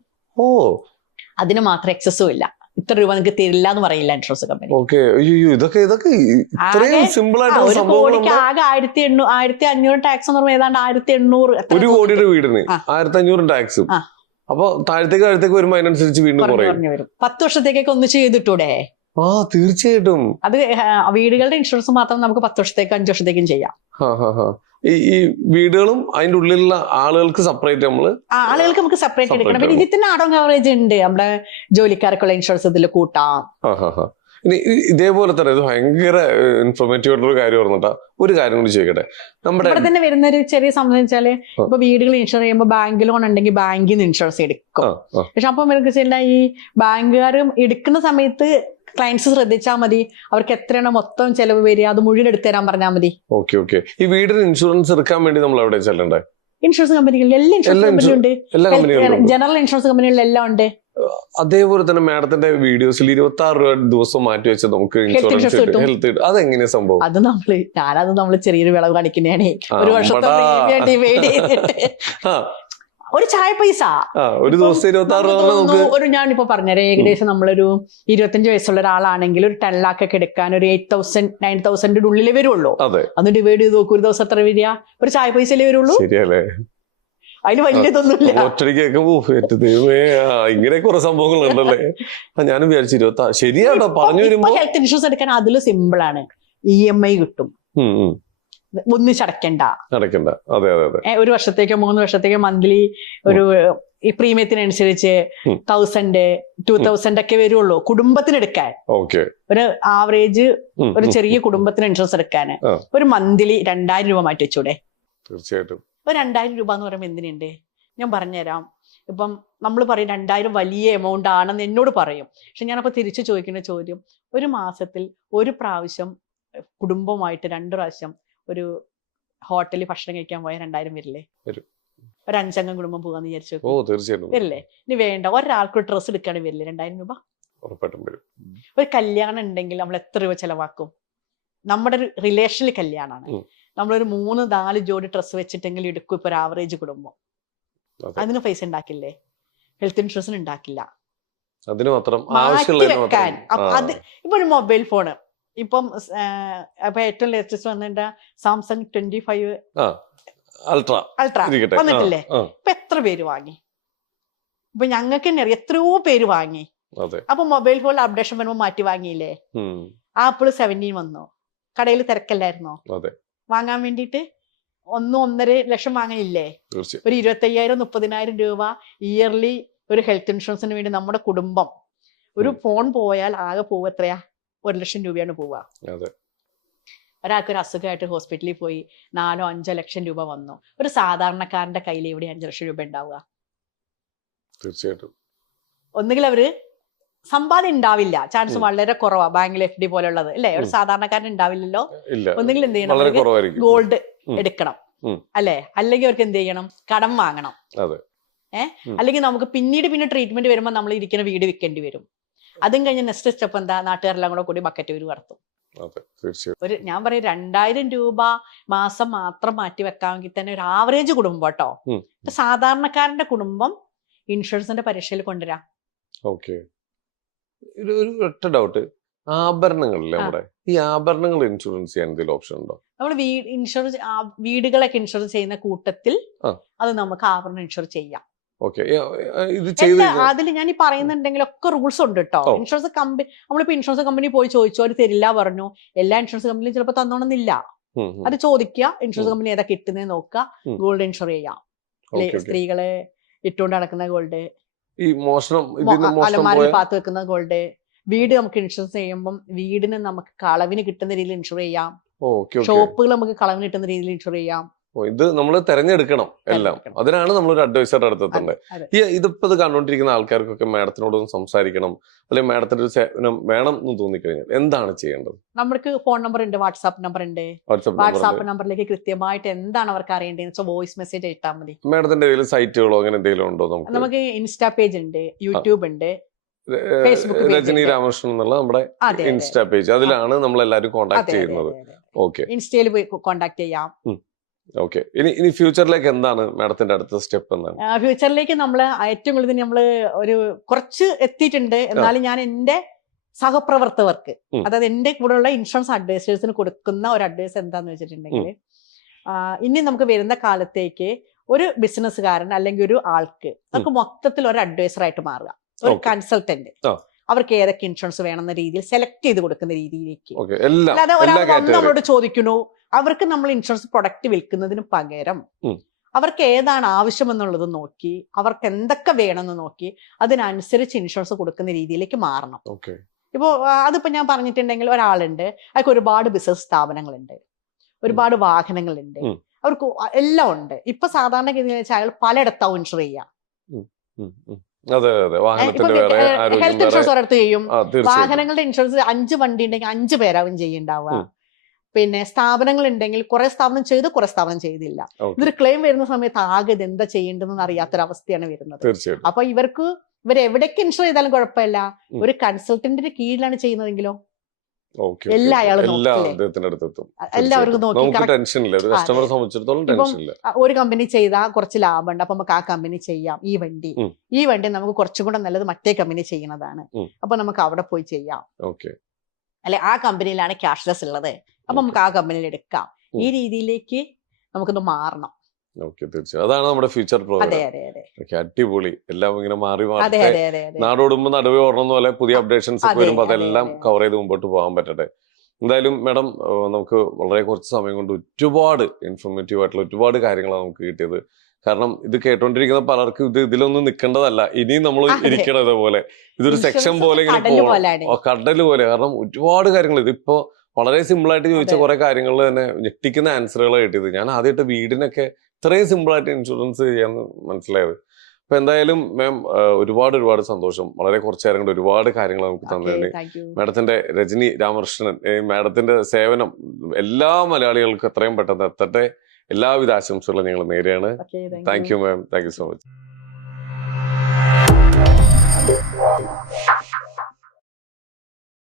അതിന് മാത്രം എക്സസും ഇല്ല. ഇത്ര രൂപ നിങ്ങൾക്ക് തരില്ല എന്ന് പറയില്ല ഇൻഷുറൻസ് കമ്പനി. 1 കോടിക്ക് ആകെ 1,500 ടാക്സ് എന്ന് പറയുമ്പോൾ ഏതാണ്ട് 1,800. 1 കോടിയുടെ വീടിന് 1,500 ടാക്സും. അപ്പൊ താഴത്തേക്ക് വരുമ്പോ അതിനനുസരിച്ച് വീണ്ടും വരും. 10 വർഷത്തേക്കൊക്കെ ഒന്ന് ചെയ്തിട്ടൂടെ? തീർച്ചയായിട്ടും. അത് വീടുകളുടെ ഇൻഷുറൻസ് മാത്രം നമുക്ക് 10 വർഷത്തേക്ക് 5 വർഷത്തേക്കും ചെയ്യാം. ഈ വീടുകളും അതിന്റെ ഉള്ളിലുള്ള ആളുകൾക്ക് സെപ്പറേറ്റ് ആളുകൾക്ക് നമുക്ക് സെപ്പറേറ്റ് എടുക്കണം. പിന്നെ ഇതിൽ തന്നെ ആഡോൺ കവറേജ് ഉണ്ട്. നമ്മുടെ ജോലിക്കാർക്കുള്ള ഇൻഷുറൻസ് ഇതിൽ കൂട്ടാം. ഇനി ഇതേപോലെ തന്നെ ഇത് ഭയങ്കര ഇൻഫോർമേറ്റീവ് ആയിട്ടുള്ള കാര്യം പറഞ്ഞിട്ടാ ഒരു കാര്യം കൂടി ചോദിക്കട്ടെ. നമ്മുടെ തന്നെ വരുന്ന ഒരു ചെറിയ സംബന്ധം വെച്ചാല്, ഇപ്പൊ വീടുകൾ ഇൻഷുർ ചെയ്യുമ്പോൾ ബാങ്ക് ലോൺ ഉണ്ടെങ്കിൽ ബാങ്കിൽ നിന്ന് ഇൻഷുറൻസ് എടുക്കും. പക്ഷെ അപ്പൊ വെച്ചാൽ ഈ ബാങ്കുകാരും എടുക്കുന്ന സമയത്ത് ക്ലയൻസ് ശ്രദ്ധിച്ചാൽ മതി. അവർക്ക് എത്രയാണ് മൊത്തം ചെലവ് വരിക അത് മുഴുവൻ എടുത്തു തരാൻ പറഞ്ഞാൽ മതി. ഈ വീടിന് ഇൻഷുറൻസ് എടുക്കാൻ വേണ്ടി നമ്മൾ എവിടെ ചെല്ലണ്ടേ? ഇൻഷുറൻസ് കമ്പനികളിൽ എല്ലാ ഇൻഷുറൻസ് കമ്പനിയുണ്ട്. ജനറൽ ഇൻഷുറൻസ് കമ്പനികളിൽ എല്ലാം ഉണ്ട്. അതേപോലെ തന്നെ മാഡത്തിന്റെ വീഡിയോസിൽ 26 രൂപ ദിവസം മാറ്റി വെച്ച് നമുക്ക് ഇൻഷുറൻസ് ഹെൽത്ത്, അതെങ്ങനെയാ സംഭവം? ഞാനത് നമ്മള് ചെറിയൊരു വിളവ് കാണിക്കുന്നതാണ്. ഒരു വർഷത്തെ ഒരു ചായ പൈസ ഒരു ദിവസം 26 രൂപ. ഞാനിപ്പോ പറഞ്ഞുതരാം. ഏകദേശം നമ്മളൊരു 25 വയസ്സുള്ള ഒരാളാണെങ്കിൽ ഒരു 10 lakh ഒക്കെ എടുക്കാൻ ഒരു 8,000 9,000 ഉള്ളിലേ വരുള്ളൂ. അന്ന് ഡിവൈഡ് ചെയ്ത് നോക്കൂ, ഒരു ദിവസം എത്ര വരിക? ഒരു ചായ പൈസയിലേ വരുള്ളൂ. അതിന് വലിയതൊന്നുമില്ല. ഇങ്ങനെ കുറെ സംഭവങ്ങളുണ്ടല്ലേ. ഞാനും വിചാരിച്ചു 20. ശരിയാട്ടോ പറഞ്ഞു വരുമ്പോ. ഹെൽത്ത് ഇൻഷുറൻസ് എടുക്കാൻ അതില് സിമ്പിൾ ആണ്. EMI കിട്ടും, ഒന്നിച്ചടക്കണ്ട. അതെ. 1 വർഷത്തേക്കോ 3 വർഷത്തേക്കോ മന്ത്ലി ഒരു ഈ പ്രീമിയത്തിനനുസരിച്ച് 1,000 2,000 ഒക്കെ വരുള്ളൂ കുടുംബത്തിനെടുക്കാൻ. ഒരു ആവറേജ് ഒരു ചെറിയ കുടുംബത്തിന് ഇൻഷുറൻസ് എടുക്കാൻ ഒരു മന്ത്ലി 2,000 രൂപ മാറ്റി വെച്ചൂടെ? തീർച്ചയായിട്ടും. ഒരു 2,000 രൂപ എന്ന് പറയുമ്പോൾ എന്തിനുണ്ട്? ഞാൻ പറഞ്ഞുതരാം. ഇപ്പം നമ്മൾ പറയും 2,000 വലിയ എമൗണ്ട് ആണെന്ന് എന്നോട് പറയും. പക്ഷെ ഞാനപ്പോ തിരിച്ചു ചോദിക്കുന്ന ചോദ്യം, ഒരു മാസത്തിൽ ഒരു പ്രാവശ്യം കുടുംബമായിട്ട് 2 പ്രാവശ്യം ഒരു ഹോട്ടലിൽ ഭക്ഷണം കഴിക്കാൻ പോയാൽ 2,000 വരില്ലേ? ഒരു 5 അംഗം കുടുംബം പോകാന്ന് വിചാരിച്ചു വരില്ലേ? ഇനി വേണ്ട, ഒരാൾക്ക് ഒരു ഡ്രസ്സ് എടുക്കുകയാണെങ്കിൽ വരില്ലേ 2,000 രൂപ? ഒരു കല്യാണം ഉണ്ടെങ്കിൽ നമ്മൾ എത്ര രൂപ ചെലവാക്കും? നമ്മുടെ ഒരു റിലേഷനിൽ കല്യാണമാണ്, നമ്മളൊരു 3-4 ജോഡി ഡ്രസ്സ് വെച്ചിട്ടെങ്കിലും എടുക്കും. ഇപ്പൊ ഒരു ആവറേജ് കുടുംബം അതിന് പൈസ ഉണ്ടാക്കില്ലേ? ഹെൽത്ത് ഇൻഷുറൻസിന് ഉണ്ടാക്കില്ല. അതിന് മാത്രം മാറ്റി വെക്കാൻ. അത് ഇപ്പൊ ഒരു മൊബൈൽ ഫോണ് ഇപ്പം ഇപ്പൊ ഏറ്റവും ലേറ്റസ്റ്റ് വന്നിട്ട് സാംസങ് 25 അൾട്രാ വന്നിട്ടില്ലേ? ഇപ്പൊ എത്ര പേര് വാങ്ങി? ഇപ്പൊ ഞങ്ങൾക്ക് തന്നെ അറിയാം എത്രയോ പേര് വാങ്ങി. അപ്പൊ മൊബൈൽ ഫോണിൽ അപ്ഡേഷൻ വരുമ്പോ മാറ്റി വാങ്ങിയില്ലേ? ആപ്പിൾ 17 വന്നു, കടയിൽ തിരക്കല്ലായിരുന്നോ വാങ്ങാൻ വേണ്ടിട്ട്? 1.5 ലക്ഷം വാങ്ങാനില്ലേ? ഒരു 25,000-30,000 രൂപ ഇയർലി ഒരു ഹെൽത്ത് ഇൻഷുറൻസിന് വേണ്ടി നമ്മുടെ കുടുംബം. ഒരു ഫോൺ പോയാൽ ആകെ പോവുക എത്രയാ? 1 ലക്ഷം രൂപയാണ് പോവുക. ഒരാൾക്ക് ഒരു അസുഖമായിട്ട് ഹോസ്പിറ്റലിൽ പോയി 4-5 ലക്ഷം രൂപ വന്നു. ഒരു സാധാരണക്കാരന്റെ കയ്യിൽ എവിടെ 5 ലക്ഷം രൂപ ഉണ്ടാവുക? തീർച്ചയായിട്ടും ഒന്നുകിൽ അവര് സമ്പാദ്യം ഉണ്ടാവില്ല, ചാൻസ് വളരെ കുറവാ, ബാങ്കിൽ FD പോലുള്ളത് അല്ലെ, ഒരു സാധാരണക്കാരൻ ഉണ്ടാവില്ലല്ലോ. ഒന്നുകിൽ എന്ത് ചെയ്യണം? ഗോൾഡ് എടുക്കണം അല്ലെ, അല്ലെങ്കിൽ അവർക്ക് എന്ത് ചെയ്യണം? കടം വാങ്ങണം. അല്ലെങ്കിൽ നമുക്ക് പിന്നീട് ട്രീറ്റ്മെന്റ് വരുമ്പോൾ നമ്മൾ ഇരിക്കുന്ന വീട് വിൽക്കേണ്ടി വരും. അതും കഴിഞ്ഞ് നെക്സ്റ്റ് സ്റ്റെപ്പ് എന്താ? നാട്ടുകാരെല്ലാം കൂടി ബക്കറ്റ് ഒരു കടത്തും. ഒരു ഞാൻ പറയും 2,000 രൂപ മാസം മാത്രം മാറ്റി വെക്കാമെങ്കിൽ തന്നെ ഒരു ആവറേജ് കുടുംബം കേട്ടോ, സാധാരണക്കാരന്റെ കുടുംബം ഇൻഷുറൻസിന്റെ പരീക്ഷയിൽ കൊണ്ടുവരാം. ഒരു ഒറ്റ ഡൗട്ട്, ആഭരണങ്ങളില്ലേ നമ്മുടെ, ഈ ആഭരണങ്ങൾ ഇൻഷുറൻസ് ചെയ്യാൻ എന്തെങ്കിലും ഓപ്ഷൻ ഉണ്ടോ? നമ്മൾ ഇൻഷുറൻസ് വീടുകളൊക്കെ ഇൻഷുറൻസ് ചെയ്യുന്ന കൂട്ടത്തിൽ അത് നമുക്ക് ആഭരണം ഇൻഷുർ ചെയ്യാം. അതിൽ ഞാൻ ഈ പറയുന്നുണ്ടെങ്കിൽ ഒക്കെ റൂൾസ് ഉണ്ട് കേട്ടോ. ഇൻഷുറൻസ് കമ്പനി, നമ്മളിപ്പോ ഇൻഷുറൻസ് കമ്പനി പോയി ചോദിച്ചു, അവർ തരില്ല പറഞ്ഞു. എല്ലാ ഇൻഷുറൻസ് കമ്പനിയും ചിലപ്പോൾ തന്നോണമെന്നില്ല. അത് ചോദിക്കുക, ഇൻഷുറൻസ് കമ്പനി ഏതാ കിട്ടുന്നത് നോക്കുക, ഗോൾഡ് ഇൻഷുർ ചെയ്യാം. സ്ത്രീകളെ ഇട്ടുകൊണ്ട് നടക്കുന്ന ഗോൾഡ്, ഈ മോഷണം അലമാരയിൽ പാത്ത് വെക്കുന്ന ഗോൾഡ്, വീട് നമുക്ക് ഇൻഷുറൻസ് ചെയ്യുമ്പോൾ വീടിന് നമുക്ക് കളവിന് കിട്ടുന്ന രീതിയിൽ ഇൻഷുർ ചെയ്യാം. ഷോപ്പുകൾ നമുക്ക് കളവിന് കിട്ടുന്ന രീതിയിൽ ഇൻഷുർ ചെയ്യാം. ഇത് നമ്മൾ തെരഞ്ഞെടുക്കണം എല്ലാം. അതിനാണ് നമ്മളൊരു അഡ്വൈസറുടെ അടുത്തെത്തേണ്ടത്. ഇതിപ്പോ ഇത് കണ്ടുകൊണ്ടിരിക്കുന്ന ആൾക്കാർക്കൊക്കെ മാഡത്തിനോടൊന്ന് സംസാരിക്കണം, അല്ലെങ്കിൽ മാഡത്തിന്റെ ഒരു സേവനം വേണം എന്ന് തോന്നിക്കഴിഞ്ഞാൽ എന്താണ് ചെയ്യേണ്ടത്? നമുക്ക് ഫോൺ നമ്പർ ഉണ്ട്, വാട്സാപ്പ് നമ്പർ ഉണ്ട്. വാട്സാപ്പ് നമ്പറിലേക്ക് കൃത്യമായിട്ട് എന്താണ് അവർക്ക് അറിയേണ്ടതെന്ന് വെച്ചാൽ വോയിസ് മെസ്സേജ് ഇട്ടാൽ മതി. മാഡത്തിന്റെ എന്തെങ്കിലും സൈറ്റുകളോ അങ്ങനെ എന്തെങ്കിലും ഉണ്ടോ? നമുക്ക് ഇൻസ്റ്റാ പേജ് ഉണ്ട്, യൂട്യൂബ് ഉണ്ട്, രജനി രാമകൃഷ്ണൻ എന്നുള്ള നമ്മുടെ ഇൻസ്റ്റാ പേജ്, അതിലാണ് നമ്മൾ എല്ലാവരും കോൺടാക്ട് ചെയ്യുന്നത്. ഇൻസ്റ്റയിൽ പോയി കോൺടാക്ട് ചെയ്യാം. ഇനി ഫ്യൂച്ചറിലേക്ക് എന്താണ് മാഡത്തിന്റെ അടുത്ത സ്റ്റെപ്പ്? എന്താണ് ഫ്യൂച്ചറിലേക്ക് നമ്മൾ ഏറ്റവും കൂടുതൽ നമ്മള് ഒരു കുറച്ച് എത്തിയിട്ടുണ്ട്. എന്നാലും ഞാൻ എന്റെ സഹപ്രവർത്തകർക്ക്, അതായത് എന്റെ കൂടെയുള്ള ഇൻഷുറൻസ് അഡ്വൈസേഴ്സിന് കൊടുക്കുന്ന ഒരു അഡ്വൈസ് എന്താന്ന് വെച്ചിട്ടുണ്ടെങ്കിൽ, ഇനി നമുക്ക് വരുന്ന കാലത്തേക്ക് ഒരു ബിസിനസ്സുകാരൻ അല്ലെങ്കിൽ ഒരു ആൾക്ക് നമുക്ക് മൊത്തത്തിൽ ഒരു അഡ്വൈസറായിട്ട് മാറുക, ഒരു കൺസൾട്ടന്റ്. അവർക്ക് ഏതൊക്കെ ഇൻഷുറൻസ് വേണമെന്ന രീതിയിൽ സെലക്ട് ചെയ്ത് കൊടുക്കുന്ന രീതിയിലേക്ക്. അല്ലാതെ ഒരാൾ വന്ന് നമ്മളോട് ചോദിക്കുന്നു, അവർക്ക് നമ്മൾ ഇൻഷുറൻസ് പ്രൊഡക്റ്റ് വിൽക്കുന്നതിന് പകരം അവർക്ക് ഏതാണ് ആവശ്യമെന്നുള്ളത് നോക്കി, അവർക്ക് എന്തൊക്കെ വേണമെന്ന് നോക്കി അതിനനുസരിച്ച് ഇൻഷുറൻസ് കൊടുക്കുന്ന രീതിയിലേക്ക് മാറണം. ഇപ്പോ അതിപ്പോ ഞാൻ പറഞ്ഞിട്ടുണ്ടെങ്കിൽ ഒരാളുണ്ട്, അയാൾക്ക് ഒരുപാട് ബിസിനസ് സ്ഥാപനങ്ങളുണ്ട്, ഒരുപാട് വാഹനങ്ങളുണ്ട്, അവർക്ക് എല്ലാം ഉണ്ട്. ഇപ്പൊ സാധാരണ ഗതിയിൽ വെച്ചാൽ അയാൾ പലയിടത്താവും ഇൻഷുർ ചെയ്യാം. ഹെൽത്ത് ഇൻഷുറൻസ് ഒരിടത്ത് ചെയ്യും, വാഹനങ്ങളുടെ ഇൻഷുറൻസ് 5 വണ്ടി ഉണ്ടെങ്കിൽ 5 പേരാവും ചെയ്യുണ്ടാവുക. പിന്നെ സ്ഥാപനങ്ങൾ ഉണ്ടെങ്കിൽ കുറെ സ്ഥാപനം ചെയ്ത് കുറെ സ്ഥാപനം ചെയ്തില്ല. ഇതൊരു ക്ലെയിം വരുന്ന സമയത്ത് ആകെ ഇത് എന്താ ചെയ്യേണ്ടതെന്ന് അറിയാത്തൊരവസ്ഥയാണ് വരുന്നത്. അപ്പൊ ഇവരെവിടേക്ക് ഇൻഷുർ ചെയ്താലും കുഴപ്പമില്ല, ഒരു കൺസൾട്ടന്റിന്റെ കീഴിലാണ് ചെയ്യുന്നതെങ്കിലോ എല്ലാം എല്ലാവർക്കും ഒരു കമ്പനി ചെയ്താൽ കുറച്ച് ലാഭമുണ്ട്, അപ്പൊ നമുക്ക് ആ കമ്പനി ചെയ്യാം. ഈ വണ്ടി നമുക്ക് കുറച്ചും കൂടെ നല്ലത് മറ്റേ കമ്പനി ചെയ്യുന്നതാണ്, അപ്പൊ നമുക്ക് അവിടെ പോയി ചെയ്യാം. അല്ലെ ആ കമ്പനിയിലാണ് ക്യാഷ്ലെസ് ഉള്ളത്, അപ്പൊ നമുക്ക് ആ കമ്പനിയിൽ എടുക്കാം. ഈ രീതിയിലേക്ക് നമുക്കൊന്ന് മാറണം. അതാണ് നമ്മുടെ ഫ്യൂച്ചർ പ്രോഗ്രാം. അടിപൊളി. എല്ലാം ഇങ്ങനെ മാറി മാറി നാടോടുമ്പോ നടുവേ ഓടണം പോലെ പുതിയ അപ്ഡേഷൻസ് വരുമ്പോ അതെല്ലാം കവർ ചെയ്ത് മുമ്പോട്ട് പോകാൻ പറ്റട്ടെ. എന്തായാലും മാഡം, നമുക്ക് വളരെ കുറച്ച് സമയം കൊണ്ട് ഒരുപാട് ഇൻഫോർമേറ്റീവ് ആയിട്ടുള്ള ഒരുപാട് കാര്യങ്ങളാണ് നമുക്ക് കിട്ടിയത്. കാരണം ഇത് കേട്ടോണ്ടിരിക്കുന്ന പലർക്കും ഇതിലൊന്നും നിൽക്കേണ്ടതല്ല, ഇനിയും നമ്മൾ ഇരിക്കണം ഇതേപോലെ. ഇതൊരു സെക്ഷൻ പോലെ ഇങ്ങനെ പോകണം, കടല് പോലെ. കാരണം ഒരുപാട് കാര്യങ്ങൾ, ഇതിപ്പോ വളരെ സിമ്പിൾ ആയിട്ട് ചോദിച്ച കുറെ കാര്യങ്ങളിൽ തന്നെ ഞെട്ടിക്കുന്ന ആൻസറുകളാണ് കിട്ടിയത്. ഞാൻ ആദ്യമായിട്ട് വീടിനൊക്കെ ഇത്രയും സിമ്പിൾ ആയിട്ട് ഇൻഷുറൻസ് ചെയ്യാന്ന് മനസ്സിലായത്. അപ്പൊ എന്തായാലും മാം, ഒരുപാട് സന്തോഷം. വളരെ കുറച്ച് നേരം കൊണ്ട് ഒരുപാട് കാര്യങ്ങൾ നമുക്ക് തന്നതിന്. മാഡത്തിന്റെ രജനി രാമകൃഷ്ണൻ, മാഡത്തിന്റെ സേവനം എല്ലാ മലയാളികൾക്കും എത്രയും പെട്ടെന്ന് എത്തട്ടെ. എല്ലാവിധ ആശംസകളും ഞങ്ങൾ നേരെയാണ്. Thank you ma'am, thank you so much.